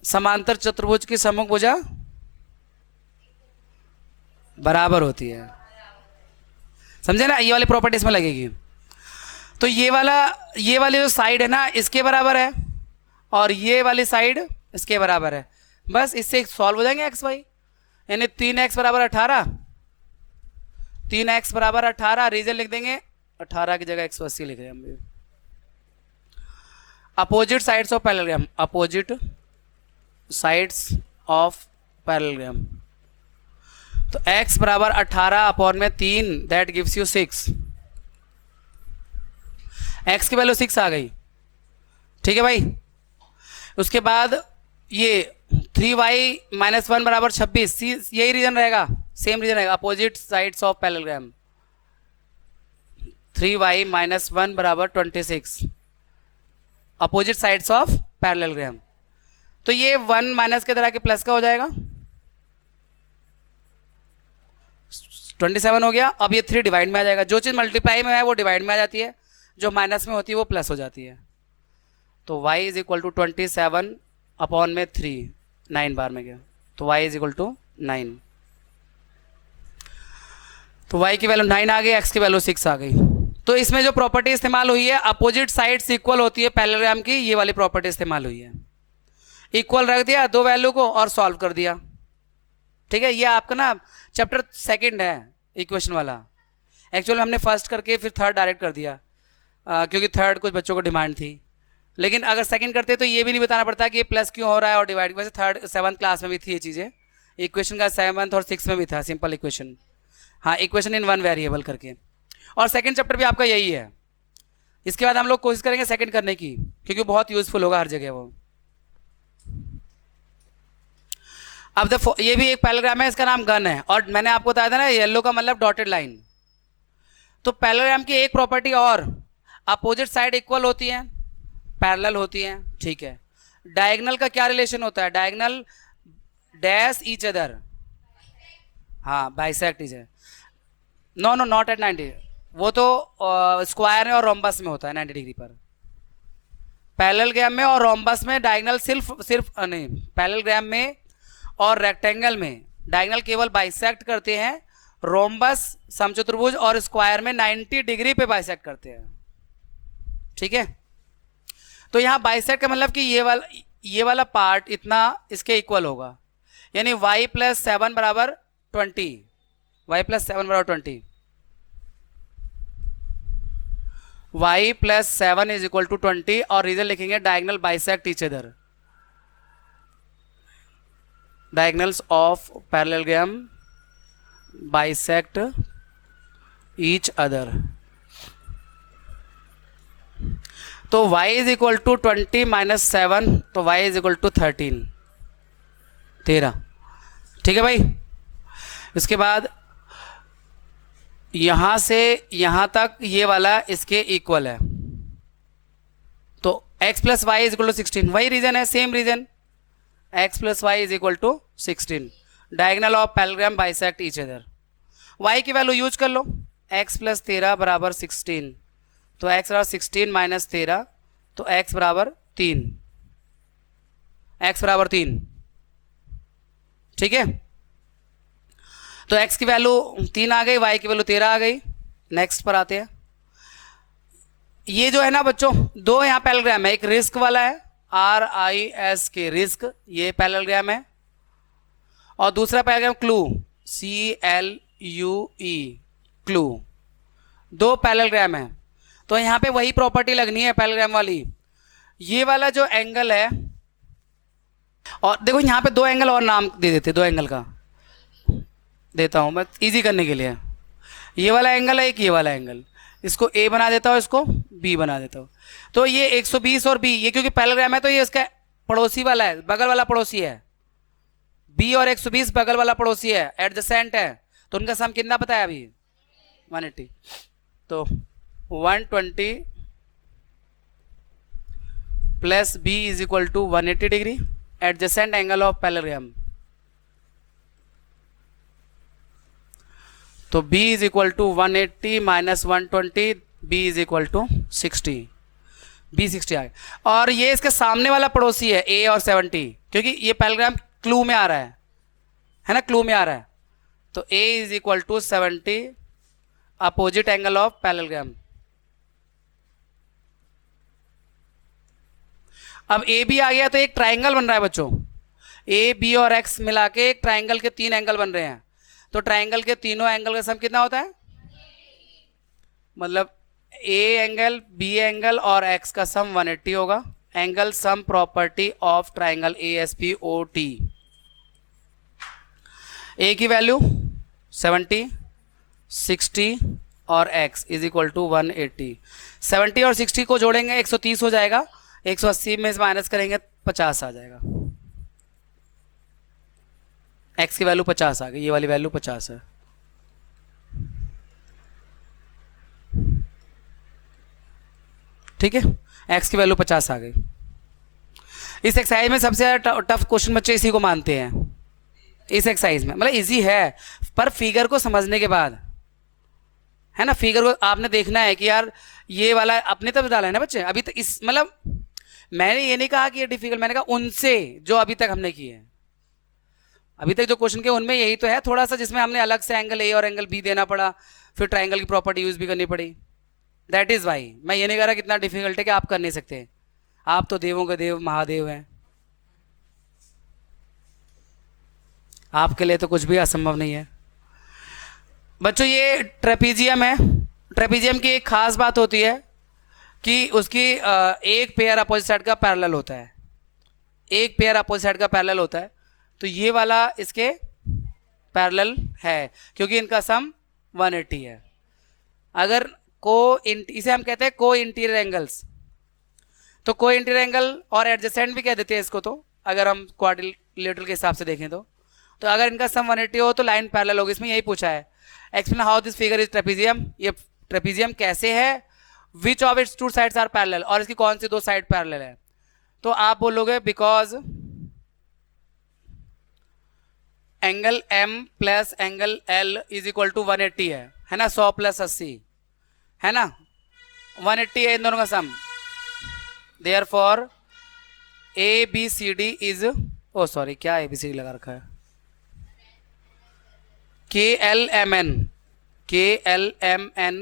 समांतर चतुर्भुज की सम्मुख भुजा बराबर होती है, समझे ना, ये वाली प्रॉपर्टी इसमें लगेगी। तो ये वाली जो साइड है ना इसके बराबर है, और ये वाली साइड इसके बराबर है। बस इससे सॉल्व हो जाएंगे एक्स वाई, यानी 3x बराबर 18, 3x बराबर 18, रीजन लिख देंगे 18 की जगह 180 लिख रहे हैं हम। Opposite sides of parallelogram, opposite sides of parallelogram, तो x बराबर 18 अपॉन में 3, दैट गिव्स यू 6। x की वैल्यू 6 आ गई, ठीक है भाई। उसके बाद ये 3y माइनस 1 बराबर 26, यही रीजन रहेगा, सेम रीजन रहेगा, opposite sides of parallelogram. 3y minus 1 बराबर 26, अपोजिट साइड्स ऑफ पैरेललोग्राम। तो ये 1 माइनस के तरह के प्लस का हो जाएगा, 27 हो गया। अब ये 3 डिवाइड में आ जाएगा, जो चीज़ मल्टीप्लाई में है वो डिवाइड में आ जाती है, जो माइनस में होती है वो प्लस हो जाती है। तो y is equal to 27 upon में 3, 9 बार में गया, तो y इज इक्वल टू 9। तो y की वैल्यू 9 आ गई, x की वैल्यू 6 आ गई। तो इसमें जो प्रॉपर्टी इस्तेमाल हुई है, अपोजिट साइड्स इक्वल होती है पैरेललोग्राम की, ये वाली प्रॉपर्टी इस्तेमाल हुई है। इक्वल रख दिया दो वैल्यू को और सॉल्व कर दिया, ठीक है। ये आपका ना चैप्टर 2 है इक्वेशन वाला, एक्चुअली हमने फर्स्ट करके फिर थर्ड डायरेक्ट कर दिया, क्योंकि थर्ड कुछ बच्चों को डिमांड थी। लेकिन अगर सेकंड करते तो ये भी नहीं बताना पड़ता कि ये प्लस क्यों हो रहा है और डिवाइड। वैसे 7th क्लास में भी थी ये चीज़ें, इक्वेशन का 7th और 6th में भी था, सिंपल इक्वेशन, हाँ, इक्वेशन इन 1 वेरिएबल करके। और सेकंड चैप्टर भी आपका यही है। इसके बाद हम लोग कोशिश करेंगे सेकंड करने की, क्योंकि बहुत यूजफुल होगा हर जगह वो। अब ये भी एक पैरेलग्राम है, इसका नाम गन है, और मैंने आपको बताया था ना येलो का मतलब डॉटेड लाइन। तो पैरेलग्राम की एक प्रॉपर्टी और, अपोजिट साइड इक्वल होती है, पैरेलल होती है, ठीक है। डायगोनल का क्या रिलेशन होता है? डायगोनल डैश ईच अदर, हाँ बाइसेक्ट इज है। नो नो नॉट एट 90, वो तो स्क्वायर में और रोम्बस में होता है 90 डिग्री पर। पैरेललोग्राम में और रोम्बस में डायगोनल सिर्फ नहीं, पैरेललोग्राम में और रेक्टेंगल में डायगोनल केवल बाइसेक्ट करते हैं, रोम्बस समचतुर्भुज और स्क्वायर में 90 डिग्री पे बाइसेक्ट करते हैं, ठीक है। तो यहाँ बाइसेक्ट का मतलब कि ये वाला पार्ट इतना इसके इक्वल होगा, यानी y + 7 बराबर 20, y + 7 बराबर 20, y + 7 इज इक्वल टू 20, और रीजन लिखेंगे diagonal bisect each other, diagonals of parallelogram bisect each other. तो y इज इक्वल टू 20 - 7, तो y इज इक्वल टू 13, ठीक है भाई। इसके बाद यहां से यहां तक ये वाला इसके इक्वल है, तो x + y is equal to 16, वही रीजन है, same reason, x + y is equal to 16, diagonal of parallelogram bisect each other. y की वैल्यू यूज कर लो, x + 13 बराबर 16, तो x बराबर 16 - 13, तो x बराबर 3, x बराबर 3, ठीक है। तो x की वैल्यू 3 आ गई, y की वैल्यू 13 आ गई। नेक्स्ट पर आते हैं। ये जो है ना बच्चों, दो यहाँ पैरेललोग्राम है, एक रिस्क वाला है RISK रिस्क, ये पैरेललोग्राम है, और दूसरा पैरेललोग्राम क्लू CLUE क्लू, दो पैरेललोग्राम है। तो यहाँ पे वही प्रॉपर्टी लगनी है पैरेललोग्राम वाली। ये वाला जो एंगल है, और देखो यहाँ पे दो एंगल और नाम दे देते, दो एंगल का देता हूँ मैं इजी करने के लिए। ये वाला एंगल है, एक ये वाला एंगल, इसको A बना देता हूँ, इसको B बना देता हूँ। तो ये 120 और B, ये क्योंकि पैरेललोग्राम है तो ये इसका पड़ोसी वाला है, बगल वाला पड़ोसी है। B और 120 बगल वाला पड़ोसी है, एडजेसेंट है, तो उनका सम कितना पता है अभी? 180। तो 120 plus B is equal to 180 degree, adjacent angle of parallelogram. तो B is equal to 180 - 120, B is equal to 60, B 60 आ गया। और ये इसके सामने वाला पड़ोसी है A और 70, क्योंकि ये पैरेललोग्राम क्लू में आ रहा है ना, क्लू में आ रहा है। तो A is equal to 70, opposite angle of parallelogram. अब A B आ गया तो एक ट्राइंगल बन रहा है बच्चों, A B और X मिला के एक ट्राइंगल के 3 एंगल बन रहे हैं। तो ट्राइंगल के तीनों एंगल का सम कितना होता है? मतलब A एंगल, B एंगल और X का सम 180 होगा। Angle sum property of triangle ASPOT। A की वैल्यू 70, 60 और X इज इक्वल टू 180। 70 और 60 को जोड़ेंगे 130 हो जाएगा, 180 में से माइनस करेंगे 50 आ जाएगा। x की वैल्यू 50 आ गई, ये वाली वैल्यू 50 है। ठीक है, x की वैल्यू 50 आ गई। इस एक्सरसाइज में सबसे ज्यादा टफ क्वेश्चन बच्चे इसी को मानते हैं, इस एक्सरसाइज में। मतलब इजी है पर फिगर को समझने के बाद, है ना, फिगर को आपने देखना है कि यार ये वाला अपने तरफ डाला है ना बच्चे। अभी तक इस मतलब मैंने ये नहीं कहा कि ये डिफिकल्ट, मैंने कहा उनसे जो अभी तक हमने किए हैं, अभी तक जो क्वेश्चन के उनमें यही तो है थोड़ा सा, जिसमें हमने अलग से एंगल A और एंगल B देना पड़ा, फिर ट्राइंगल की प्रॉपर्टी यूज भी करनी पड़ी। दैट इज वाई मैं ये नहीं कह रहा कितना डिफिकल्ट है कि आप कर नहीं सकते, आप तो देवों के देव महादेव हैं, आपके लिए तो कुछ भी असंभव नहीं है। बच्चों ये ट्रेपीजियम है, ट्रेपीजियम की एक खास बात होती है कि उसकी एक पेयर अपोजिट साइड का पैरेलल होता है, एक पेयर अपोजिट साइड का पैरेलल होता है। तो ये वाला इसके पैरेलल है क्योंकि इनका सम 180 है। अगर इसे हम कहते हैं को इंटीरियर एंगल्स, तो को इंटीरियर एंगल और एडजेसेंट भी कह देते हैं इसको। तो अगर हम क्वाड्रिलेटरल के हिसाब से देखें तो तो अगर इनका सम 180 हो तो लाइन पैरेलल होगी, इसमें यही पूछा है। Explain how this figure is trapezium, ये ट्रेपीजियम कैसे है, which of its two sides are parallel, और इसकी कौन सी दो साइड पैरेलल है। तो आप बोलोगे because angle M plus angle L is equal to 180 है ना, 100 प्लस 80 है ना, 180 है इन दोनों का sum. Therefore ABCD is, oh sorry क्या ABCD लगा रखा है, KLMN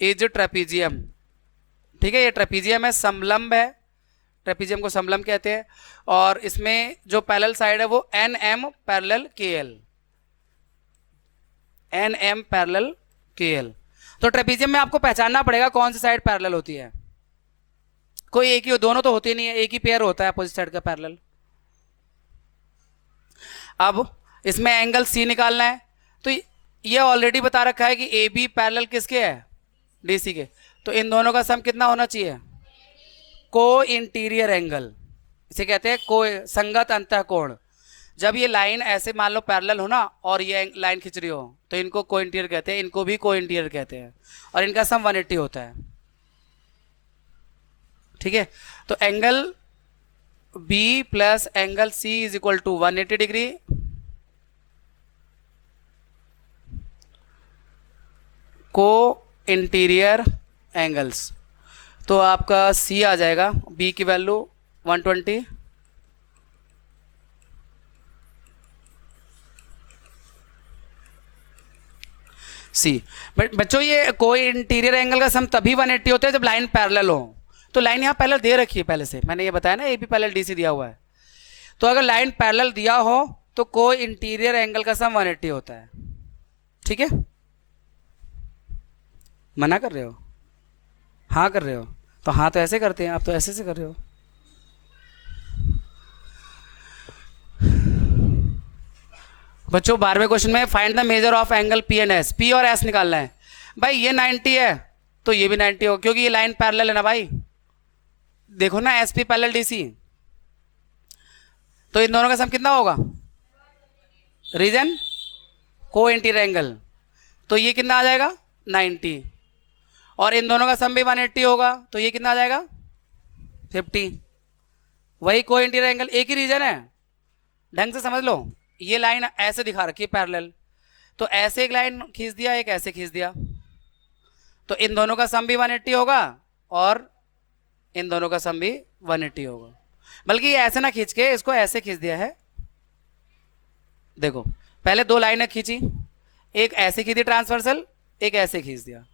इज ट्रेपीजियम। ठीक है, ये ट्रेपीजियम है, समलंब है, ट्रेपीजियम को समलंब कहते हैं। और इसमें जो पैरेलल साइड है वो NM parallel KL, NM parallel KL। तो ट्रेपीजियम में आपको पहचानना पड़ेगा कौन सी साइड पैरेलल होती है। कोई एक ही, दोनों तो होती नहीं है, एक ही पेयर होता है अपोजिट साइड का पैरेलल। अब इसमें एंगल C निकालना है, तो ये ऑलरेडी बता रखा है कि AB पैरेलल किसके है, DC के। तो इन दोनों का सम कितना होना चाहिए, को इंटीरियर एंगल, इसे कहते हैं को संगत अंतःकोण। जब ये लाइन ऐसे मान लो पैरेलल हो ना, और ये लाइन खिंच रही हो, तो इनको को इंटीरियर कहते हैं, इनको भी को इंटीरियर कहते हैं, और इनका सम 180 होता है। ठीक है, तो angle B plus angle C is equal to 180 degree, को इंटीरियर एंगल्स। तो आपका C आ जाएगा, B की वैल्यू 120, C। बच्चों ये कोई इंटीरियर एंगल का सम तभी 180 होता है जब लाइन पैरेलल हो। तो लाइन यहाँ पैरेलल दे रखी है पहले से, मैंने ये बताया ना AB पैरेलल DC दिया हुआ है। तो अगर लाइन पैरेलल दिया हो तो कोई इंटीरियर एंगल का सम 180 होता है। ठीक है, मना कर रहे हो, हाँ कर रहे हो, तो हाँ तो ऐसे करते हैं, आप तो ऐसे से कर रहे हो। बच्चों 12वें क्वेश्चन में find the measure of angle P and S, P और S निकालना है। भाई ये 90 है तो ये भी 90 हो, क्योंकि ये लाइन पैरेलल है ना भाई। देखो ना SP पैरेलल DC, तो इन दोनों का सम कितना होगा, रीजन को इंटीरियर एंगल, तो ये कितना आ जाएगा 90, और इन दोनों का सम भी 180 होगा, तो ये कितना आ जाएगा 50। वही को इंटीरियर एंगल, एक ही रीजन है, ढंग से समझ लो। ये लाइन ऐसे दिखा रखी है पैरेलल, तो ऐसे एक लाइन खींच दिया, एक ऐसे खींच दिया, तो इन दोनों का सम भी 180 होगा और इन दोनों का सम भी 180 होगा। बल्कि ये ऐसे ना खींच के इसको ऐसे खींच दिया है। देखो पहले दो लाइनें खींची, एक ऐसे खींची ट्रांसवर्सल, एक ऐसे खींच दिया।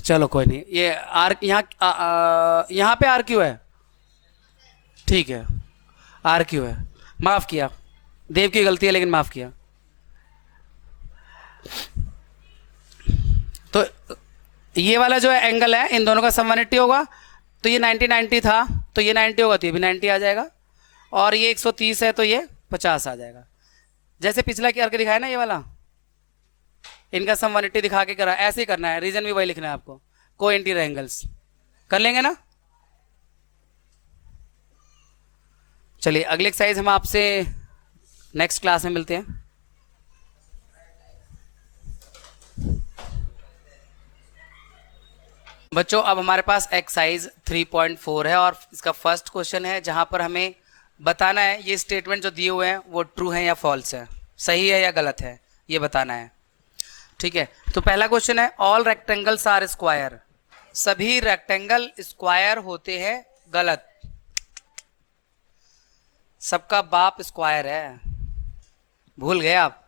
चलो कोई नहीं, ये आर यहाँ पे आर क्यू है, ठीक है आर क्यू है, माफ किया, देव की गलती है लेकिन माफ किया। तो ये वाला जो है एंगल है, इन दोनों का सम 180 होगा, तो ये 90 था, तो ये 90 होगा तो ये भी 90 आ जाएगा, और ये 130 है तो ये 50 आ जाएगा। जैसे पिछला करके दिखाया ना ये वाला, इनका सम 180 दिखा के करा, ऐसे ही करना है, रीजन भी वही लिखना है आपको, को इंटीरियर एंगल्स। कर लेंगे ना। चलिए अगली एक्सरसाइज हम आपसे नेक्स्ट क्लास में मिलते हैं। बच्चों अब हमारे पास एक्सरसाइज 3.4 है, और इसका फर्स्ट क्वेश्चन है जहां पर हमें बताना है ये स्टेटमेंट जो दिए हुए हैं वो ट्रू है या फॉल्स है, सही है या गलत है, ये बताना है। ठीक है, तो पहला क्वेश्चन है ऑल रेक्टेंगल्स आर स्क्वायर, सभी रेक्टेंगल स्क्वायर होते हैं, गलत। सबका बाप स्क्वायर है, भूल गए आप।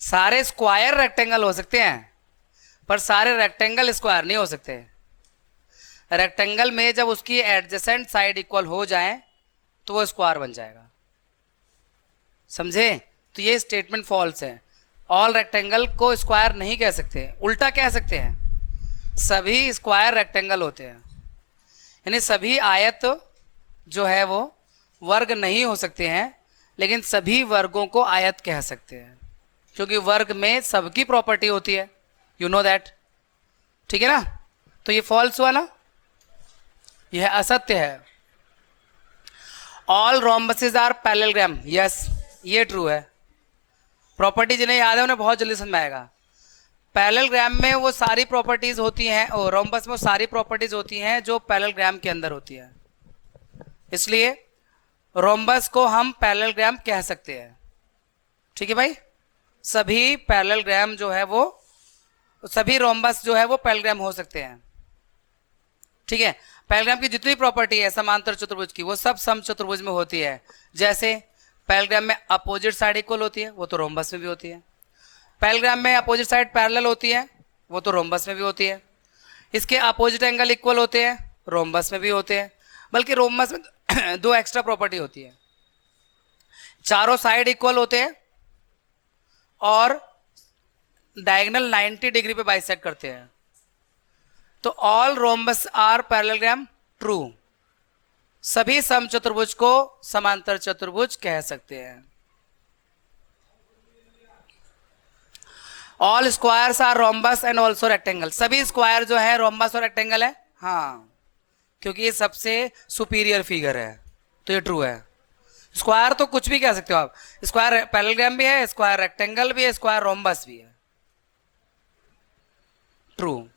सारे स्क्वायर रेक्टेंगल हो सकते हैं पर सारे रेक्टेंगल स्क्वायर नहीं हो सकते। रेक्टेंगल में जब उसकी एडजेसेंट साइड इक्वल हो जाए तो वो स्क्वायर बन जाएगा, समझे। तो ये स्टेटमेंट फॉल्स है, ऑल रेक्टेंगल को स्क्वायर नहीं कह सकते, उल्टा कह सकते हैं सभी स्क्वायर रेक्टेंगल होते हैं। यानी सभी आयत जो है वो वर्ग नहीं हो सकते हैं, लेकिन सभी वर्गों को आयत कह सकते हैं, क्योंकि वर्ग में सबकी प्रॉपर्टी होती है, यू नो दैट। ठीक है ना, तो ये फॉल्स हुआ ना। यह असत्य है। ऑल रोम्बसेज आर पैरेललोग्राम, यस ये ट्रू है। प्रॉपर्टी जिन्हें याद है उन्हें बहुत जल्दी समझ में आएगा। पैरेललोग्राम में वो सारी प्रॉपर्टीज होती हैं, और रोम्बस में वो सारी प्रॉपर्टीज होती हैं जो पैरेललोग्राम के अंदर होती है, इसलिए रोम्बस को हम पैरेललोग्राम कह सकते हैं। ठीक है भाई, सभी पैरेललोग्राम जो है वो, सभी रोम्बस जो है वो पैरेललोग्राम हो सकते हैं। ठीक है, पैरेललोग्राम की जितनी प्रॉपर्टी है समांतर चतुर्भुज की, वो सब समचतुर्भुज में होती है। जैसे पैरेललोग्राम में अपोजिट साइड इक्वल होती है, वो तो रोम्बस में भी होती है। पैरेललोग्राम में अपोजिट साइड पैरेलल होती है, वो तो रोम्बस में भी होती है। इसके अपोजिट एंगल इक्वल होते हैं, रोम्बस में भी होते हैं। बल्कि रोम्बस में दो एक्स्ट्रा प्रॉपर्टी होती है, चारों साइड इक्वल होते हैं और डायगोनल 90 डिग्री पे बाइसेक्ट करते हैं। तो all rhombus are parallelogram, true. सभी समचतुर्भुज को समांतर चतुर्भुज कह सकते हैं। All squares are rhombus and also rectangle, सभी स्क्वायर जो है रोम्बस और रेक्टेंगल है, हाँ, क्योंकि ये सबसे सुपीरियर फिगर है, तो ये ट्रू है। स्क्वायर तो कुछ भी कह सकते हो आप, स्क्वायर पैरेललोग्राम भी है, स्क्वायर रेक्टेंगल भी है, स्क्वायर रोम्बस भी है, true.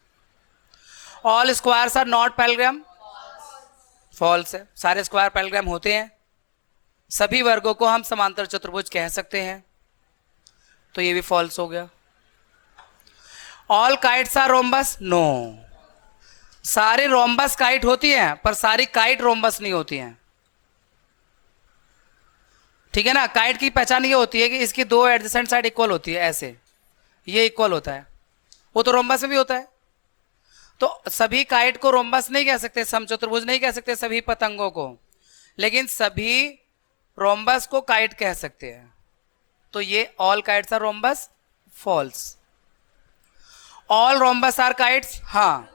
All squares are not parallelogram, false है। सारे स्क्वायर पैरेललोग्राम होते हैं। सभी वर्गों को हम समांतर चतुर्भुज कह सकते हैं, तो ये भी फॉल्स हो गया। All kites are rhombus, no. सारे रोम्बस काइट होती हैं, पर सारी काइट रोम्बस नहीं होती हैं। ठीक है ना, काइट की पहचान ये होती है कि इसकी दो एडजेसेंट साइड इक्वल होती है, ऐसे ये इक्वल होता है, वो तो रोम्बस में भी होता है। तो सभी काइट को रोम्बस नहीं कह सकते, समचतुर्भुज नहीं कह सकते सभी पतंगों को, लेकिन सभी रोम्बस को काइट कह सकते हैं। तो ये all kites are rhombus, false. All rhombus are kites, हाँ,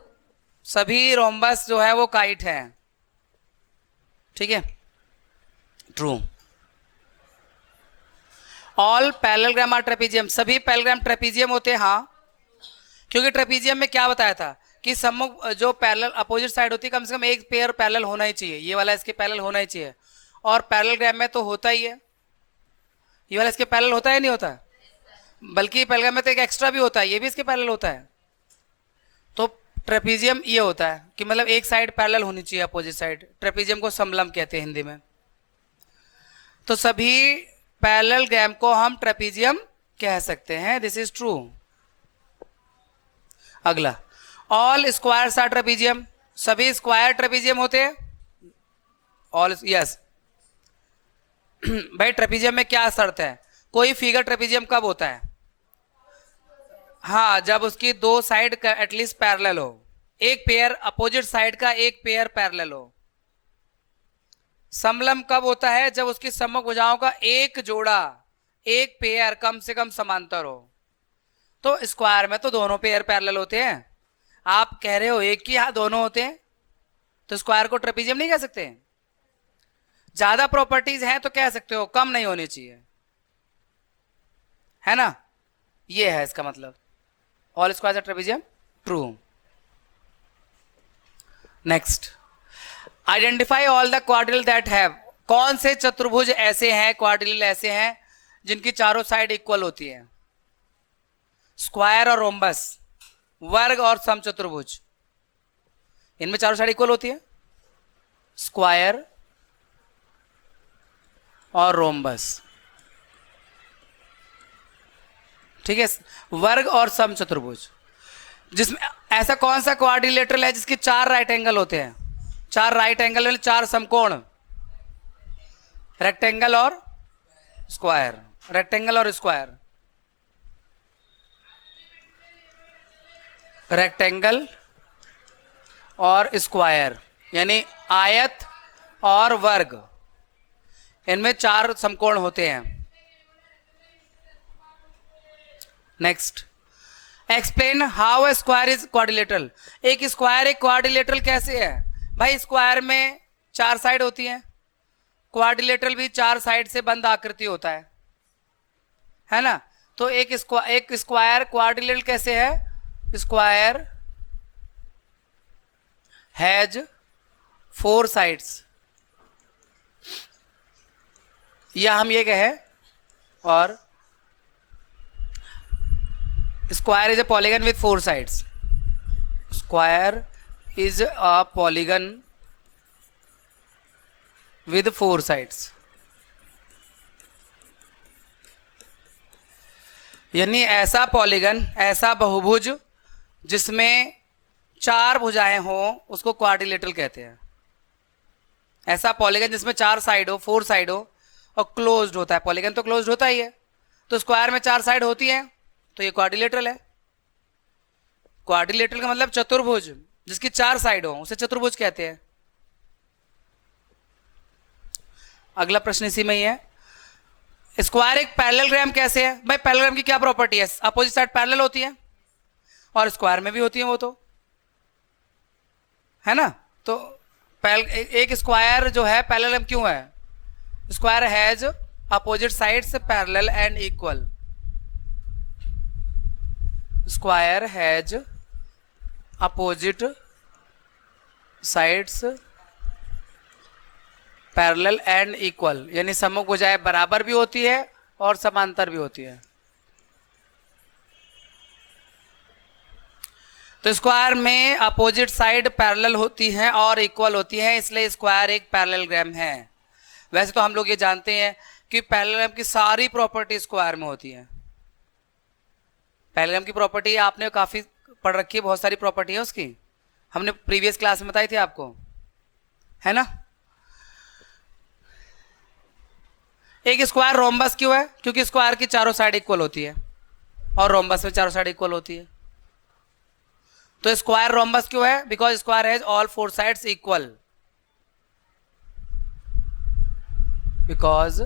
सभी रोम्बस जो है वो काइट है। ठीक है, true. All parallelogram are trapezium, सभी पैरेललोग्राम ट्रेपीजियम होते हैं, हाँ, क्योंकि ट्रेपीजियम में क्या बताया था कि सम्मुख जो पैरेलल अपोजिट साइड होती है, कम से कम एक पेयर पैरेलल होना ही चाहिए, ये वाला इसके पैरेलल होना ही चाहिए। और पैरेललोग्राम में तो होता ही है, ये वाला इसके पैरेलल होता है नहीं होता है, बल्कि पैरेललोग्राम में तो एक एक्स्ट्रा भी होता है, ये भी इसके पैरेलल होता है। तो ट्रेपीजियम ये होता है कि मतलब एक साइड पैरेलल होनी चाहिए, अपोजिट साइड। ट्रेपीजियम को समलंब कहते हैं हिंदी में। तो सभी पैरेललोग्राम को हम ट्रेपीजियम कह सकते हैं, दिस इज ट्रू। अगला, ऑल स्क्वायर्स आर ट्रेपीजियम, सभी स्क्वायर ट्रेपीजियम होते हैं, ऑल, यस। भाई ट्रेपीजियम में क्या शर्त है, कोई फिगर ट्रेपीजियम कब होता है, हाँ, जब उसकी दो साइड का एटलीस्ट पैरेलल हो, एक पेयर अपोजिट साइड का एक पेयर पैरेलल हो। समलंब कब होता है, जब उसकी सम्मुख भुजाओं का एक जोड़ा, एक पेयर कम से कम समांतर हो। तो स्क्वायर में तो दोनों पेयर पैरेलल होते हैं, आप कह रहे हो एक की, हाँ दोनों होते हैं, तो स्क्वायर को ट्रेपीजियम नहीं कह सकते। ज्यादा प्रॉपर्टीज हैं तो कह सकते हो, कम नहीं होनी चाहिए, है ना, ये है इसका मतलब। All squares are trapezium, true. Next, identify all the quadrilaterals that have, कौन से चतुर्भुज ऐसे हैं, क्वाड्रिल ऐसे हैं जिनकी चारों साइड इक्वल होती है। स्क्वायर और रोम्बस, वर्ग और समचतुर्भुज, इनमें चारों साइड इक्वल होती है, स्क्वायर और रोम्बस। ठीक है, वर्ग और समचतुर्भुज। जिसमें ऐसा कौन सा क्वाड्रिलेटरल है जिसके चार राइट एंगल होते हैं, चार राइट एंगल वाले चार समकोण, रेक्टेंगल और स्क्वायर, रेक्टेंगल और स्क्वायर, रेक्टेंगल और स्क्वायर, यानी आयत और वर्ग, इनमें चार समकोण होते हैं। Next, explain how a square is quadrilateral, एक स्क्वायर एक क्वाड्रिलेटरल कैसे है। भाई स्क्वायर में चार साइड होती हैं, क्वाड्रिलेटरल भी चार साइड से बंद आकृति होता है ना। तो एक स्क्वायर क्वाड्रिलेटरल कैसे है, स्क्वायर हैज 4 साइड्स, या हम ये कहें, और square is a polygon with 4 sides. Square is a polygon with 4 sides, यानी ऐसा पॉलीगन, ऐसा बहुभुज जिसमें 4 भुजाएं हों उसको क्वाड्रिलेटरल कहते हैं। ऐसा पॉलीगन जिसमें 4 साइड हो, 4 साइड हो और क्लोज्ड होता है। पॉलीगन तो क्लोज्ड होता ही है, तो स्क्वायर में 4 साइड होती है तो ये क्वाड्रिलेटरल है। क्वाड्रिलेटरल का मतलब चतुर्भुज जिसकी 4 साइड हो उसे चतुर्भुज कहते हैं। अगला प्रश्न इसी में ही है, स्क्वायर एक पैरेललोग्राम कैसे है? भाई पैरेललोग्राम की क्या प्रॉपर्टी है? अपोजिट साइड पैरेलल होती है और स्क्वायर में भी होती है, वो तो है ना। तो एक स्क्वायर जो है पैरेललोग्राम क्यों है? Square has opposite sides parallel and equal. Square has opposite sides parallel and equal, यानी सम्मुख भुजाएं बराबर भी होती है और समांतर भी होती है। तो स्क्वायर में अपोजिट साइड पैरेलल होती हैं और इक्वल होती हैं, इसलिए स्क्वायर एक पैरेललोग्राम है। वैसे तो हम लोग ये जानते हैं कि पैरेललोग्राम की सारी प्रॉपर्टी स्क्वायर में होती है। पैरेललोग्राम की प्रॉपर्टी आपने काफी पढ़ रखी है, बहुत सारी प्रॉपर्टी है उसकी, हमने प्रीवियस क्लास में बताई थी आपको, है ना। एक स्क्वायर रोम्बस क्यों है? क्योंकि स्क्वायर की चारों साइड इक्वल होती है और रोम्बस में चारों साइड इक्वल होती है। तो स्क्वायर रोम्बस क्यों है? Because square has all 4 sides equal. Because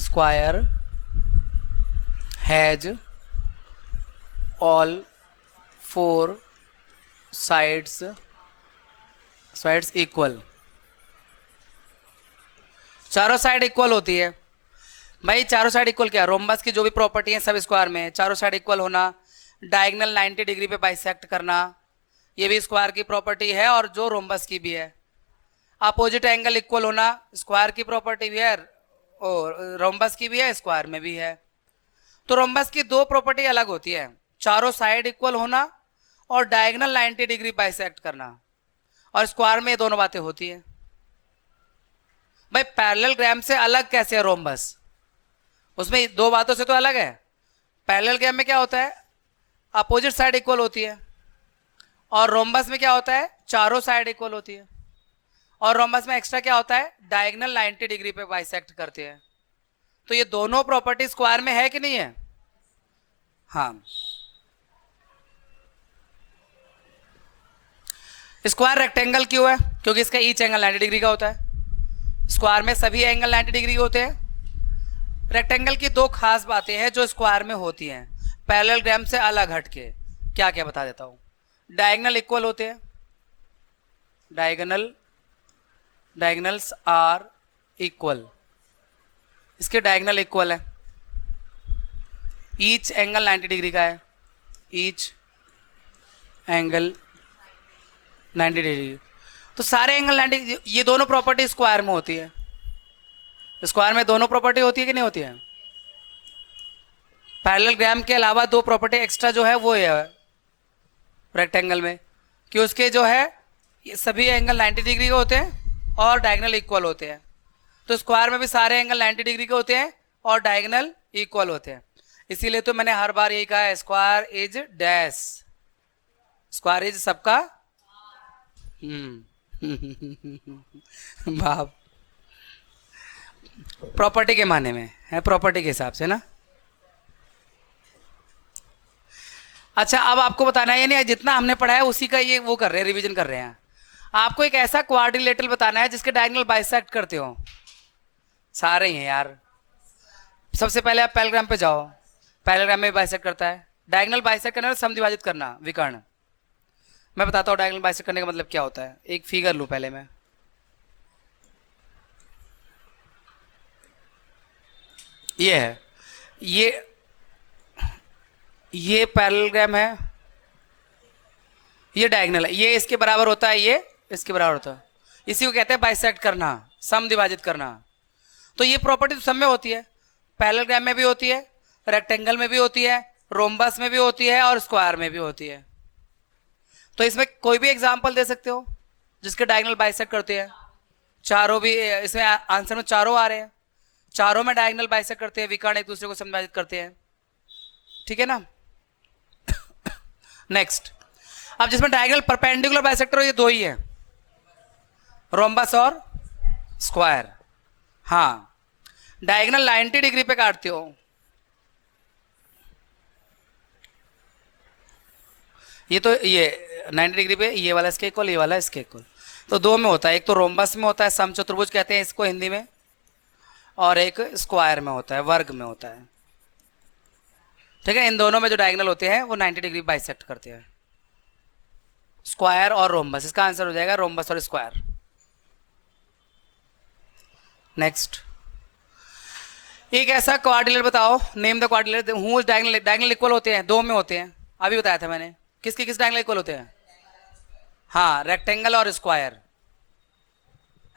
square has all 4 sides equal. चारों साइड इक्वल होती है। भाई चारों साइड इक्वल क्या? रोम्बस की जो भी प्रॉपर्टी है सब स्क्वायर में है। चारों साइड इक्वल होना, डायगोनल 90 डिग्री पे बाइसेक्ट करना, ये भी स्क्वायर की प्रॉपर्टी है और जो रोम्बस की भी है। अपोजिट एंगल इक्वल होना स्क्वायर की प्रॉपर्टी भी है और रोम्बस की भी है, स्क्वायर में भी है। तो रोम्बस की 2 प्रॉपर्टी अलग होती है, चारों साइड इक्वल होना और डायगोनल 90 डिग्री बाइसेक्ट करना, और स्क्वायर में ये दोनों बातें होती है। भाई पैरेललोग्राम से अलग कैसे है रोम्बस? उसमें 2 बातों से तो अलग है। पैरेललोग्राम में क्या होता है? अपोजिट साइड इक्वल होती है, और रोम्बस में क्या होता है? चारों साइड इक्वल होती है, और रोम्बस में एक्स्ट्रा क्या होता है? डायगोनल 90 डिग्री पे बाइसेक्ट करते हैं। तो ये दोनों प्रॉपर्टी स्क्वायर में है कि नहीं है? हाँ। स्क्वायर रेक्टेंगल क्यों है? क्योंकि इसका ईच एंगल 90 डिग्री का होता है। स्क्वायर में सभी एंगल 90 डिग्री होते हैं। रेक्टेंगल की 2 खास बातें हैं जो स्क्वायर में होती हैं पैरेललोग्राम से अलग हटके। क्या क्या बता देता हूं। डायगोनल इक्वल होते हैं, डायगोनल्स आर इक्वल, इसके डायगोनल इक्वल है। ईच एंगल 90 डिग्री का है, ईच एंगल 90 डिग्री। तो सारे एंगल 90, ये दोनों प्रॉपर्टी स्क्वायर में होती है। स्क्वायर में दोनों प्रॉपर्टी होती है कि नहीं होती है? पैरेललोग्राम के अलावा 2 प्रॉपर्टी एक्स्ट्रा जो है वो है रेक्टेंगल में, कि उसके जो है ये सभी एंगल 90 डिग्री के होते हैं और डायगोनल इक्वल होते हैं। तो स्क्वायर में भी सारे एंगल 90 डिग्री के होते हैं और डायगोनल इक्वल होते हैं। इसीलिए तो मैंने हर बार यही कहा है, square is dash, square is सबका बाप प्रॉपर्टी के माने में है, प्रॉपर्टी के हिसाब से ना। अच्छा, अब आपको बताना है, यानी जितना हमने पढ़ा है उसी का ये वो कर रहे हैं, रिवीजन कर रहे हैं। आपको एक ऐसा क्वाड्रिलेटरल बताना है जिसके डायगोनल बाइसेक्ट करते हो। सारे ही हैं यार। सबसे पहले आप पैरेललोग्राम पे जाओ, पैरेललोग्राम में बाइसेक्ट करता है। डायगोनल बाइसेक्ट करना, समद्विभाजित करना, विकर्ण। मैं बताता हूँ डायगोनल बाइसेक्ट करने का मतलब क्या होता है। एक फिगर लूँ पहले मैं, ये है, ये पैरेललोग्राम है, ये डायगोनल है, ये इसके बराबर होता है, ये इसके बराबर होता है। इसी को कहते हैं बाइसेक्ट करना, समद्विभाजित करना। तो ये प्रॉपर्टी तो सब में होती है, पैरेललोग्राम में भी होती है, रेक्टेंगल में भी होती है, रोम्बस में भी होती है और स्क्वायर में भी होती है। तो इसमें कोई भी एग्जांपल दे सकते हो जिसके डायगोनल बाइसेक्ट करते हैं। चारों भी इसमें आंसर में चारों आ रहे हैं, चारों में डायगोनल बाइसेक्ट करते हैं, विकर्ण एक दूसरे को समद्विभाजित करते हैं, ठीक है ना। नेक्स्ट, अब जिसमें डायगोनल परपेंडिकुलर बाइसेक्टर हो, ये दो ही है, रोम्बस और स्क्वायर। हाँ, डायगोनल 90 डिग्री पे काटते हो, ये तो ये 90 डिग्री पे ये वाला इसके इक्वल, ये वाला इसके इक्वल। तो दो में होता है, एक तो रोम्बस में होता है, समचतुर्भुज कहते हैं इसको हिंदी में, और एक स्क्वायर में होता है, वर्ग में होता है, ठीक है। इन दोनों में जो डायगोनल होते हैं वो 90 डिग्री बाइसेक्ट करते हैं, स्क्वायर और रोम्बस। इसका आंसर हो जाएगा रोम्बस और स्क्वायर। नेक्स्ट, एक ऐसा क्वाड्रिलेटर बताओ, name the quadrilateral whose diagonal, diagonal equal होते हैं, दो में होते हैं, अभी बताया था मैंने। किसके किस डायगोनल इक्वल होते हैं? हाँ, रेक्टेंगल और स्क्वायर।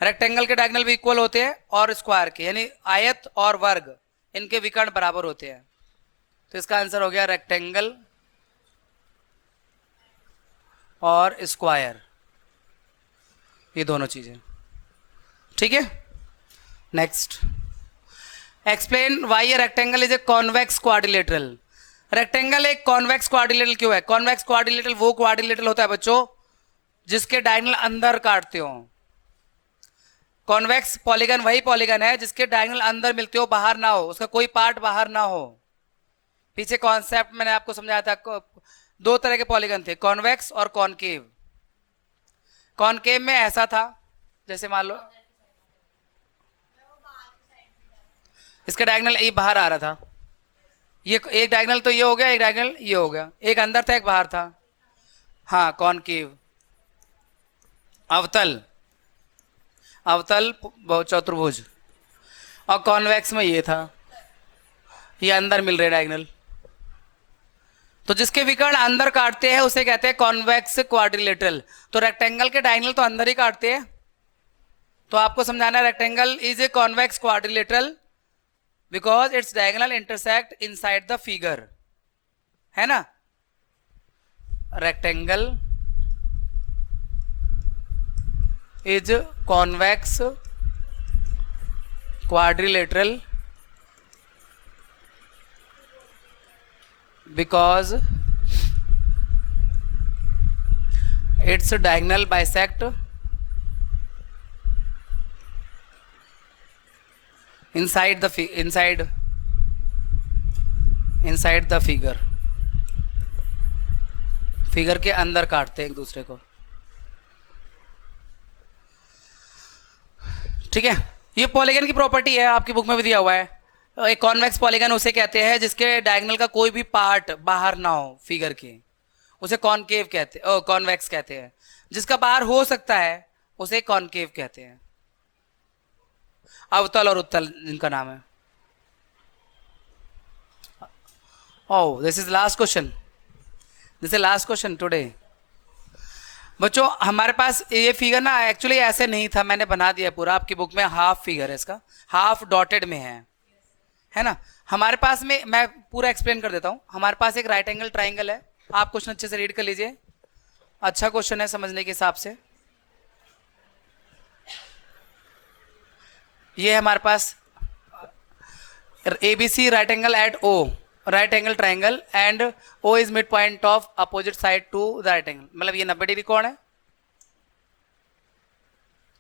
रेक्टेंगल के डायगोनल भी इक्वल होते हैं और स्क्वायर के, यानी आयत और वर्ग इनके विकर्ण बराबर होते हैं। तो इसका आंसर हो गया रेक्टेंगल और स्क्वायर, ये दोनों चीजें, ठीक है। Next, explain why a rectangle is a convex quadrilateral. Rectangle एक कॉन्वेक्स क्वाड्रिलेटरल क्यों है? कॉन्वेक्स क्वाड्रिलेटरल वो क्वाड्रिलेटरल होता है बच्चों जिसके डायगोनल अंदर काटते हो। कॉन्वेक्स पॉलीगन वही पॉलीगन है जिसके डायगोनल अंदर मिलते हो, बाहर ना हो, उसका कोई पार्ट बाहर ना हो। पीछे कॉन्सेप्ट मैंने आपको समझाया था, दो तरह के पॉलीगन थे, कॉन्वेक्स और कॉनकेव। कॉनकेव में ऐसा था, जैसे मान लो इसका डायगोनल ये बाहर आ रहा था, ये एक डायगोनल तो ये हो गया, एक डायगोनल ये हो गया, एक अंदर था एक बाहर था। हाँ, कॉनकेव। अवतल, अवतल चतुर्भुज। और कॉन्वेक्स में ये था, ये अंदर मिल रहे डायगोनल। तो जिसके विकर्ण अंदर काटते हैं उसे कहते हैं कॉन्वेक्स क्वाड्रिलेटरल। तो रेक्टेंगल के डायगोनल तो अंदर ही काटते हैं, तो आपको समझाना है rectangle is a convex quadrilateral because its diagonal intersect inside the figure, है ना। Rectangle is convex quadrilateral because its diagonal bisect inside the figure, figure के अंदर काटते हैं एक दूसरे को, ठीक है। ये पॉलीगन की प्रॉपर्टी है, आपकी बुक में भी दिया हुआ है। एक कॉन्वेक्स पॉलीगन उसे कहते हैं जिसके डायगोनल का कोई भी पार्ट बाहर ना हो फिगर के, उसे कॉनकेव कहते हैं, कॉन्वेक्स कहते हैं। जिसका बाहर हो सकता है उसे कॉनकेव कहते हैं। अवतल और उत्तल जिनका नाम है। Oh, this is last question, this is last question today. बच्चों हमारे पास ये फिगर ना एक्चुअली ऐसे नहीं था, मैंने बना दिया पूरा, आपकी बुक में हाफ फिगर है, इसका हाफ डॉटेड में है ना। हमारे पास में, मैं पूरा एक्सप्लेन कर देता हूं। हमारे पास एक राइट एंगल ट्राइंगल है, आप क्वेश्चन अच्छे से रीड कर लीजिए, अच्छा क्वेश्चन है समझने के हिसाब से। ये है हमारे पास ABC right angle at O, right angle triangle and O is mid point of opposite side to the right angle. मतलब ये 90 डिग्री कोण है,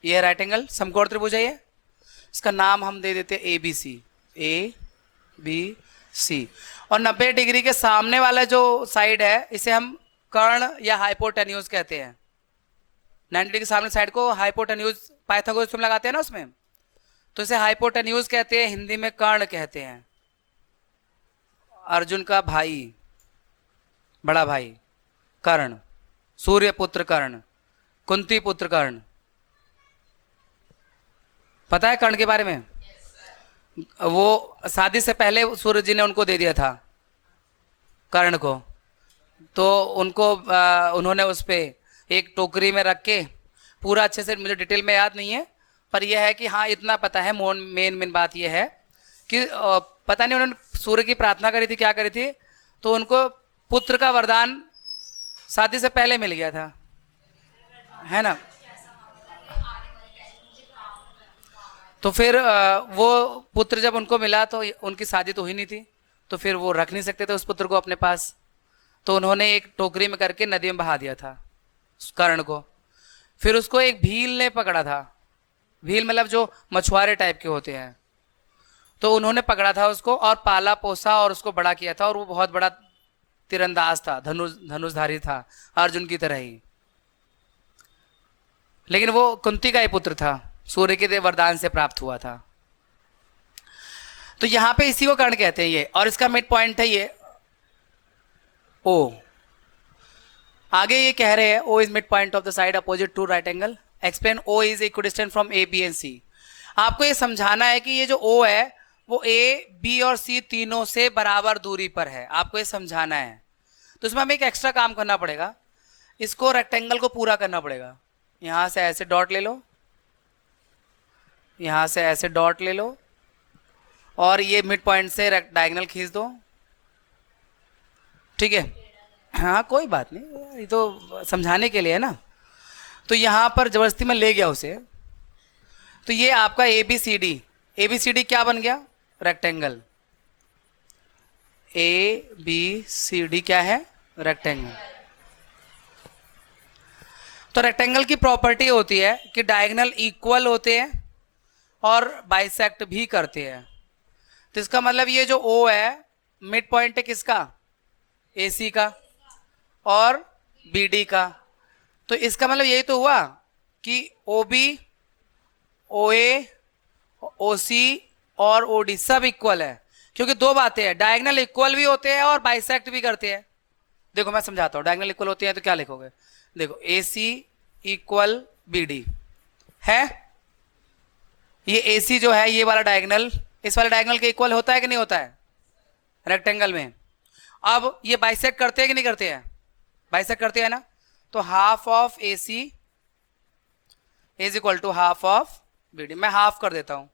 ये है राइट एंगल समकोण त्रिभुज है ये। इसका नाम हम दे देते हैं ABC, ABC। और 90 डिग्री के सामने वाला जो साइड है इसे हम कर्ण या हाइपोटेन्यूज कहते हैं। 90 डिग्री के सामने साइड को हाइपोटेन्यूज, पाइथागोरस थ्योरम लगाते हैं ना उसमें, तो इसे हाइपोटेन्यूज कहते हैं, हिंदी में कर्ण कहते हैं। अर्जुन का भाई, बड़ा भाई कर्ण, सूर्य पुत्र कर्ण, कुंती पुत्र कर्ण। पता है कर्ण के बारे में? वो शादी से पहले सूर्य जी ने उनको दे दिया था कर्ण को, तो उनको उन्होंने उस पे एक टोकरी में रख के पूरा अच्छे से मुझे डिटेल में याद नहीं है, पर यह है कि हाँ इतना पता है, मेन बात यह है कि पता नहीं उन्होंने सूर्य की प्रार्थना करी थी, क्या करी थी, तो उनको पुत्र का वरदान शादी से पहले मिल गया था, है ना। तो फिर वो पुत्र जब उनको मिला तो उनकी शादी तो हुई नहीं थी, तो फिर वो रख नहीं सकते थे उस पुत्र को अपने पास, तो उन्होंने एक टोकरी में करके नदी में बहा दिया था कर्ण को। फिर उसको एक भील ने पकड़ा था, भील मतलब जो मछुआरे टाइप के होते हैं, तो उन्होंने पकड़ा था उसको और पाला पोसा और उसको बड़ा किया था, और वो बहुत बड़ा तीरंदाज था, धनुषधारी था, अर्जुन की तरह ही। लेकिन वो कुंती का ही पुत्र था, सूर्य के वरदान से प्राप्त हुआ था। तो यहां पे इसी को कर्ण कहते हैं ये, और इसका मिड पॉइंट है ये ओ। आगे ये कह रहे हैं O is mid point of the side opposite to right angle, explain O is equidistant from A B and C. आपको ये समझाना है कि ये जो ओ है वो ए बी और सी तीनों से बराबर दूरी पर है, आपको ये समझाना है। तो इसमें हमें एक एक्स्ट्रा काम करना पड़ेगा, इसको रेक्टेंगल को पूरा करना पड़ेगा। यहां से ऐसे डॉट ले लो, यहां से ऐसे डॉट ले लो, और ये मिड पॉइंट से डायगोनल खींच दो, ठीक है। हाँ कोई बात नहीं, ये तो समझाने के लिए है ना। तो यहां पर जबरदस्ती में ले गया उसे, तो ये आपका ए बी सी डी क्या बन गया, rectangle. A B C D क्या है, रेक्टेंगल। तो रेक्टेंगल की प्रॉपर्टी होती है कि डायगोनल इक्वल होते हैं और बाइसेक्ट भी करते हैं। तो इसका मतलब ये जो ओ है मिड पॉइंट है किसका, ए सी का और बी डी का। तो इसका मतलब यही तो हुआ कि ओ बी, ओ ए, ओ सी और ओ डी सब इक्वल है, क्योंकि दो बातें हैं, डायगोनल इक्वल भी होते हैं और बाइसेक्ट भी करते हैं। देखो मैं समझाता हूँ, डायगोनल इक्वल होते हैं तो क्या लिखोगे, देखो ए सी इक्वल बी डी है, ये ए सी जो है ये वाला डायगोनल इस वाले डायगोनल के इक्वल होता है कि नहीं होता है रेक्टेंगल में। अब ये बाइसेक्ट करते हैं कि नहीं करते हैं, बाइसेक्ट करते हैं ना। तो half of A C is equal to half of B D, मैं हाफ कर देता हूं।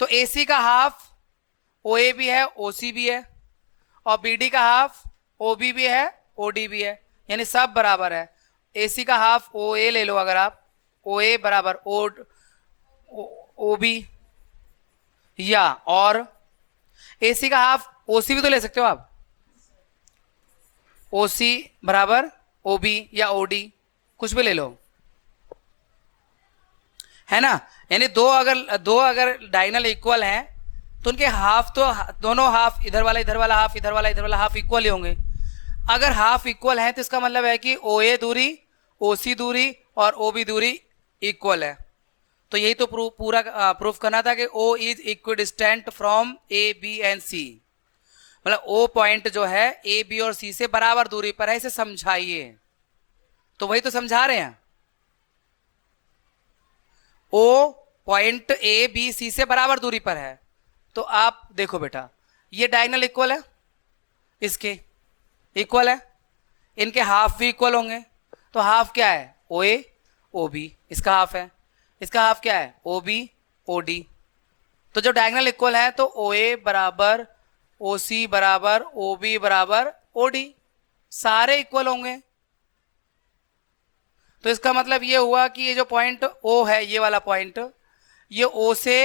तो ए सी का हाफ ओ ए भी है, ओ सी भी है, और बी डी का हाफ ओ बी भी है, ओ डी भी है, यानी सब बराबर है। ए सी का हाफ ओ ए ले लो अगर आप, ओ ए बराबर ओ बी, या और ए सी का हाफ ओ सी भी तो ले सकते हो आप, ओ सी बराबर ओ बी या ओ डी, कुछ भी ले लो, है ना। यानी दो अगर डायगोनल इक्वल हैं तो उनके हाफ तो दोनों हाफ, इधर वाला हाफ, इधर वाला हाफ इक्वल ही होंगे। अगर हाफ इक्वल है तो इसका मतलब है कि ओ ए दूरी, ओ सी दूरी और ओ बी दूरी इक्वल है। तो यही तो पूरा प्रूफ करना था कि O is equidistant from A B and C, मतलब ओ पॉइंट जो है ए बी और सी से बराबर दूरी पर है, इसे समझाइए। तो वही तो समझा रहे हैं, ओ पॉइंट ए बी सी से बराबर दूरी पर है। तो आप देखो बेटा, ये डायगोनल इक्वल है, इसके इक्वल है, इनके हाफ भी इक्वल होंगे। तो हाफ क्या है, ओ ए ओ बी, इसका हाफ है, इसका हाफ क्या है, ओ बी ओ डी। तो जब डायगोनल इक्वल है तो ओ ए बराबर ओ सी बराबर ओ बी बराबर ओ डी, सारे इक्वल होंगे। तो इसका मतलब ये हुआ कि ये जो पॉइंट ओ है, ये वाला पॉइंट, ये ओ से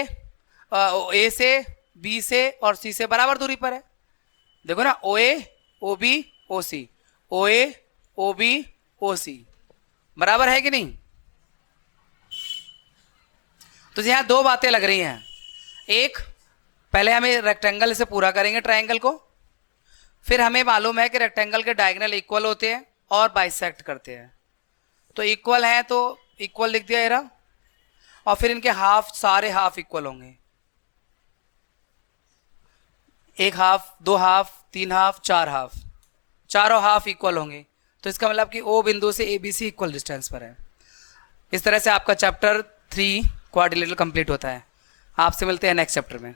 ए से बी से और सी से बराबर दूरी पर है। देखो ना, ओ ए ओ बी ओ सी, ओ ए ओ बी ओ सी, बराबर है कि नहीं। तो यहां दो बातें लग रही हैं, एक पहले हमें रेक्टेंगल से पूरा करेंगे ट्रायंगल को, फिर हमें मालूम है कि रेक्टेंगल के डायगोनल इक्वल होते हैं और बाइसेक्ट करते हैं। तो इक्वल है तो इक्वल लिख दिया एरा, और फिर इनके हाफ, सारे हाफ इक्वल होंगे, एक हाफ, दो हाफ, तीन हाफ, चार हाफ, चारों हाफ इक्वल होंगे। तो इसका मतलब कि ओ बिंदु से A B C equal distance पर है। इस तरह से आपका चैप्टर 3 क्वाड्रिलेटरल कंप्लीट होता है। आपसे मिलते हैं नेक्स्ट चैप्टर में।